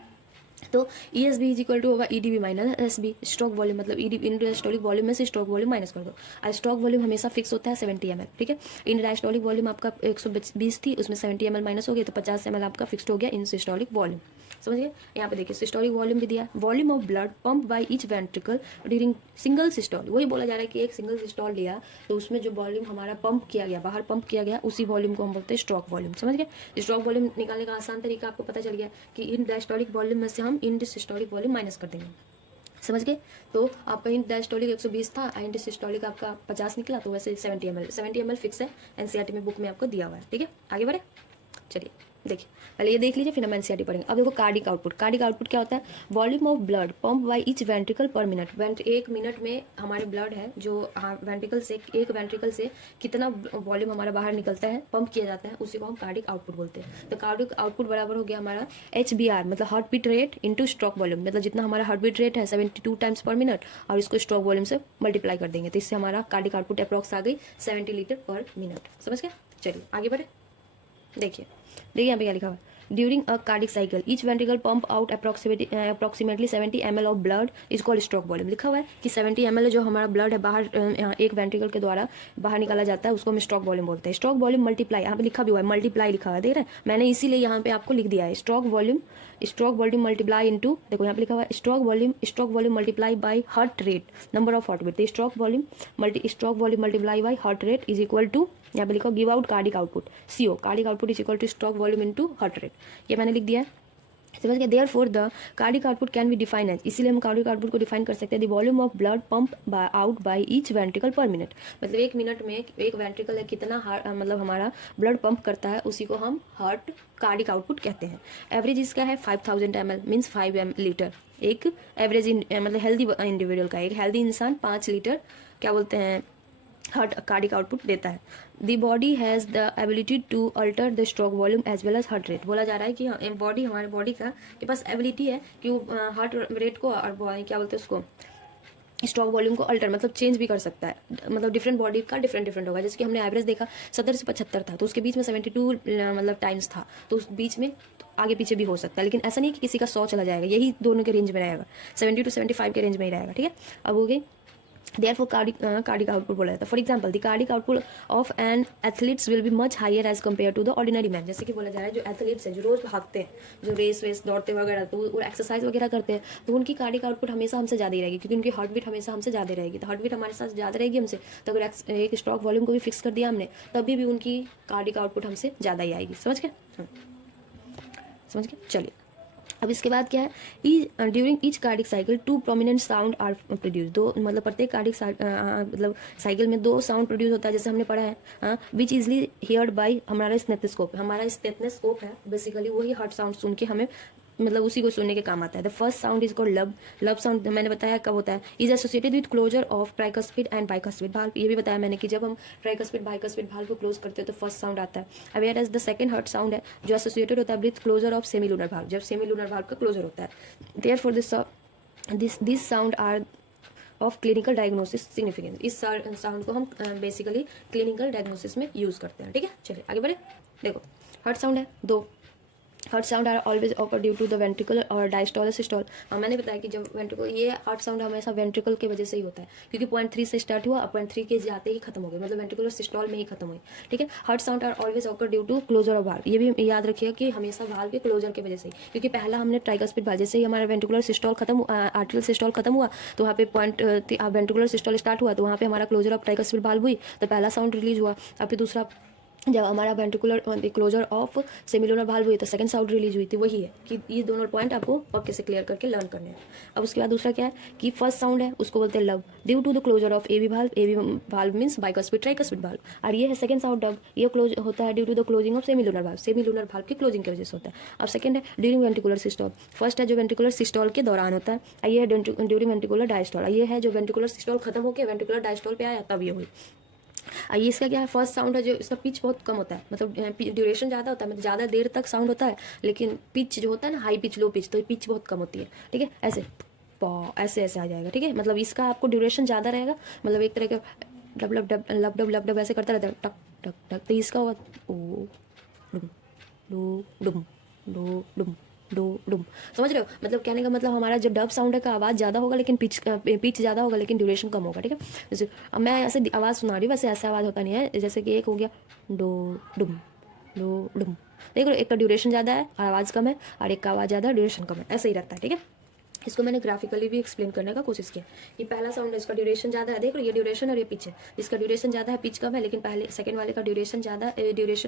तो E S V is equal to होगा E D V minus S V, stroke volume मतलब E D end diastolic volume में से स्ट्रोक वॉल्यूम माइनस कर दो, और स्ट्रोक वॉल्यूम हमेशा फिक्स होता है 70 ml, ठीक है। इन डायस्टोलिक वॉल्यूम आपका 120 थी, उसमें 70 ml माइनस हो गया तो 50 ml आपका फिक्स्ड हो गया इन सिस्टोलिक वॉल्यूम। समझ गए, यहाँ पे देखिए सिस्टोलिक वॉल्यूम भी दिया, volume of blood pump by each ventricle during single systole. वही बोला जा रहा है कि एक सिंगल सिस्टोल लिया तो उसमें जो वॉल्यूम हमारा पंप किया गया, बाहर पंप किया गया, उसी वॉल्यूम को हम बोलते हैं स्ट्रोक वॉल्यूम। समझ गए, स्ट्रोक वॉल्यूम निकालने का आसान तरीका आपको पता चल गया कि इन डायस्टोलिक वॉल्यूम में से हम इन सिस्टोलिक वॉल्यूम माइनस कर देंगे। समझ गए, तो आपका इन डायस्टोलिक 120 था, इन सिस्टोलिक आपका 50 निकला, तो वैसे 70 ml फिक्स है, एनसीईआरटी में बुक में आपको दिया हुआ है, ठीक है। आगे बढ़े, चलिए देखिए, पहले ये देख लीजिए फिर हम एनसीईआरटी पढ़ेंगे। अब देखो कार्डिक आउटपुट क्या होता है, volume of blood pump by each ventricle पर मिनट। एक मिनट में हमारे ब्लड है जो वेंट्रिकल से, एक वेंट्रिकल से कितना वॉल्यूम हमारा बाहर निकलता है, पंप किया जाता है, उसी को हम कार्डिक आउटपुट बोलते हैं। तो कार्डिक आउटपुट बराबर हो गया हमारा HBR मतलब heart beat rate into stroke volume, मतलब जितना हमारा हार्ट बीट रेट है 72 टाइम्स पर मिनट और इसको स्ट्रोक वॉल्यूम से मल्टीप्लाई कर देंगे, तो इससे हमारा कार्डिक आउटपुट अप्रॉक्स आ गई 70 लीटर पर मिनट। समझ गए, चलिए आगे बढ़े, देखिए यहाँ पे क्या लिखा हुआ है, during a cardiac cycle each ventricle pump out approximately 70 ml of blood is called stroke volume. लिखा हुआ है कि 70 ml जो हमारा ब्लड है बाहर एक वेंट्रिकल के द्वारा बाहर निकाला जाता है उसको हम स्ट्रोक वॉल्यूम बोलते हैं। स्ट्रोक वॉल्यूम मल्टीप्लाई, यहाँ पे लिखा भी हुआ है, मल्टीप्लाई लिखा हुआ है, देख रहे हैं, मैंने इसीलिए यहाँ पे आपको लिख दिया है स्ट्रोक वॉल्यूम मल्टीप्लाई इंटू, देखो यहाँ पे लिखा हुआ है stroke volume multiply by heart rate, number of heart beat, stroke volume multiply by heart rate is equal to, यहाँ पे लिखो give out cardiac output, CO cardiac output is equal to stroke volume into heart rate, ये मैंने लिख दिया है। समझ गए, therefore the cardiac output can be define as, इसीलिए हम कार्डिक आउटपुट को डिफाइन कर सकते हैं the volume of blood pump out by each ventricle पर मिनट, मतलब एक मिनट में एक वेंट्रिकल है कितना मतलब हमारा ब्लड पंप करता है उसी को हम हार्ट कार्डिक आउटपुट कहते हैं। एवरेज इसका है 5000 ml मीन्स 5 लीटर, एक एवरेज मतलब हेल्दी इंडिविजुअल का, एक हेल्दी इंसान 5 लीटर क्या बोलते हैं हार्ट कार्डिक आउटपुट देता है। The body has the ability to alter the stroke volume as well as heart rate, बोला जा रहा है कि हमारे बॉडी का के पास एबिलिटी है कि वो हार्ट रेट को और क्या बोलते हैं उसको स्ट्रोक वॉल्यूम को अल्टर मतलब चेंज भी कर सकता है, मतलब डिफरेंट बॉडी का डिफरेंट होगा। जैसे कि हमने एवरेज देखा 70 से 75 था, तो उसके बीच में 72 मतलब टाइम्स था, तो उस बीच में आगे पीछे भी हो सकता है, लेकिन ऐसा नहीं कि किसी का 100 चला जाएगा, यही दोनों के रेंज में रहेगा, 70 to 75 के रेंज में ही रहेगा, ठीक है। अब हो गई therefore cardic output बोला जाता है। For example the cardiac output of an athletes will be much higher as compare to the ordinary man. जैसे कि बोला जा रहा है जो एथलीट्स हैं जो रोज भागते हैं, जो रेस दौड़ते वगैरह, तो वो एक्सरसाइज वगैरह करते हैं, तो उनकी कार्डिक आउटपुट हमेशा हमसे ज़्यादा ही रहेगी, क्योंकि उनकी हार्ट बीट हमेशा हमसे ज़्यादा रहेगी। तो हार्ट बीट हमारे साथ ज़्यादा रहेगी हमसे, तो अगर एक स्ट्रोक वॉल्यूम को भी फिक्स कर दिया हमने तभी भी उनकी कार्डिक आउटपुट हमसे ज़्यादा ही आएगी। समझ गए, चलिए अब इसके बाद क्या है, during each cardiac cycle 2 prominent sound are produce, दो मतलब प्रत्येक कार्डिक मतलब साइकिल में 2 साउंड प्रोड्यूस होता है, जैसे हमने पढ़ा है, विच इजली हियर्ड बाय हमारा स्टेथोस्कोप। हमारा स्टेथोस्कोप है बेसिकली वही हार्ट साउंड सुन के हमें मतलब उसी को सुनने के काम आता है। The first sound is called lub. Lub sound मैंने बताया कब होता है, is associated with closure of tricuspid and bicuspid valve. ये भी बताया मैंने कि जब हम ट्राइकस्पिड बाइकस्पिड भाल्व को क्लोज करते हैं तो फर्स्ट साउंड आता है। अब यार as the second heart sound है जो एसोसिएटेड होता है with closure of semilunar valve, जब सेमीलुनर भाल्व का क्लोजर होता है। Therefore this sound are of clinical diagnosis significance. इस साउंड को हम बेसिकली क्लिनिकल डायग्नोसिस में यूज करते हैं। ठीक है, चलिए आगे बढ़े। देखो हार्ट साउंड है दो। Heart sound are always occur due to the ventricle और डायस्टोल सिस्टोल। मैंने बताया कि जब वेंट्रिकल, ये हार्ट साउंड हमेशा वेंट्रिकल की वजह से ही होता है, क्योंकि 0.3 से स्टार्ट हुआ, 0.3 के जाते ही खत्म हो गया, मतलब वेंट्रिकुलर सिस्टोल में ही खत्म हुई। ठीक है, heart sound are always occur due to closure of valve. ये भी याद रखिएगा कि हमेशा वाल्व के क्लोजर की वजह से ही, क्योंकि पहला हमने ट्राइकस्पिड भाल्व, जैसे ही हमारा वेंट्रिकुलर सिस्टोल खत्म, आर्टियल सिस्टोल खत्म हुआ तो वहाँ पे वेंट्रिकुलर सिस्टोल स्टार्ट हुआ, तो वहाँ पे हमारा क्लोजर ऑफ ट्राइकस्पिड भाल्व हुई, तो पहला साउंड रिलीज हुआ। अब फिर दूसरा जब हमारा ventricular closure of semilunar valve हुई तो सेकंड साउंड रिलीज हुई थी। वही है कि ये दोनों पॉइंट आपको पक्के से क्लियर करके लर्न करने हैं। अब उसके बाद दूसरा क्या है कि फर्स्ट साउंड है उसको बोलते हैं lub, due to the closure of AV valve. AV valve means bicuspid tricuspid valve. और ये है सेकंड साउंड डब, ये क्लोज होता है due to the closing of semilunar valve. Semilunar valve की क्लोजिंग की वजह से होता है। अब सेकंड है ड्यूरिंग वेंट्रिकुलर सिस्टोल। फर्स्ट है जो वेंट्रिकुलर सिस्टोल के दौरान होता है, ये है ड्यूरिंग वेंट्रिकुलर डायस्टोल। ये है जो वेंट्रिकुलर सिस्टोल खत्म होकर वेंट्रिकुलर डायस्टोल पे आया तब ये हुई। ये इसका क्या है, फर्स्ट साउंड है जो इसका पिच बहुत कम होता है, मतलब ड्यूरेशन ज़्यादा होता है, मतलब ज़्यादा देर तक साउंड होता है, लेकिन पिच जो होता है ना हाई पिच लो पिच, तो पिच बहुत कम होती है। ठीक है, ऐसे ऐसे ऐसे आ जाएगा। ठीक है, मतलब इसका आपको ड्यूरेशन ज़्यादा रहेगा, मतलब एक तरह का डब लब डब लब डब लब डब ऐसे करता रहता है, टक टक टक। तो इसका होगा ओ डुम डो डुम डो डुम डो डुम। समझ रहे हो, मतलब कहने का मतलब हमारा जब डब साउंड का आवाज़ ज़्यादा होगा लेकिन पिच ज़्यादा होगा लेकिन ड्यूरेशन कम होगा। ठीक है, जैसे अब मैं ऐसे आवाज़ सुना रही हूँ, वैसे ऐसा आवाज़ होता नहीं है। जैसे कि एक हो गया डो डुम डो डुम, देख लो एक का ड्यूरेशन ज़्यादा है और आवाज़ कम है, और एक का आवाज़ ज़्यादा है ड्यूरेशन कम है, ऐसे ही रहता है। ठीक है, इसको मैंने ग्राफिकली भी एक्सप्लेन करने का कोशिश किया। ये पहला साउंड है, इसका ड्यूरेशन ज़्यादा है, देख लो ये ड्यूरेशन और ये पिच है। इसका ड्यूरेशन ज़्यादा है, पिच कम है, लेकिन पहले सेकंड वाले का ड्यूरेशन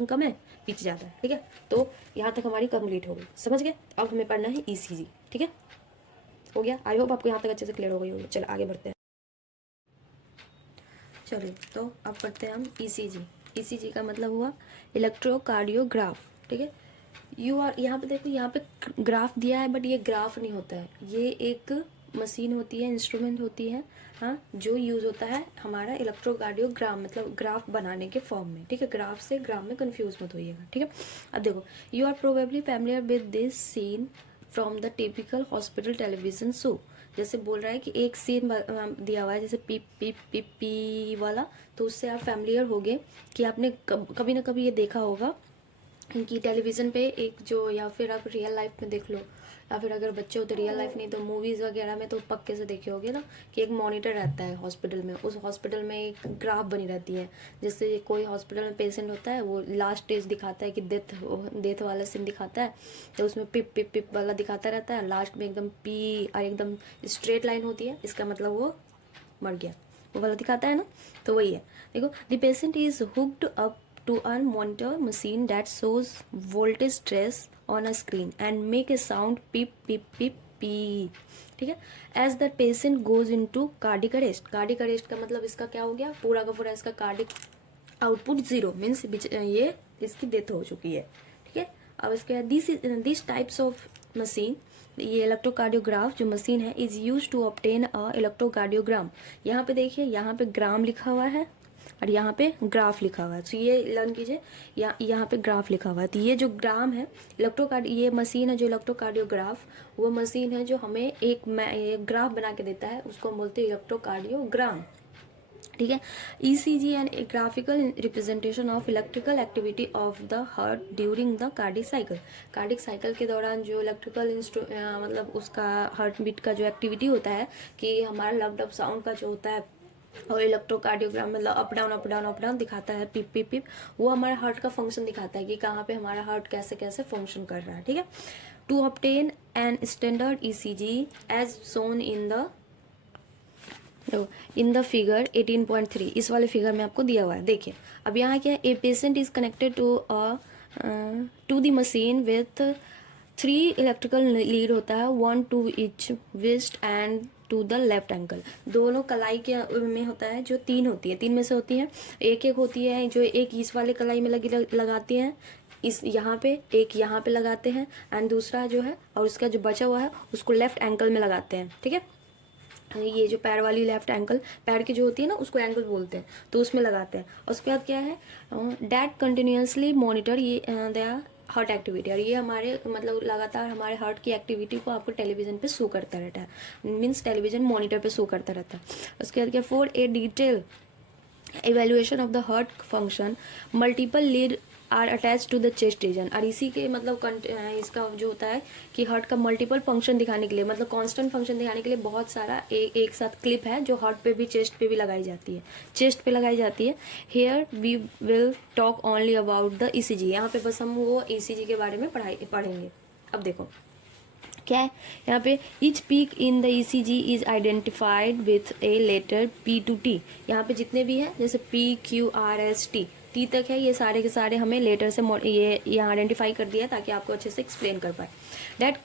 कम है, पिच ज़्यादा है। ठीक है, तो यहाँ तक हमारी कंप्लीट हो गई, समझ गए। अब हमें पढ़ना है ईसीजी। ठीक है, हो गया, आई होप आपको यहाँ तक अच्छे से क्लियर हो गई होगी। चलो आगे बढ़ते हैं। चलिए तो अब पढ़ते हैं हम ईसीजी। ईसीजी का मतलब हुआ इलेक्ट्रोकार्डियोग्राफ। ठीक है, यहाँ पे देखो, यहाँ पे ग्राफ दिया है, बट ये ग्राफ नहीं होता है, ये एक मशीन होती है, इंस्ट्रूमेंट होती है, हाँ, जो यूज़ होता है हमारा इलेक्ट्रोकार्डियोग्राम, मतलब ग्राफ बनाने के फॉर्म में। ठीक है, ग्राफ से ग्राम में कंफ्यूज मत होइएगा। ठीक है, अब देखो, you are probably familiar with this scene from the typical hospital television show. जैसे बोल रहा है कि एक सीन दिया हुआ है जैसे पी पी पी पी वाला, तो उससे आप फैमिलियर हो गए कि आपने कभी ना कभी ये देखा होगा कि टेलीविज़न पे एक जो, या फिर आप रियल लाइफ में देख लो, या फिर अगर बच्चे हो तो रियल लाइफ नहीं तो मूवीज़ वगैरह में तो पक्के से देखे होगे ना, कि एक मॉनिटर रहता है हॉस्पिटल में, उस हॉस्पिटल में एक ग्राफ बनी रहती है। जैसे कोई हॉस्पिटल में पेशेंट होता है, वो लास्ट स्टेज दिखाता है कि डेथ वाला सीन दिखाता है, तो उसमें पिप पिप पिप वाला दिखाता रहता है, लास्ट में एकदम पी और एकदम स्ट्रेट लाइन होती है, इसका मतलब वो मर गया, वो वाला दिखाता है ना, तो वही है। देखो, the patient is hooked up to a monitor machine that shows voltage trace on a screen and make a sound pip pip pip pip. ठीक है, as the patient goes into cardiac arrest. cardiac arrest का मतलब इसका क्या हो गया, पूरा का पूरा इसका कार्डिक आउटपुट जीरो, मीन्स ये इसकी डेथ हो चुकी है। ठीक है, अब इसके बाद दिस टाइप्स ऑफ मशीन, ये इलेक्ट्रोकार्डियोग्राफ जो मशीन है is use to obtain a electrocardiogram. यहाँ पे देखिए, यहाँ पे ग्राम लिखा हुआ है और यहाँ पे ग्राफ लिखा हुआ है, तो ये लर्न कीजिए, यहाँ पे ग्राफ लिखा हुआ है, तो ये जो ग्राम है ये मशीन है जो इलेक्ट्रोकार्डियोग्राफ, वो मशीन है जो हमें एक ग्राफ बना के देता है, उसको हम बोलते हैं इलेक्ट्रोकार्डियोग्राम। ठीक है, ECG and A graphical representation of electrical activity of the heart during the cardiac cycle. Cardiac cycle के दौरान जो इलेक्ट्रिकल मतलब उसका हार्ट बीट का जो एक्टिविटी होता है, कि हमारा लब डब साउंड का जो होता है, और इलेक्ट्रोकार्डियोग्राम में up down up down up down दिखाता है, पिप पिप पिप, वो हमारे हार्ट का फंक्शन दिखाता है कि कहाँ पे हमारा हार्ट कैसे कैसे फंक्शन कर रहा है। ठीक है, to obtain an standard ECG as shown in the figure 18.3, इस वाले फिगर में आपको दिया हुआ है। देखिए, अब यहाँ क्या है, a patient is connected to the machine with 3 electrical lead होता है, 1 to each wrist and to the left ankle. दोनों कलाई के में होता है, जो 3 होती है, 3 में से होती है, एक एक होती है जो एक इस वाले कलाई में लगाती हैं, इस यहाँ पे एक यहाँ पे लगाते हैं, एंड दूसरा जो है और उसका जो बचा हुआ है उसको लेफ्ट एंकल में लगाते हैं। ठीक है, ये जो पैर वाली लेफ्ट एंकल, पैर की जो होती है ना उसको एंकल बोलते हैं, तो उसमें लगाते हैं। और उसके बाद क्या है, डैट कंटिन्यूसली मॉनिटर ये दया हार्ट एक्टिविटी, और ये हमारे मतलब लगातार हमारे हार्ट की एक्टिविटी को आपको टेलीविजन पे शो करता रहता है, मीन्स टेलीविजन मॉनिटर पे शो करता रहता है। उसके बाद क्या, for a detail evaluation of the heart function multiple lead are attach to the chest region. और इसी के मतलब इसका जो होता है कि हार्ट का मल्टीपल फंक्शन दिखाने के लिए, मतलब कांस्टेंट फंक्शन दिखाने के लिए बहुत सारा एक साथ क्लिप है जो हार्ट पे भी चेस्ट पे भी लगाई जाती है, चेस्ट पे लगाई जाती है। Here we will talk only about the ECG, यहाँ पे बस हम वो ईसीजी के बारे में पढ़ेंगे। अब देखो क्या है यहाँ पे, each peak in the ECG is identified with a letter P to T. यहाँ पे जितने भी हैं जैसे P Q R S T, T तक है, ये सारे के सारे हमें लेटर से ये यहाँ आइडेंटिफाई कर दिया ताकि आपको अच्छे से एक्सप्लेन कर पाए। That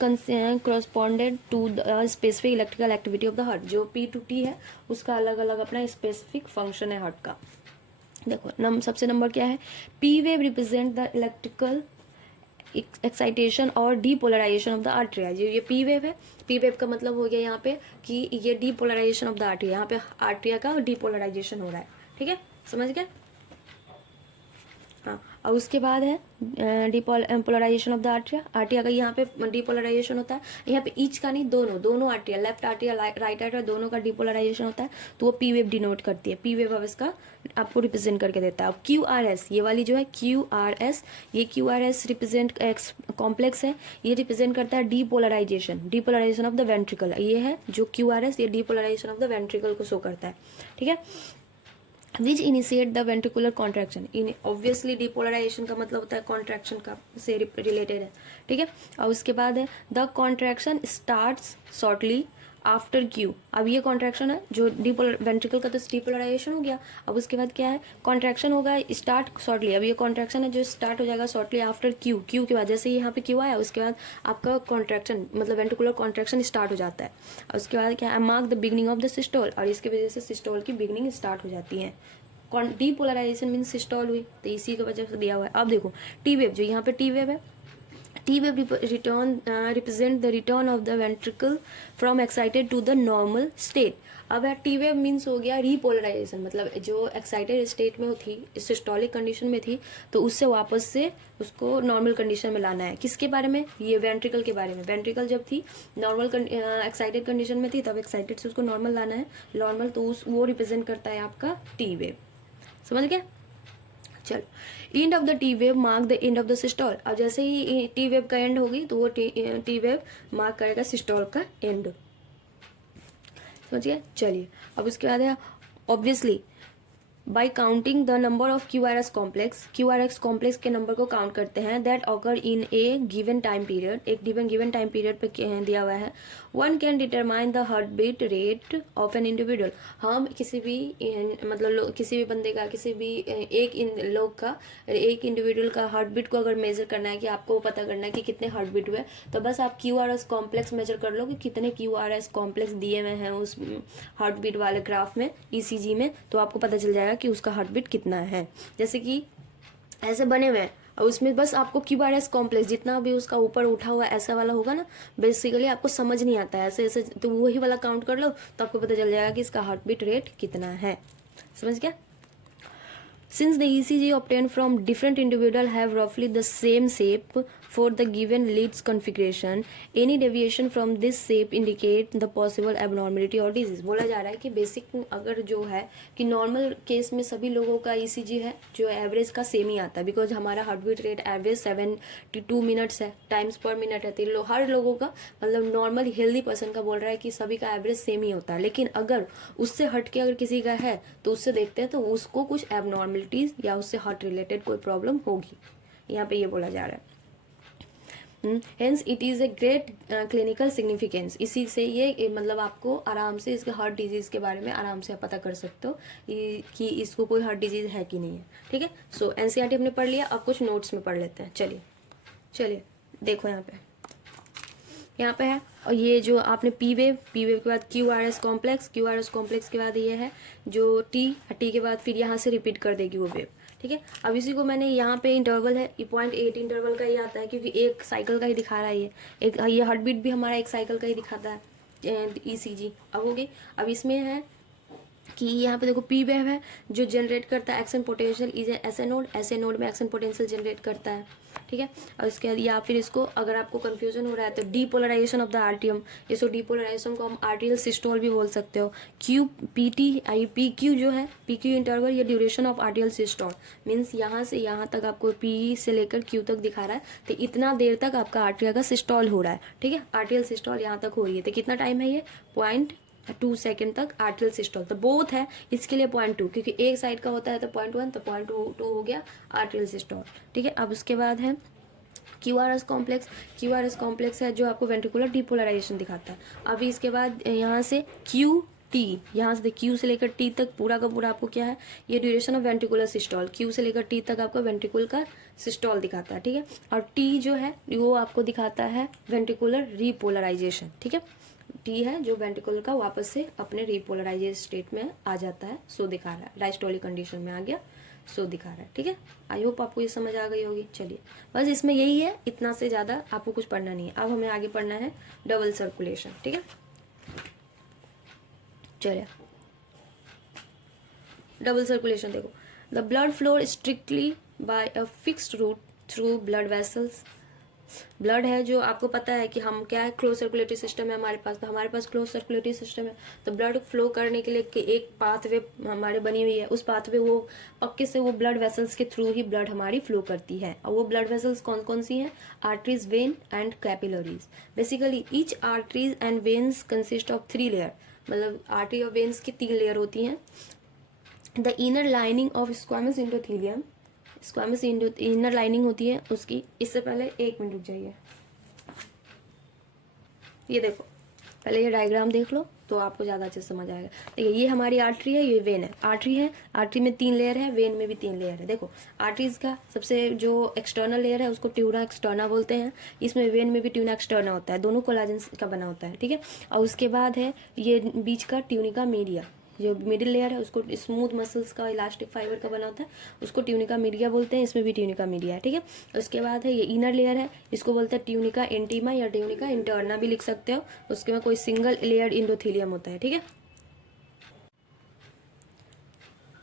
corresponded to the specific electrical activity of the heart. जो पी टू टी है उसका अलग अलग अपना स्पेसिफिक फंक्शन है हार्ट का। देखो सबसे नंबर क्या है, P wave represent the electrical excitation और डीपोलराइजेशन ऑफ द आर्टरिया। ये पी वेव है, पी वेव का मतलब हो गया यहाँ पे कि ये डीपोलराइजेशन ऑफ द आर्टरिया, यहाँ पे आर्टरिया का डीपोलराइजेशन हो रहा है। ठीक है, समझ गए। हाँ, और उसके बाद है डीपोलराइजेशन ऑफ द आर्टरिया, आर्टरिया का यहाँ पे डीपोलराइजेशन होता है। यहाँ पे ईच का नहीं, दोनों आर्टरिया, लेफ्ट आर्टरिया राइट आर्टरिया, दोनों का डीपोलराइजेशन होता है, तो वो पी वेव डिनोट करती है। पी वेव अब इसका आपको रिप्रेजेंट करके देता है। अब क्यू आर एस, ये वाली जो है क्यू आर एस, ये Q R S represent complex है, ये रिप्रेजेंट करता है डीपोलराइजेशन ऑफ द वेंट्रिकल। ये है जो क्यू आर एस, ये डीपोलराइजेशन ऑफ द वेंट्रिकल को शो करता है। ठीक है, which initiate the ventricular contraction. Obviously depolarisation का मतलब होता है कॉन्ट्रैक्शन का से रिलेटेड है। ठीक है, और उसके बाद है the contraction starts shortly after Q. अब ये कॉन्ट्रैक्शन है जो वेंट्रिकल का तो डीपोलराइजेशन हो गया। अब उसके बाद क्या है, कॉन्ट्रैक्शन होगा स्टार्ट शॉर्टली। अब ये कॉन्ट्रैक्शन है जो स्टार्ट हो जाएगा शॉर्टली आफ्टर क्यू। क्यू के बाद जैसे यहाँ पे क्यू आया उसके बाद आपका कॉन्ट्रैक्शन मतलब वेंट्रिकुलर कॉन्ट्रैक्शन स्टार्ट हो जाता है। और उसके बाद क्या है, mark the beginning of the systole, और इसकी वजह से सिस्टोल की बिगनिंग स्टार्ट हो जाती है। डीपोलराइजेशन मीन सिस्टोल हुई, तो इसी की वजह से दिया हुआ है। अब देखो टी वेव, जो यहाँ पे टी वेव है, T wave represent the return of the ventricle from excited to the normal state. अब है टी वेव मीन्स हो गया रीपोलराइजेशन, मतलब जो एक्साइटेड स्टेट में थी, सिस्टोलिक कंडीशन में थी, तो उससे वापस से उसको नॉर्मल कंडीशन में लाना है। किसके बारे में, ये वेंट्रिकल के बारे में। वेंट्रिकल जब थी नॉर्मल एक्साइटेड कंडीशन में थी, तब एक्साइटेड से उसको नॉर्मल लाना है, नॉर्मल, तो वो रिप्रेजेंट करता है आपका टी वेव। समझ गया, चलो। End of the T wave mark the end of the systole. अब जैसे ही टी वेव का एंड होगी तो वो टी वेव मार्क करेगा सिस्टोल का एंड। समझिए, चलिए। अब उसके बाद है obviously by counting the number of QRS complex, QRS complex के नंबर को काउंट करते हैं, that occur in A given time period, एक गिवन टाइम पीरियड पे दिया हुआ है। One can determine the heart beat rate of an individual. हम किसी भी मतलब किसी भी बंदे का, किसी भी एक लोग का, एक इंडिविजुअल का हार्ट बीट को अगर मेजर करना है, कि आपको पता करना है कि कितने हार्ट बीट हुए, तो बस आप क्यूआरएस कॉम्प्लेक्स मेजर कर लो कि कितने क्यूआरएस कॉम्प्लेक्स दिए हुए हैं उस हार्ट बीट वाले ग्राफ में, ईसीजी में, तो आपको पता चल जाएगा कि उसका हार्ट बीट कितना है। जैसे कि ऐसे बने हुए हैं और उसमें बस आपको क्यूआरएस कॉम्प्लेक्स जितना भी उसका ऊपर उठा हुआ ऐसा वाला होगा ना, बेसिकली आपको समझ नहीं आता है ऐसे ऐसे, तो वही वाला काउंट कर लो तो आपको पता चल जाएगा कि इसका हार्ट बीट रेट कितना है। समझ गया। Since the ECG obtained from different individuals have roughly the same shape for the given leads configuration, any deviation from this shape indicate the possible abnormality or disease। बोला जा रहा है कि basic अगर जो है कि नॉर्मल केस में सभी लोगों का ECG है जो एवरेज का सेम ही आता है, बिकॉज हमारा heart beat rate average 72 minutes है, टाइम्स पर मिनट है, तो हर लोगों का मतलब नॉर्मल हेल्दी पर्सन का बोल रहा है कि सभी का एवरेज सेम ही होता है। लेकिन अगर उससे हट के अगर किसी का है तो उससे देखते हैं तो उसको कुछ एबनॉर्मलिटीज या उससे हार्ट रिलेटेड कोई प्रॉब्लम होगी, यहाँ पे ये बोला जा रहा है। Hence it is a great clinical significance. इसी से ये मतलब आपको आराम से इसके हार्ट डिजीज़ के बारे में आराम से आप पता कर सकते हो कि इसको कोई हार्ट डिजीज़ है कि नहीं है। ठीक है, सो एनसीईआरटी हमने पढ़ लिया, अब कुछ नोट्स में पढ़ लेते हैं। चलिए देखो यहाँ पे यहाँ पे है। और ये जो आपने पी वेव के बाद क्यू आर एस कॉम्प्लेक्स के बाद ये है जो टी के बाद फिर यहाँ से रिपीट कर देगी वो वेव, ठीक है। अब इसी को मैंने यहाँ पे इंटरवल है, ये 0.8 इंटरवल का ही आता है क्योंकि एक साइकिल का ही दिखा रहा है ये हार्ट बीट भी हमारा एक साइकिल का ही दिखाता है, ECG। अब हो गई। अब इसमें है कि यहाँ पे देखो पी वेव है जो जनरेट करता है एक्शन पोटेंशियल इज ऐसे नोड में एक्शन पोटेंशियल जनरेट करता है, ठीक है। और इसके बाद या फिर इसको अगर आपको कंफ्यूजन हो रहा है तो डीपोलराइजेशन ऑफ द आर्टियम, इसको डीपोलराइजेशन को हम आर्टियल सिस्टोल भी बोल सकते हो। क्यू पी क्यू जो है पी क्यू इंटरवल ये ड्यूरेशन ऑफ आर्टियल सिस्टोल मीन्स यहाँ से यहाँ तक आपको पी से लेकर क्यू तक दिखा रहा है, तो इतना देर तक आपका आर्टिया का सिस्टोल हो रहा है, ठीक है। आर्टियल सिस्टोल यहाँ तक हो रही है, तो कितना टाइम है ये 0.2 सेकेंड तक आर्टियल सिस्टोल, तो बोथ है इसके लिए 0.2 क्योंकि एक साइड का होता है तो 0.1 तो 0.2 हो गया आर्टियल सिस्टोल, ठीक है। अब उसके बाद है क्यूआरएस कॉम्प्लेक्स है जो आपको वेंट्रिकुलर डीपोलराइजेशन दिखाता है। अभी इसके बाद यहाँ से क्यू टी, यहाँ से क्यू से लेकर टी तक पूरा का पूरा आपको क्या है ये duration of ventricular systole, Q से लेकर टी तक आपको वेंट्रिकुल का सिस्टोल दिखाता है, ठीक है। और टी जो है वो आपको दिखाता है वेंट्रिकुलर रीपोलराइजेशन, ठीक है। टी है जो वेंट्रिकुलर का वापस से अपने रीपोलराइजेशन स्टेट में आ जाता है, सो दिखा रहा है, डायस्टोलिक कंडीशन में आ गया सो दिखा रहा है, ठीक है। आई होप आपको ये समझ आ गई होगी। चलिए बस इसमें यही है, इतना से ज़्यादा आपको कुछ पढ़ना नहीं है। अब हमें आगे पढ़ना है डबल सर्कुलेशन, ठीक है। चलिए डबल सर्कुलेशन देखो, the blood flow strictly by a fixed route through blood vessels. Blood है जो आपको पता है कि हम क्या है क्लोज सर्कुलेटरी सिस्टम है हमारे पास, तो हमारे पास क्लोज सर्कुलेटरी सिस्टम है, तो ब्लड फ्लो करने के लिए एक पाथवे हमारे बनी हुई है, उस पाथवे वो पक्के से वो ब्लड वेसल्स के थ्रू ही ब्लड हमारी फ्लो करती है। और वो ब्लड वेसल्स कौन कौन सी हैं? Arteries, when and capillaries. Basically each arteries and veins consist of 3 layer, मतलब आर्टरी और वेन्स की 3 लेयर होती हैं। The inner lining of squamous endothelium, squamous inner lining होती है उसकी। इससे पहले 1 मिनट रुक जाइए, ये देखो पहले ये डायग्राम देख लो तो आपको ज़्यादा अच्छे से समझ आएगा। देखिए ये हमारी आर्टरी है, ये वेन है। आर्टरी है, आर्टरी में 3 लेयर है, वेन में भी 3 लेयर है। देखो आर्टरीज का सबसे जो एक्सटर्नल लेयर है उसको ट्यूना एक्सटर्ना बोलते हैं, इसमें वेन में भी ट्यूना एक्सटर्ना होता है, दोनों कोलाजन का बना होता है, ठीक है। और उसके बाद है ये बीच का ट्यूनिका मीडिया, जो मिडिल लेयर है उसको स्मूथ मसल्स का इलास्टिक फाइबर का बना होता है, उसको ट्यूनिका मीडिया बोलते हैं, इसमें भी ट्यूनिका मीडिया है, ठीक है। उसके बाद है ये इनर लेयर है, इसको बोलते हैं ट्यूनिका इंटीमा या ट्यूनिका इंटरना भी लिख सकते हो। उसके में कोई सिंगल लेयर इंडोथेलियम होता है, ठीक है।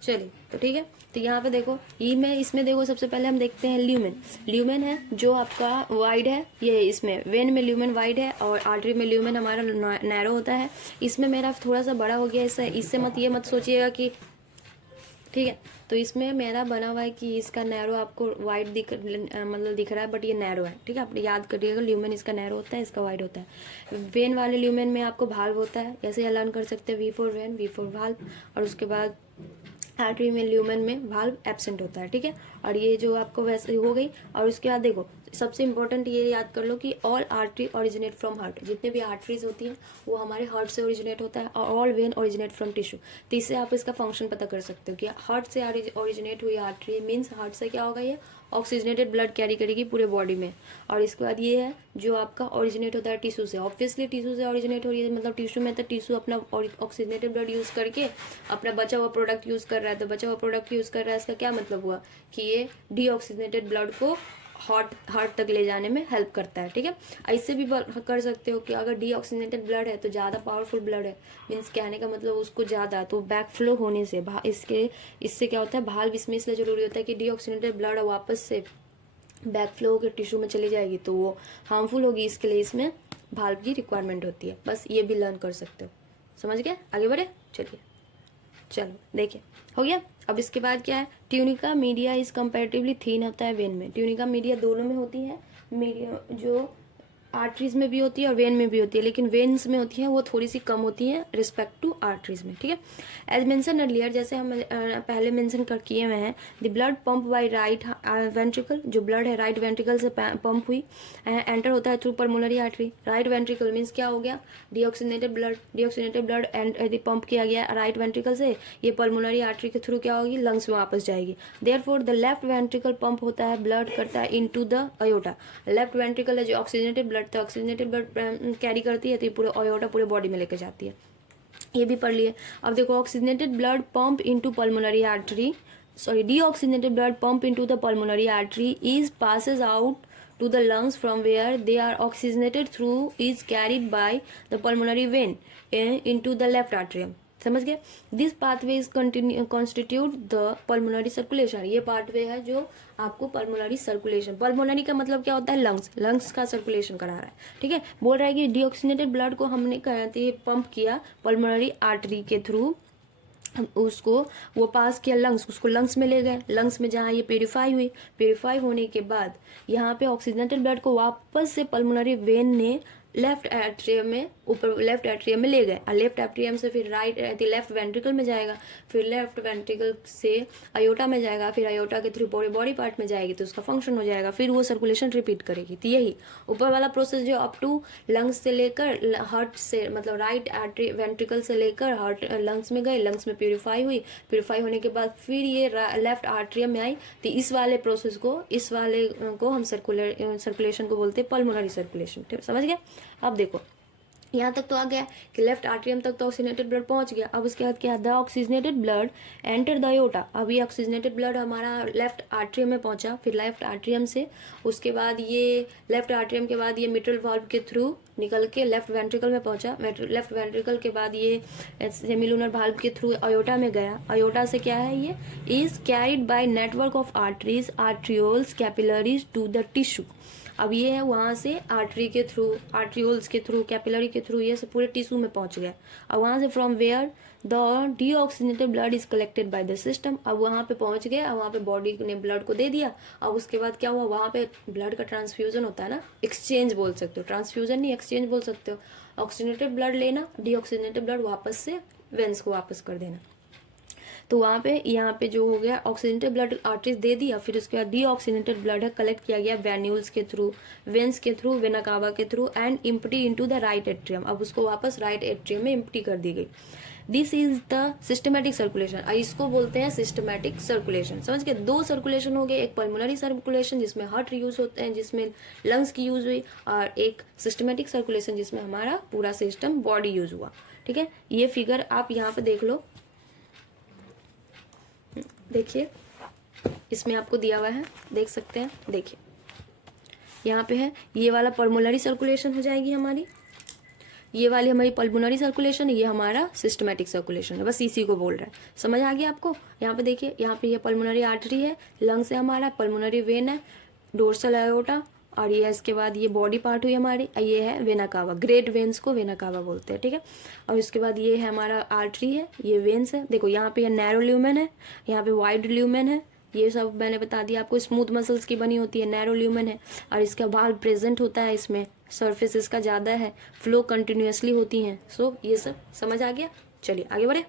चलिए तो ठीक है, तो यहाँ पे देखो इसमें देखो सबसे पहले हम देखते हैं ल्यूमेन है जो आपका वाइड है, ये इसमें वेन में ल्यूमेन वाइड है और आर्टरी में ल्यूमेन हमारा नैरो होता है। इसमें मेरा थोड़ा सा बड़ा हो गया, इससे मत सोचिएगा कि, ठीक है। तो इसमें मेरा बना हुआ है कि इसका नैरो आपको वाइड दिख रहा है, बट ये नैरो है, ठीक है। आप याद करिएगा ल्यूमेन इसका नैरो होता है, इसका वाइड होता है। वेन वाले ल्यूमेन में आपको भाल्व होता है, ऐसे लर्न कर सकते हैं V4 वेन V4 भाल्व, और उसके बाद आर्टरी में ल्यूमेन में भाल्व एब्सेंट होता है, ठीक है। और ये जो आपको वैसे हो गई। और उसके बाद देखो सबसे इंपॉर्टेंट ये याद कर लो कि all artery originate from heart, जितने भी आर्टरीज होती हैं वो हमारे हार्ट से ओरिजिनेट होता है, और all when originate from tissue. तो इससे आप इसका फंक्शन पता कर सकते हो कि हार्ट से ओरिजिनेट हुई आर्टरी मीन्स हार्ट से क्या होगा, ये ऑक्सीजनेटेड ब्लड कैरी करेगी पूरे बॉडी में। और इसके बाद ये है जो आपका ओरिजिनेट होता है टिश्यू से, ऑब्वियसली टिश्यू से ओरिजिनेट हो रही है, मतलब टिश्यू में तो टिश्यू अपना ऑक्सीजनेटेड ब्लड यूज़ करके अपना बचा हुआ प्रोडक्ट यूज़ कर रहा है, तो बचा हुआ प्रोडक्ट यूज़ कर रहा है, इसका क्या मतलब हुआ कि ये डीऑक्सीजनेटेड ब्लड को हार्ट तक ले जाने में हेल्प करता है, ठीक है। ऐसे भी कर सकते हो कि अगर डीऑक्सीजनेटेड ब्लड है तो ज़्यादा पावरफुल ब्लड है, मीन्स कहने का मतलब उसको ज़्यादा तो बैक फ्लो होने से इससे क्या होता है, भाल्व इसमें इसलिए जरूरी होता है कि डीऑक्सीजनेटेड ब्लड वापस से बैक फ्लो होकर टिश्यू में चली जाएगी तो वो हार्मफुल होगी, इसके लिए इसमें भाल्व की रिक्वायरमेंट होती है। बस ये भी लर्न कर सकते हो, समझ गए? आगे बढ़े, चलिए चलो देखिए हो गया। अब इसके बाद क्या है, tunica media is comparatively thin होता है वेन में। ट्यूनिका मीडिया दोनों में होती है, मीडिया जो आर्टरीज में भी होती है और वेन में भी होती है, लेकिन वेन्स में होती है वो थोड़ी सी कम होती है रिस्पेक्ट टू आर्टरीज में, ठीक है। एज मेंशन अर्लियर, जैसे हम पहले मेंशन कर किए हुए हैं, the blood pump by right ventricle, जो ब्लड है राइट वेंट्रिकल से पंप हुई एंटर होता है through pulmonary artery. Right ventricle means क्या हो गया, डीऑक्सीजनेटेड ब्लड एंड पंप किया गया राइट वेंट्रिकल से, ये पल्मोनरी आर्टरी के थ्रू क्या होगी, लंग्स में वापस जाएगी। Therefore the left ventricle pump होता है ब्लड करता है into the aorta. Left ventricle है जो ऑक्सीजनेटेड ब्लड ब्लड तो ऑक्सीजनेटेड ब्लड कैरी करती है, तो ये पूरे आयोटा पूरे बॉडी में लेकर जाती है, ये भी पढ़ लिए। अब देखो oxygenated blood pump into pulmonary artery, sorry, deoxygenated blood pump into the pulmonary artery is passes out to the lungs from where they are oxygenated through is carried by the pulmonary vein into the left atrium। समझ गए? This pathway is constitute the pulmonary circulation, ये pathway है जो आपको pulmonary circulation, pulmonary का मतलब क्या होता है? लंग्स का सर्कुलेशन करा रहा है, ठीक है। बोल रहा है कि डिऑक्सीनेटेड ब्लड को हमने पंप किया पल्मोनरी आर्टरी के थ्रू, उसको वो पास किया लंग्स, उसको लंग्स में ले गए, लंग्स में जहाँ ये प्योरीफाई होने के बाद यहाँ पे ऑक्सीजनेटेड ब्लड को वापस से पल्मोनरी वेन ने लेफ्ट एट्रियम में, ऊपर लेफ्ट एट्रियम में ले गए, और लेफ्ट एट्रियम से फिर लेफ्ट वेंट्रिकल में जाएगा, फिर लेफ्ट वेंट्रिकल से अयोटा में जाएगा, फिर अयोटा के थ्रू पूरे बॉडी पार्ट में जाएगी, तो उसका फंक्शन हो जाएगा, फिर वो सर्कुलेशन रिपीट करेगी। तो यही ऊपर वाला प्रोसेस जो अप टू लंग्स से लेकर हार्ट से, मतलब राइट वेंट्रिकल से लेकर हार्ट लंग्स में गए, लंग्स में प्योरीफाई होने के बाद फिर ये लेफ्ट आर्ट्रियम में आई, तो इस वाले प्रोसेस को, इस वाले को हम सर्कुलेशन को बोलते हैं पल्मोनरी सर्कुलेशन। ठीक, समझ गए? अब देखो यहाँ तक तो आ गया कि लेफ्ट आर्ट्रियम तक तो ऑक्सीजनेटेड ब्लड पहुंच गया। अब उसके बाद क्या, the oxygenated blood enter the aorta. अब ये ऑक्सीजनेटेड ब्लड हमारा लेफ्ट आर्ट्रियम में पहुंचा, फिर लेफ्ट आर्ट्रियम से उसके बाद ये लेफ्ट आर्ट्रियम के बाद ये मिट्रल वाल्व के थ्रू निकल के लेफ्ट वेंट्रिकल में पहुंचा, लेफ्ट वेंट्रिकल के बाद ये सेमिलुनर वाल्व के थ्रू अयोटा में गया। अयोटा से क्या है, ये is carried by network of arteries, arterioles, capillaries to the tissue. अब ये है वहां से आर्टरी के थ्रू, आर्ट्रियोल्स के थ्रू, कैपिलरी के थ्रू, ये सब पूरे टिश्यू में पहुंच गया। अब वहां से from where the deoxygenated blood is collected by the system. अब वहां पे पहुंच गए, अब वहां पे बॉडी ने ब्लड को दे दिया। अब उसके बाद क्या हुआ, वहां पे ब्लड का ट्रांसफ्यूजन होता है ना, एक्सचेंज बोल सकते हो, ट्रांसफ्यूजन नहीं एक्सचेंज बोल सकते हो। ऑक्सीजनेटेड ब्लड लेना, डीऑक्सीजनेटेड ब्लड वापस से वेंस को वापस कर देना। तो वहाँ पे यहाँ पे जो हो गया, ऑक्सीजनेटेड ब्लड आर्टरीज दे दिया, फिर उसके बाद डीऑक्सीजनेटेड ब्लड है कलेक्ट किया गया वेन्यूल्स के थ्रू, वेंस के थ्रू, वेना कावा के through and empty into the right atrium. अब उसको वापस राइट एट्रियम में इम्प्टी कर दी गई। This is the systematic circulation, इसको बोलते हैं सिस्टमेटिक सर्कुलेशन। समझ गए? दो सर्कुलेशन हो गए, एक पल्मोनरी सर्कुलेशन जिसमें हार्ट यूज होते हैं, जिसमें लंग्स की यूज हुई, और एक सिस्टमेटिक सर्कुलेशन जिसमें हमारा पूरा सिस्टम बॉडी यूज हुआ। ठीक है, ये फिगर आप यहाँ पे देख लो, देखिए इसमें आपको दिया हुआ है, देख सकते हैं, देखिए यहाँ पे है, ये वाला पल्मोनरी सर्कुलेशन हो जाएगी हमारी, ये वाली हमारी पल्मोनरी सर्कुलेशन, ये हमारा सिस्टमेटिक सर्कुलेशन है, बस इसी को बोल रहा है। समझ आ गया आपको? यहाँ पे देखिए, यहाँ पे ये पल्मोनरी आर्टरी है, लंग्स है हमारा, पल्मोनरी वेन है, डोर्सल आयोटा, और ये इसके बाद ये बॉडी पार्ट हुई हमारी, ये है वेना कावा, ग्रेट वेन्स को वेना कावा बोलते हैं। ठीक है, और इसके बाद ये है हमारा आर्टरी है, ये वेन्स है। देखो यहाँ पे ये नैरो ल्यूमेन है, यहाँ पे वाइड ल्यूमेन है, ये सब मैंने बता दिया आपको, स्मूथ मसल्स की बनी होती है, नैरो ल्यूमेन है, और इसका भाग प्रेजेंट होता है, इसमें सरफेस इसका ज़्यादा है, फ्लो कंटिन्यूसली होती हैं। सो ये सब समझ आ गया? चलिए आगे बढ़े,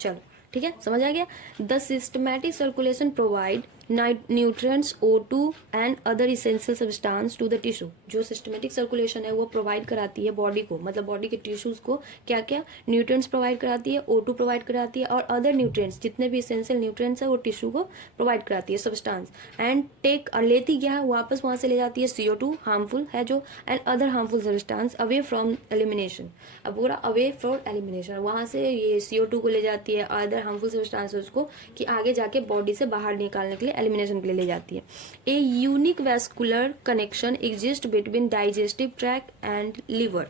चलो ठीक है, समझ आ गया। The systematic circulation provide nutrients, O2 and other essential substance to the tissue. जो सिस्टमेटिक सर्कुलेशन है वो प्रोवाइड कराती है बॉडी को, मतलब बॉडी के टिश्यूज को क्या क्या न्यूट्रिएंट्स प्रोवाइड कराती है, O2 प्रोवाइड कराती है, और अदर न्यूट्रिएंट्स, जितने भी इसेंशियल न्यूट्रिएंट्स है वो टिश्यू को प्रोवाइड कराती है, सब्सटेंस। एंड टेक, और लेती क्या है, वापस वहां से ले जाती है CO2 हार्मफुल है जो, and other harmful substance away from elimination. अब पूरा अवे फ्रॉम एलिमिनेशन, वहां से ये CO2 को ले जाती है, अदर हार्मफुल सब्सटेंस उसको, कि आगे जाके बॉडी से बाहर निकालने के लिए, एलिमिनेशन के लिए ले जाती है। A unique vascular connection exist between digestive tract and liver.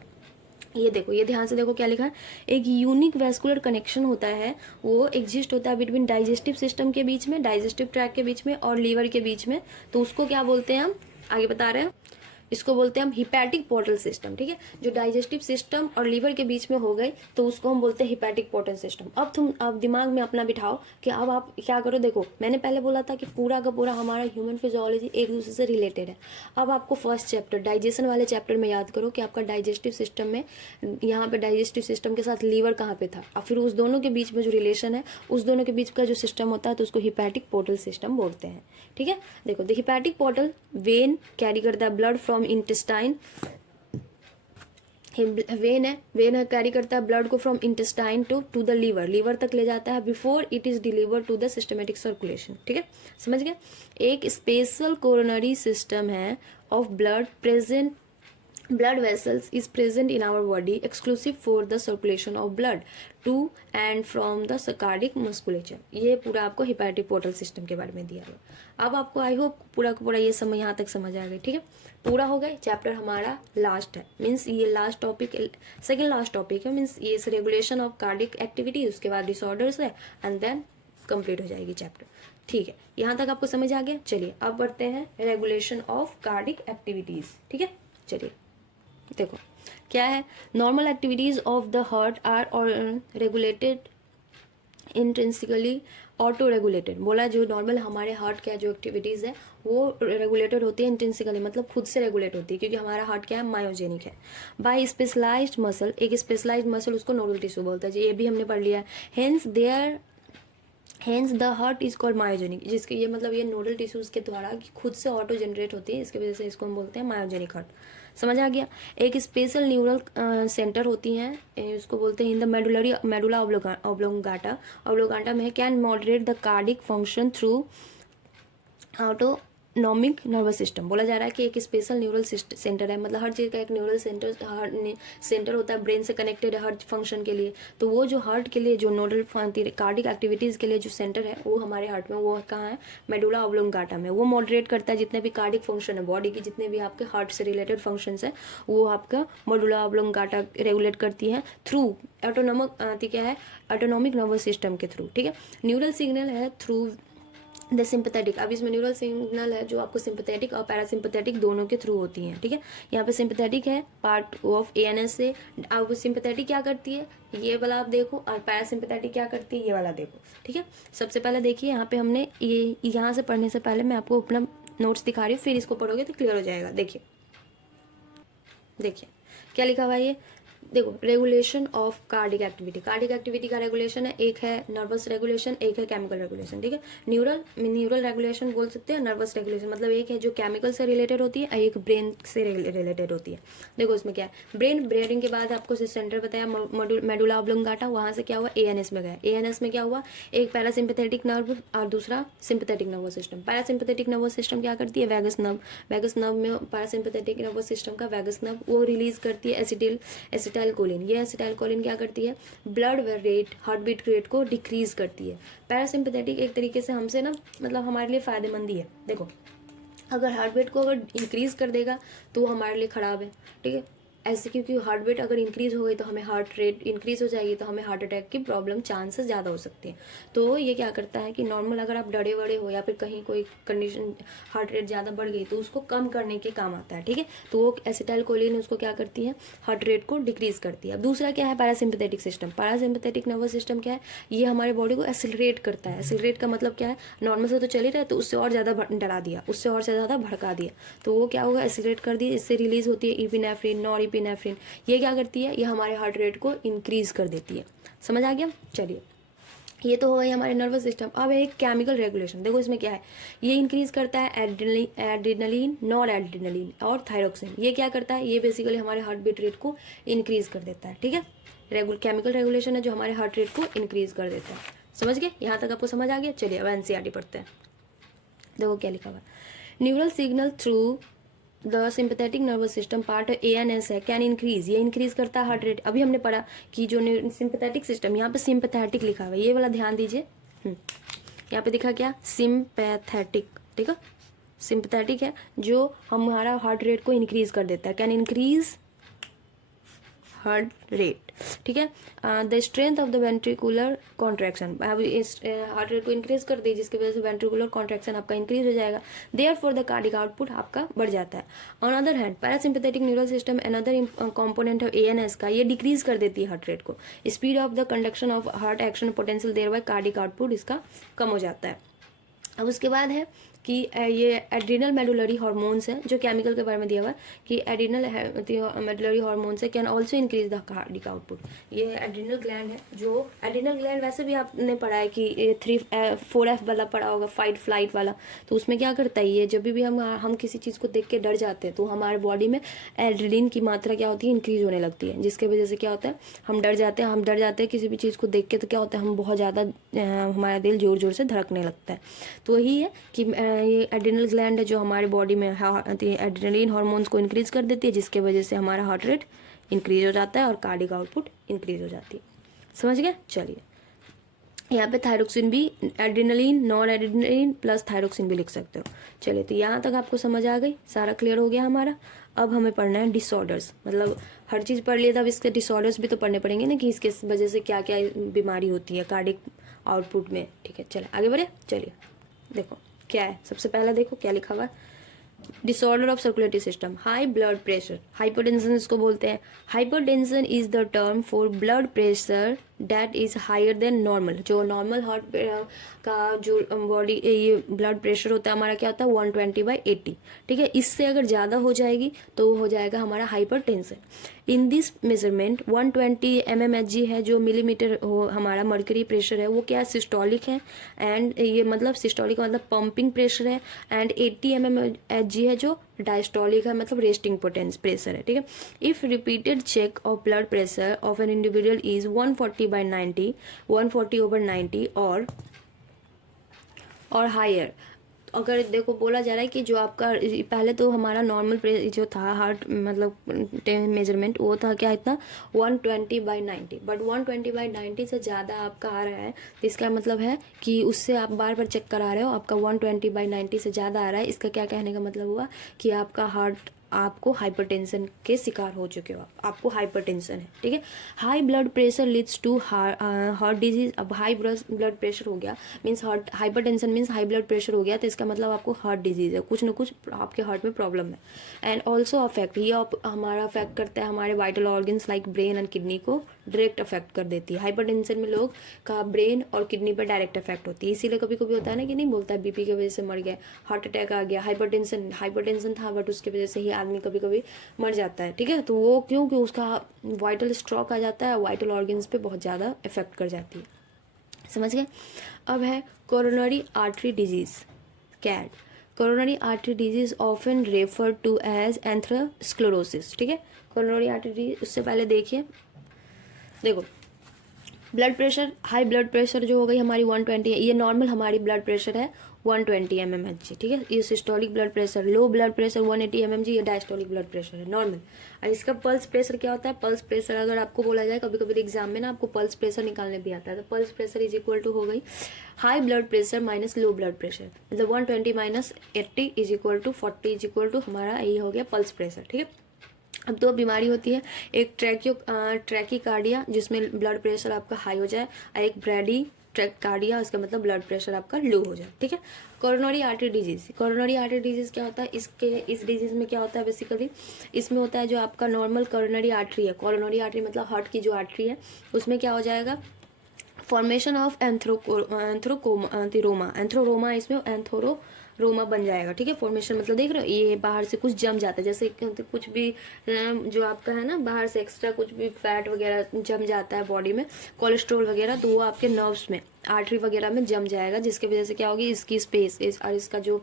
ये देखो, ये ध्यान से देखो क्या लिखा है, एक यूनिक वैस्कुलर कनेक्शन होता है, वो एग्जिस्ट होता है बिटवीन डाइजेस्टिव सिस्टम के बीच में, डाइजेस्टिव ट्रैक्ट के बीच में और लीवर के बीच में। तो उसको क्या बोलते हैं हम, आगे बता रहे हैं, इसको बोलते हैं हम हिपैटिक पोर्टल सिस्टम। ठीक है, जो डाइजेस्टिव सिस्टम और लीवर के बीच में हो गई तो उसको हम बोलते हैं हिपैटिक पोर्टल सिस्टम। अब तुम अब दिमाग में अपना बिठाओ कि अब आप क्या करो। देखो मैंने पहले बोला था कि पूरा का पूरा हमारा ह्यूमन फिजियोलॉजी एक दूसरे से रिलेटेड है। अब आपको फर्स्ट चैप्टर डाइजेशन वाले चैप्टर में याद करो कि आपका डाइजेस्टिव सिस्टम में, यहाँ पे डाइजेस्टिव सिस्टम के साथ लीवर कहाँ पे था, और फिर उस दोनों के बीच में जो रिलेशन है, उस दोनों के बीच का जो सिस्टम होता है, तो उसको हिपैटिक पोर्टल सिस्टम बोलते हैं। ठीक है, देखो the hepatic portal vein carry करता है ब्लड फ्रॉम इंटेस्टाइन, वेन है कैरी करता है ब्लड को from intestine to the liver, liver तक ले जाता है before it is deliver to the systematic circulation. ठीक है, समझ गए? एक स्पेशल कोरोनरी सिस्टम है of blood present blood vessels is present in our body exclusive for the circulation of blood to and from the cardiac musculature। ये पूरा आपको hepatic portal system के बारे में दिया हुआ। अब आपको आई होप पूरा का पूरा ये समय यहाँ तक समझ आ गई। ठीक है, पूरा हो गया। चैप्टर हमारा लास्ट है, मीन्स ये last topic, second last topic है, मीन्स ये रेगुलेशन ऑफ कार्डिक एक्टिविटी, उसके बाद डिसऑर्डर्स है, एंड देन कंप्लीट हो जाएगी चैप्टर। ठीक है, यहाँ तक आपको समझ आ गया। चलिए अब बढ़ते हैं रेगुलेशन ऑफ कार्डिक एक्टिविटीज। ठीक है, चलिए देखो क्या है। Normal activities of the heart are regulated intrinsically auto regulated. बोला जो नॉर्मल हमारे हार्ट का जो एक्टिविटीज़ है वो रेगुलेटेड होती है इंट्रिंसिकली, मतलब खुद से रेगुलेट होती है, क्योंकि हमारा हार्ट क्या है, मायोजेनिक है। बाय स्पेशलाइज्ड मसल, एक स्पेशलाइज्ड मसल उसको नोडल टिश्यू बोलता है, ये भी हमने पढ़ लिया है। Hence the heart is called myogenic, जिसके ये मतलब ये नोडल टिश्यूज के द्वारा खुद से ऑटो जनरेट होती है, इसकी वजह से इसको हम बोलते हैं मायोजेनिक हार्ट। समझ आ गया। एक स्पेशल न्यूरल सेंटर होती हैं, उसको बोलते हैं इन द मेडुला ऑब्लोंगाटा में can moderate the cardiac function through autonomic nervous system. बोला जा रहा है कि एक स्पेशल न्यूरल सेंटर है, मतलब हर चीज़ का एक न्यूरल सेंटर होता है, ब्रेन से कनेक्टेड है हर फंक्शन के लिए। तो वो जो हार्ट के लिए जो नोडल कार्डिक एक्टिविटीज़ के लिए जो सेंटर है वो हमारे हार्ट में, वो कहाँ है, मेडुला ऑब्लोंगाटा में। वो मॉडरेट करता है जितने भी कार्डिक फंक्शन है बॉडी की, जितने भी आपके हार्ट से रिलेटेड फंक्शंस है वो आपका मेडुला ऑब्लोंगाटा रेगुलेट करती है थ्रू ऑटोनॉमिक नर्वस सिस्टम के थ्रू। ठीक है, न्यूरल सिग्नल है थ्रू द सिंपैथेटिक। अब इसमें न्यूरल सिग्नल है जो आपको सिंपैथेटिक और पैरासिम्पैथेटिक दोनों के थ्रू होती हैं। ठीक है, यहाँ पे सिंपैथेटिक है पार्ट ऑफ एएनएस से। अब सिंपैथेटिक क्या करती है, ये वाला आप देखो, और पैरासिम्पैथेटिक क्या करती है, ये वाला देखो। ठीक है, सबसे पहले देखिए यहाँ पे हमने ये, यहाँ से पढ़ने से पहले मैं आपको अपना नोट्स दिखा रही हूँ, फिर इसको पढ़ोगे तो क्लियर हो जाएगा। देखिए क्या लिखा हुआ है ये देखो, regulation of cardiac activity. Cardiac activity का रेगुलेशन है, एक है नर्वस रेगुलेशन, एक है केमिकल रेगुलेशन। ठीक है, न्यूरल रेगुलेशन बोल सकते हैं, नर्वस रेगुलेशन मतलब एक है जो केमिकल से रिलेटेड होती है, एक ब्रेन से रिलेटेड होती है। देखो इसमें क्या है, ब्रेन के बाद आपको सेंटर बताया मेडुला ऑब्लोंगाटा, वहाँ से क्या हुआ, एएनएस में गया। एएनएस में क्या हुआ, एक पैरासिम्पैथेटिक नर्व और दूसरा sympathetic nervous system. Parasympathetic nervous system क्या करती है, वैगस नर्व में पैरासिम्पैथेटिक नर्वस सिस्टम का वैगस नर्व वो रिलीज करती है एसिटाइलकोलिन। ये एसिटाइलकोलिन क्या करती है, blood rate, heart beat rate को डिक्रीज करती है। पैरासिम्पैथेटिक एक तरीके से हमसे ना, मतलब हमारे लिए फायदेमंद ही है। देखो अगर हार्ट बीट को अगर इंक्रीज कर देगा तो वो हमारे लिए खराब है। ठीक है, ऐसे क्योंकि हार्ट बीट अगर इंक्रीज हो गई तो हमें हार्ट रेट इंक्रीज हो जाएगी, तो हमें हार्ट अटैक की प्रॉब्लम चांसेस ज़्यादा हो सकते हैं। तो ये क्या करता है कि नॉर्मल अगर आप डरे वड़े हो या फिर कहीं कोई कंडीशन हार्ट रेट ज़्यादा बढ़ गई तो उसको कम करने के काम आता है। ठीक है, तो वो एसिटाइलकोलिन उसको क्या करती है, हार्ट रेट को डिक्रीज करती है। अब दूसरा क्या है, parasympathetic system. Parasympathetic nervous system क्या है, ये हमारे बॉडी को एक्सिलरेट करता है। एक्सिलरेट का मतलब क्या है, नॉर्मल से तो चल ही रहा है तो उससे और ज़्यादा डरा दिया, उससे और ज़्यादा भड़का दिया, तो वो क्या होगा, एक्सिलरेट कर दिया। इससे रिलीज होती है इपिनेफ्रिन, नॉरएपिनेफ्रिन। ये क्या करती है, ये हमारे हार्ट रेट को इंक्रीज कर देती है। समझ आ गया। चलिए ये तो हो गई हमारे नर्वस सिस्टम। अब एक केमिकल रेगुलेशन। देखो इसमें क्या है, ये इंक्रीज करता है एड्रेनलिन, नॉर एड्रेनलिन और थायरोक्सिन। ये क्या करता है, ये बेसिकली हमारे हार्ट बीट रेट को इंक्रीज कर देता है। ठीक है, केमिकल रेगुलेशन है जो हमारे हार्ट रेट को इंक्रीज कर देता है। समझ गए, यहाँ तक आपको समझ आ गया। चलिए अब एनसीईआरटी पढ़ते हैं। देखो क्या लिखा हुआ, neural signal through the sympathetic nervous system part ANS है, कैन इंक्रीज, ये इंक्रीज करता है हार्ट रेट। अभी हमने पढ़ा कि जो सिंपैथेटिक सिस्टम, यहाँ पे सिंपैथेटिक लिखा हुआ है, ये वाला ध्यान दीजिए। यहाँ पे दिखा क्या, सिंपैथेटिक। ठीक है, सिंपैथेटिक है जो हमारा हार्ट रेट को इंक्रीज कर देता है, कैन इंक्रीज हार्ट रेट। ठीक है, the strength of the ventricular contraction, अब इस हार्ट रेट को इंक्रीज कर दी जिसकी वजह से वेंट्रिकुलर कॉन्ट्रैक्शन आपका इंक्रीज हो जाएगा, देयरफॉर द कार्डिक आउटपुट आपका बढ़ जाता है। On other hand parasympathetic neural system another component of ANS का, ये डिक्रीज कर देती है हार्ट रेट को। Speed of the conduction of heart action potential thereby cardiac output इसका कम हो जाता है। अब उसके बाद है कि ये एड्रिनल मेडुलरी हार्मोन्स है, जो केमिकल के बारे में दिया हुआ है कि एड्रिनल मेडुलरी हार्मोन्स है can also increase the cardiac output. ये एड्रिनल ग्लैंड है, जो एड्रिनल ग्लैंड वैसे भी आपने पढ़ा है कि 4F वाला पढ़ा होगा, फाइट फ्लाइट वाला। तो उसमें क्या करता है, ये जब भी हम किसी चीज़ को देख के डर जाते हैं तो हमारे बॉडी में एड्रेनलिन की मात्रा क्या होती है, इंक्रीज होने लगती है, जिसके वजह से क्या होता है, हम डर जाते हैं किसी भी चीज़ को देख के, तो क्या होता है, हम बहुत ज़्यादा हमारा दिल जोर जोर से धड़कने लगता है। तो यही है कि ये एड्रिनल ग्लैंड है जो हमारे बॉडी में एड्रेनलिन हार्मोन्स को इंक्रीज कर देती है, जिसके वजह से हमारा हार्ट रेट इंक्रीज हो जाता है और कार्डिक आउटपुट इंक्रीज हो जाती है। समझ गए? चलिए, यहाँ पे थायरोक्सिन भी, adrenaline, non adrenaline plus thyroxine भी लिख सकते हो। चलिए, तो यहाँ तक आपको समझ आ गई, सारा क्लियर हो गया हमारा। अब हमें पढ़ना है डिसऑर्डर्स, मतलब हर चीज़ पढ़ लिया था, अब इसके डिसऑर्डर्स भी तो पढ़ने पड़ेंगे ना कि इसके वजह से क्या क्या बीमारी होती है कार्डिक आउटपुट में। ठीक है, चलिए आगे बढ़े। चलिए देखो क्या है, सबसे पहला देखो क्या लिखा हुआ है, disorder of circulatory system, high blood pressure, hypertension इसको बोलते हैं। Hypertension is the term for blood pressure that is higher than normal. जो नॉर्मल हार्ट का जो बॉडी ये ब्लड प्रेशर होता है हमारा क्या होता है 120/80। ठीक है, इससे अगर ज़्यादा हो जाएगी तो वो हो जाएगा हमारा hypertension. In this measurement 120 mmHg है जो मिलीमीटर हो हमारा मर्करी प्रेशर है, वो क्या है सिस्टोलिक है, एंड ये मतलब सिस्टोलिक मतलब पंपिंग प्रेशर है, एंड 80 mmHg है जो डायस्टोलिक है मतलब रेस्टिंग पोटेंस प्रेशर है। ठीक है, if repeated check of blood pressure of an individual is 140/90, 140/90 और हायर। अगर देखो बोला जा रहा है कि जो आपका पहले तो हमारा नॉर्मल जो था हार्ट मतलब मेजरमेंट वो था क्या इतना 120/90, बट 120/90 से ज़्यादा आपका आ रहा है तो इसका मतलब है कि उससे आप बार बार चेक करा रहे हो, आपका 120/90 से ज़्यादा आ रहा है। इसका क्या कहने का मतलब हुआ कि आपका हार्ट आपको हाइपरटेंशन के शिकार हो चुके हो, आपको हाइपरटेंशन है। ठीक है, high blood pressure leads to heart disease. अब हाई ब्लड प्रेशर हो गया means heart, hypertension means high blood pressure हो गया तो इसका मतलब आपको हार्ट डिजीज है, कुछ ना कुछ आपके हार्ट में प्रॉब्लम है। एंड ऑल्सो अफेक्ट, ये हमारा अफेक्ट करता है हमारे vital organs like brain and kidney को डायरेक्ट अफेक्ट कर देती है। हाइपरटेंशन में लोग का ब्रेन और किडनी पर डायरेक्ट अफेक्ट होती है, इसीलिए कभी कभी होता है ना कि नहीं बोलता है बीपी की वजह से मर गया, हार्ट अटैक आ गया, हाइपरटेंशन था बट उसकी वजह से ही आदमी कभी कभी मर जाता है। ठीक है, तो वो क्यों कि उसका वाइटल स्ट्रोक आ जाता है, वाइटल ऑर्गन्स पे बहुत ज़्यादा इफेक्ट कर जाती है। समझ गए? अब है coronary artery disease, CAD. Coronary artery disease often refer to as atherosclerosis. ठीक है, कोरोनरी आर्टरी डिजीज, उससे पहले देखिए, देखो blood pressure, high blood pressure जो हो गई हमारी 120 है, ये नॉर्मल हमारी ब्लड प्रेशर है 120 mmHg। ठीक है, ये सिस्टोलिक ब्लड प्रेशर, लो ब्लड प्रेशर 180 mmHg, ये डायस्टोलिक ब्लड प्रेशर है नॉर्मल। और इसका पल्स प्रेशर क्या होता है, पल्स प्रेशर अगर आपको बोला जाए कभी कभी एग्जाम में ना आपको पल्स प्रेशर निकालने भी आता है, तो pulse pressure is equal to हो गई high blood pressure minus low blood pressure, मतलब 120 - 80 is equal to 40 is equal to हमारा ये हो गया पल्स प्रेशर। ठीक है, अब दो बीमारी होती है, एक ट्रैकीकार्डिया जिसमें ब्लड प्रेशर आपका हाई हो जाए, और एक ब्रैडी ट्रैकीकार्डिया, इसका मतलब ब्लड प्रेशर आपका लो हो जाए। ठीक है, coronary artery disease, coronary artery disease क्या होता है, इस डिजीज में क्या होता है बेसिकली, इसमें होता है जो आपका नॉर्मल कोरोनरी आर्टरी है, कोरोनरी आर्टरी मतलब हार्ट की जो आर्टरी है उसमें क्या हो जाएगा फॉर्मेशन ऑफ एंथ्रोरोमा, इसमें एंथोरोमा बन जाएगा। ठीक है, फॉर्मेशन मतलब देख रहे हो ये बाहर से कुछ जम जाता है, जैसे कुछ भी जो आपका है ना बाहर से एक्स्ट्रा कुछ भी फैट वगैरह जम जाता है बॉडी में, कोलेस्ट्रॉल वगैरह, तो वो आपके नर्व्स में आर्टरी वगैरह में जम जाएगा, जिसकी वजह से क्या होगी इसकी स्पेस और इसका जो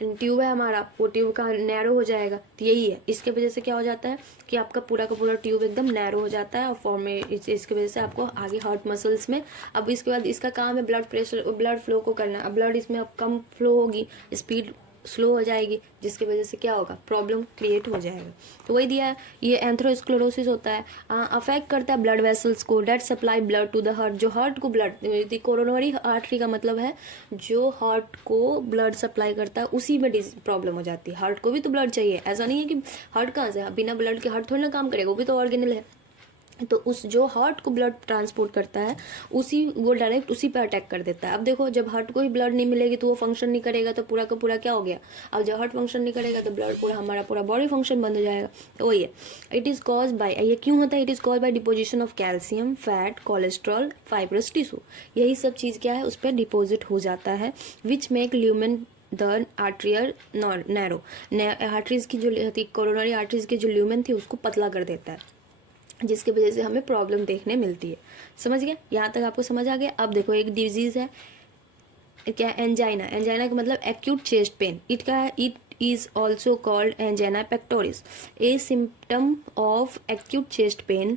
ट्यूब है हमारा वो ट्यूब का नैरो हो जाएगा। तो यही है, इसके वजह से क्या हो जाता है कि आपका पूरा का पूरा ट्यूब एकदम नैरो हो जाता है और फॉर्म में इसकी वजह से आपको आगे हार्ट मसल्स में, अब इसके बाद इसका काम है ब्लड प्रेशर ब्लड फ्लो को करना, अब ब्लड इसमें अब कम फ्लो होगी, स्पीड स्लो हो जाएगी, जिसकी वजह से क्या होगा प्रॉब्लम क्रिएट हो जाएगा। तो वही दिया है, ये एंथ्रोस्क्लेरोसिस होता है, अफेक्ट करता है ब्लड वेसल्स को that supply blood to the heart, जो हार्ट को ब्लड, कोरोनरी आर्टरी का मतलब है जो हार्ट को ब्लड सप्लाई करता है उसी में प्रॉब्लम हो जाती है। हार्ट को भी तो ब्लड चाहिए, ऐसा नहीं है कि हार्ट कहाँ से, बिना ब्लड के हार्ट थोड़ी ना काम करेगा, वो भी तो ऑर्गेनल है। तो उस जो हार्ट को ब्लड ट्रांसपोर्ट करता है उसी वो डायरेक्ट उसी पे अटैक कर देता है। अब देखो जब हार्ट को ही ब्लड नहीं मिलेगी तो वो फंक्शन नहीं करेगा, तो पूरा का पूरा क्या हो गया, अब जब हार्ट फंक्शन नहीं करेगा तो ब्लड पूरा हमारा पूरा बॉडी फंक्शन बंद हो जाएगा। तो वही है, इट इज़ कॉज बाय, ये क्यों होता है, it is cause by deposition of calcium, fat, cholesterol, fibrous tissue, यही सब चीज़ क्या है उस पर डिपोजिट हो जाता है, which make lumen the arterial narrow, arteries की जो थी कोरोनरी आर्टरीज की जो ल्यूमेन थी उसको पतला कर देता है, जिसकी वजह से हमें प्रॉब्लम देखने मिलती है। समझ गए, यहाँ तक आपको समझ आ गया। अब देखो एक डिजीज है क्या, एंजाइना, एंजाइना का मतलब acute chest pain, it is also called angina pectoris, a symptom of acute chest pain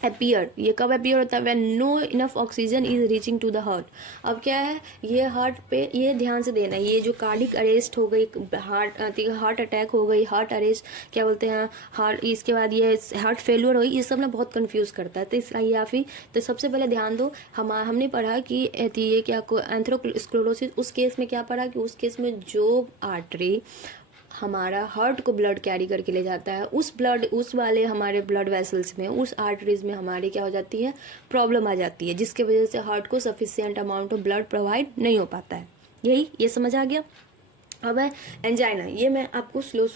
appear, ये कब अपीयर होता है? When no enough oxygen is reaching to the heart. अब क्या है, ये हार्ट पे ये ध्यान से देना है, ये जो कार्डिक अरेस्ट हो गई, हार्ट अटैक हो गई, हार्ट अरेस्ट क्या बोलते हैं, हार्ट, इसके बाद ये हार्ट फेल्यूर हुई, ये सब ना बहुत कंफ्यूज करता है। तो इस या फिर तो सबसे पहले ध्यान दो, हमने पढ़ा कि ये क्या एंथ्रोस्क्लेरोसिस, उस केस में क्या पढ़ा कि उस केस में जो आर्टरी हमारा हार्ट को ब्लड कैरी करके ले जाता है, उस वाले हमारे ब्लड वेसल्स में, उस आर्टरीज में हमारी क्या हो जाती है, प्रॉब्लम आ जाती है, जिसके वजह से हार्ट को sufficient amount of blood provide नहीं हो पाता है। ये समझ आ गया। अब है एंजाइना, ये मैं आपको स्लो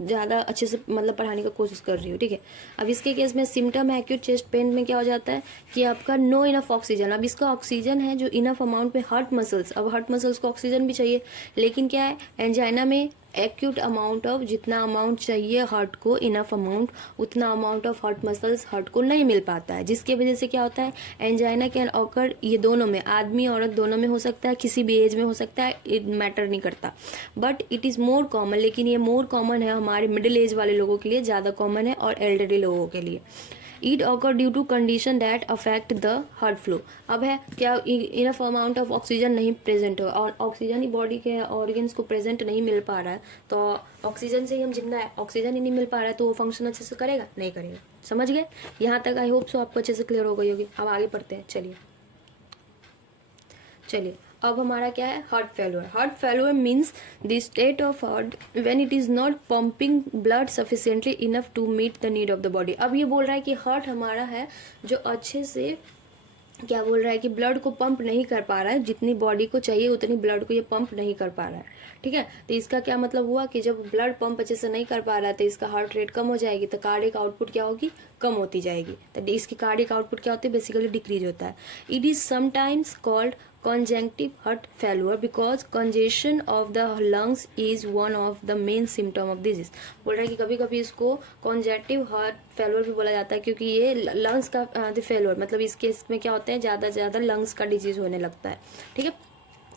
ज़्यादा अच्छे से मतलब पढ़ाने की कोशिश कर रही हूँ, ठीक है। अब इसके केस में सिम्टम है एक्यूट चेस्ट पेन में क्या हो जाता है कि आपका नो इनफ ऑक्सीजन। अब इसका ऑक्सीजन है जो इनफ अमाउंट में हार्ट मसल्स, अब हार्ट मसल्स को ऑक्सीजन भी चाहिए, लेकिन क्या है एंजाइना में एक्यूट अमाउंट ऑफ, जितना अमाउंट चाहिए हार्ट को इनफ अमाउंट, उतना amount of heart muscles heart को नहीं मिल पाता है, जिसके वजह से क्या होता है एंजाइना कैन ऑकर, ये दोनों में, आदमी औरत दोनों में हो सकता है, किसी भी एज में हो सकता है, इट मैटर नहीं करता, but it is more common, लेकिन ये मोर कॉमन है हमारे मिडिल एज वाले लोगों के लिए, ज़्यादा कॉमन है, और एल्डरली लोगों के लिए। It occur due to condition that affect the heart flow. अब है क्या, इनफ अमाउंट ऑफ ऑक्सीजन नहीं प्रेजेंट हो, और ऑक्सीजन ही बॉडी के ऑर्गन्स को प्रेजेंट नहीं मिल पा रहा है, तो ऑक्सीजन से ही हम जिंदा है, ऑक्सीजन ही नहीं मिल पा रहा है तो वो फंक्शन अच्छे से करेगा नहीं करेगा। समझ गए यहाँ तक? आई होप सो आपको अच्छे से क्लियर हो गई होगी। अब आगे पढ़ते हैं, चलिए अब हमारा क्या है, heart failure. Heart failure means the state of heart when it is not pumping blood sufficiently enough to meet the need of the body. अब ये बोल रहा है कि हार्ट हमारा है जो अच्छे से क्या बोल रहा है कि ब्लड को पंप नहीं कर पा रहा है, जितनी बॉडी को चाहिए उतनी ब्लड को ये पंप नहीं कर पा रहा है, ठीक है। तो इसका क्या मतलब हुआ कि जब ब्लड पंप अच्छे से नहीं कर पा रहा है तो इसका हार्ट रेट कम हो जाएगी, तो कार्डिक आउटपुट क्या होगी, कम होती जाएगी। तो इसकी कार्डिक आउटपुट क्या होती है, बेसिकली डिक्रीज होता है। It is sometimes called conjunctive heart failure because congestion of the lungs is one of the main symptom of disease। बोल रहा है कि कभी कभी इसको conjunctive heart failure भी बोला जाता है, क्योंकि ये लंग्स का फेल्योर, मतलब इस केस में क्या होता है ज़्यादा से ज़्यादा लंग्स का डिजीज होने लगता है, ठीक है,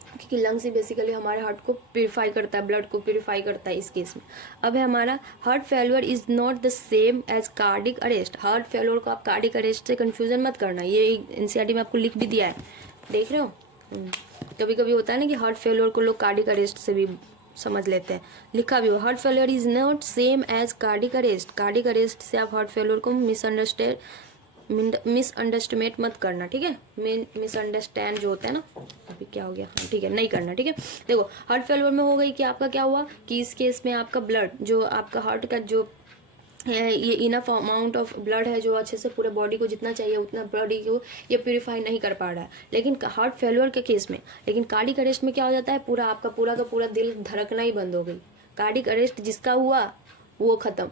क्योंकि लंग्स ही बेसिकली हमारे हार्ट को प्योरीफाई करता है, ब्लड को प्योरीफाई करता है इस केस में। अब है हमारा heart failure is not the same as cardiac arrest. Heart failure को आप कार्डिक अरेस्ट से कंफ्यूजन मत करना, ये एनसीईआरटी में आपको लिख भी दिया है, देख रहे हो। कभी कभी होता है ना कि हार्ट फेल्योर को लोग कार्डिक अरेस्ट से भी समझ लेते हैं, लिखा भी हो, heart failure is not same as cardiac arrest. Cardiac arrest से आप हार्ट फेल्योर को मिसअंडरस्टिमेट मत करना, ठीक है, मिसअंडरस्टैंड जो होता है ना, अभी क्या हो गया, ठीक है, नहीं करना, ठीक है। देखो हार्ट फेल्योर में हो गई कि आपका क्या हुआ कि इस केस में आपका ब्लड, जो आपका हार्ट का जो है, ये इनफ अमाउंट ऑफ ब्लड है जो अच्छे से पूरे बॉडी को जितना चाहिए उतना बॉडी को ये प्यूरिफाई नहीं कर पा रहा है, लेकिन हार्ट फेल्योर के केस में। लेकिन कार्डिक अरेस्ट में क्या हो जाता है, पूरा आपका पूरा का पूरा दिल धड़कना ही बंद हो गई। कार्डिक अरेस्ट जिसका हुआ वो खत्म,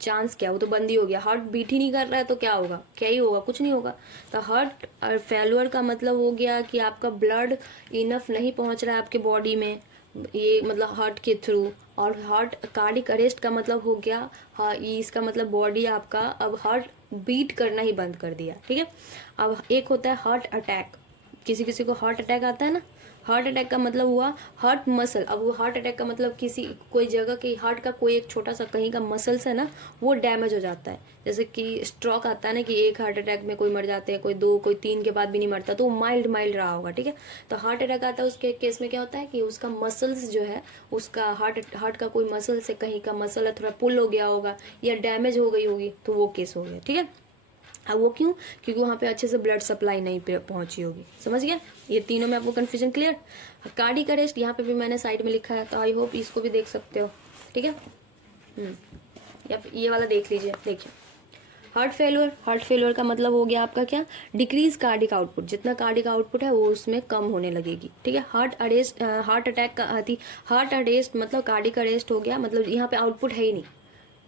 चांस क्या, वो तो बंद ही हो गया, हार्ट बीट ही नहीं कर रहा है तो क्या होगा, क्या ही होगा, कुछ नहीं होगा। तो हार्ट फेल्योर का मतलब हो गया कि आपका ब्लड इनफ नहीं पहुंच रहा है आपके बॉडी में, ये मतलब हार्ट के थ्रू। और हार्ट कार्डिक अरेस्ट का मतलब हो गया, हाँ, इसका मतलब बॉडी आपका अब हार्ट बीट करना ही बंद कर दिया, ठीक है। अब एक होता है हार्ट अटैक, किसी किसी को हार्ट अटैक आता है ना, हार्ट अटैक का मतलब हुआ हार्ट मसल। अब वो हार्ट अटैक का मतलब किसी कोई जगह की हार्ट का कोई एक छोटा सा कहीं का मसल्स है ना वो डैमेज हो जाता है, जैसे कि स्ट्रोक आता है ना कि एक हार्ट अटैक में कोई मर जाते हैं, कोई 2 कोई 3 के बाद भी नहीं मरता, तो वो माइल्ड रहा होगा, ठीक है। तो हार्ट अटैक आता है उसके केस में क्या होता है कि उसका मसल्स जो है, उसका हार्ट का कोई मसल से कहीं का मसल है थोड़ा पुल हो गया होगा या डैमेज हो गई होगी, तो वो केस हो गया, ठीक है। अब वो क्यों, क्योंकि वहाँ पे अच्छे से ब्लड सप्लाई नहीं पहुंची होगी, समझ गया। ये तीनों में आपको कंफ्यूजन क्लियर। कार्डिक अरेस्ट यहाँ पे भी मैंने साइड में लिखा है, तो आई होप इसको भी देख सकते हो, ठीक है। या ये वाला देख लीजिए, देखिए हार्ट फेल्योर का मतलब हो गया आपका क्या, डिक्रीज कार्डिक आउटपुट, जितना कार्डिक आउटपुट है वो उसमें कम होने लगेगी, ठीक है। हार्ट अटैक का हार्ट अरेस्ट मतलब कार्डिक अरेस्ट हो गया, मतलब यहाँ पे आउटपुट है ही नहीं,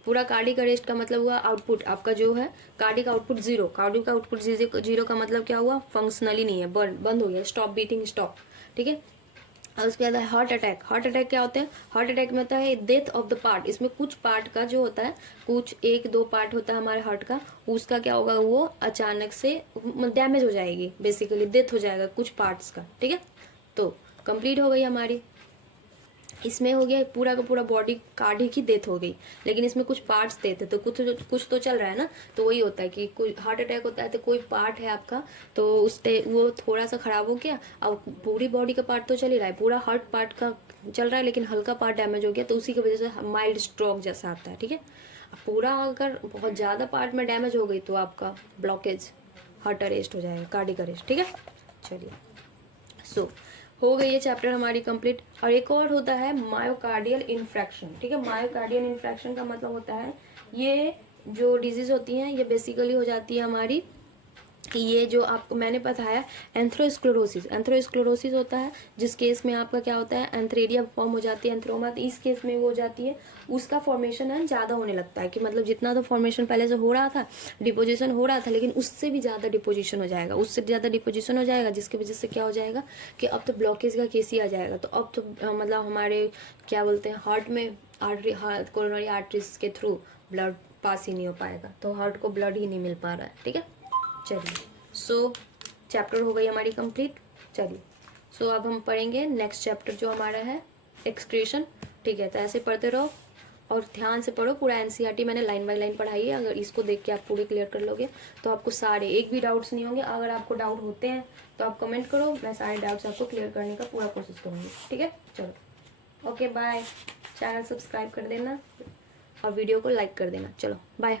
पूरा कार्डिक अरेस्ट का मतलब हुआ आउटपुट आपका जो है cardiac output zero, cardiac output zero का मतलब क्या हुआ, फंक्शनली नहीं है, बंद हो गया, स्टॉप बीटिंग, स्टॉप, ठीक है। और उसके बाद हार्ट अटैक क्या होते हैं, हार्ट अटैक में होता है डेथ ऑफ द पार्ट, इसमें कुछ पार्ट का जो होता है, कुछ 1-2 पार्ट होता है हमारे हार्ट का, उसका क्या होगा, वो अचानक से डैमेज हो जाएगी, बेसिकली डेथ हो जाएगा कुछ पार्ट्स का, ठीक है। तो कंप्लीट हो गई हमारी। इसमें हो गया पूरा का पूरा बॉडी कार्डियक की डेथ हो गई, लेकिन इसमें कुछ पार्ट्स थे तो कुछ तो चल रहा है ना। तो वही होता है कि कोई हार्ट अटैक होता है तो कोई पार्ट है आपका तो वो थोड़ा सा खराब हो गया। अब पूरी बॉडी का पार्ट तो चल ही रहा है, पूरा हार्ट पार्ट का चल रहा है, लेकिन हल्का पार्ट डैमेज हो गया तो उसी की वजह से माइल्ड स्ट्रोक जैसा आता है। ठीक है, पूरा अगर बहुत ज़्यादा पार्ट में डैमेज हो गई तो आपका ब्लॉकेज, हार्ट अरेस्ट हो जाएगा, कार्डियक अरेस्ट। ठीक है, चलिए सो हो गई ये चैप्टर हमारी कंप्लीट। और एक और होता है मायोकार्डियल इन्फ्रैक्शन। ठीक है, मायोकार्डियल इन्फ्रैक्शन का मतलब होता है ये जो डिजीज होती हैं ये बेसिकली हो जाती है हमारी, ये जो आपको मैंने बताया एंथ्रोस्क्लेरोसिस। एंथ्रोस्क्लेरोसिस होता है जिस केस में आपका क्या होता है, एंथ्रेडिया फॉर्म हो जाती है, एंथ्रोमा, तो इस केस में वो हो जाती है, उसका फॉर्मेशन है ज़्यादा होने लगता है कि मतलब जितना तो फॉर्मेशन पहले से हो रहा था, डिपोजिशन हो रहा था, लेकिन उससे भी ज़्यादा डिपोजिशन हो जाएगा, उससे ज़्यादा डिपोजिशन हो जाएगा, जिसकी वजह से क्या हो जाएगा कि अब तो ब्लॉकेज का केस ही आ जाएगा। तो अब तो मतलब हमारे क्या बोलते हैं हार्ट में आर्टरी, कोरोनरी आर्टरीज के थ्रू ब्लड पास ही नहीं हो पाएगा, तो हार्ट को ब्लड ही नहीं मिल पा रहा है। ठीक है, चलिए सो चैप्टर हो गई हमारी कंप्लीट। चलिए सो अब हम पढ़ेंगे नेक्स्ट चैप्टर जो हमारा है एक्सक्रीशन। ठीक है, तो ऐसे पढ़ते रहो और ध्यान से पढ़ो, पूरा एनसीईआरटी मैंने लाइन बाय लाइन पढ़ाई है। अगर इसको देख के आप पूरे क्लियर कर लोगे तो आपको सारे एक भी डाउट्स नहीं होंगे। अगर आपको डाउट होते हैं तो आप कमेंट करो, मैं सारे डाउट्स आपको क्लियर करने का पूरा कोशिश करूँगी। ठीक है, चलो ओके बाय। चैनल सब्सक्राइब कर देना और वीडियो को लाइक कर देना। चलो बाय।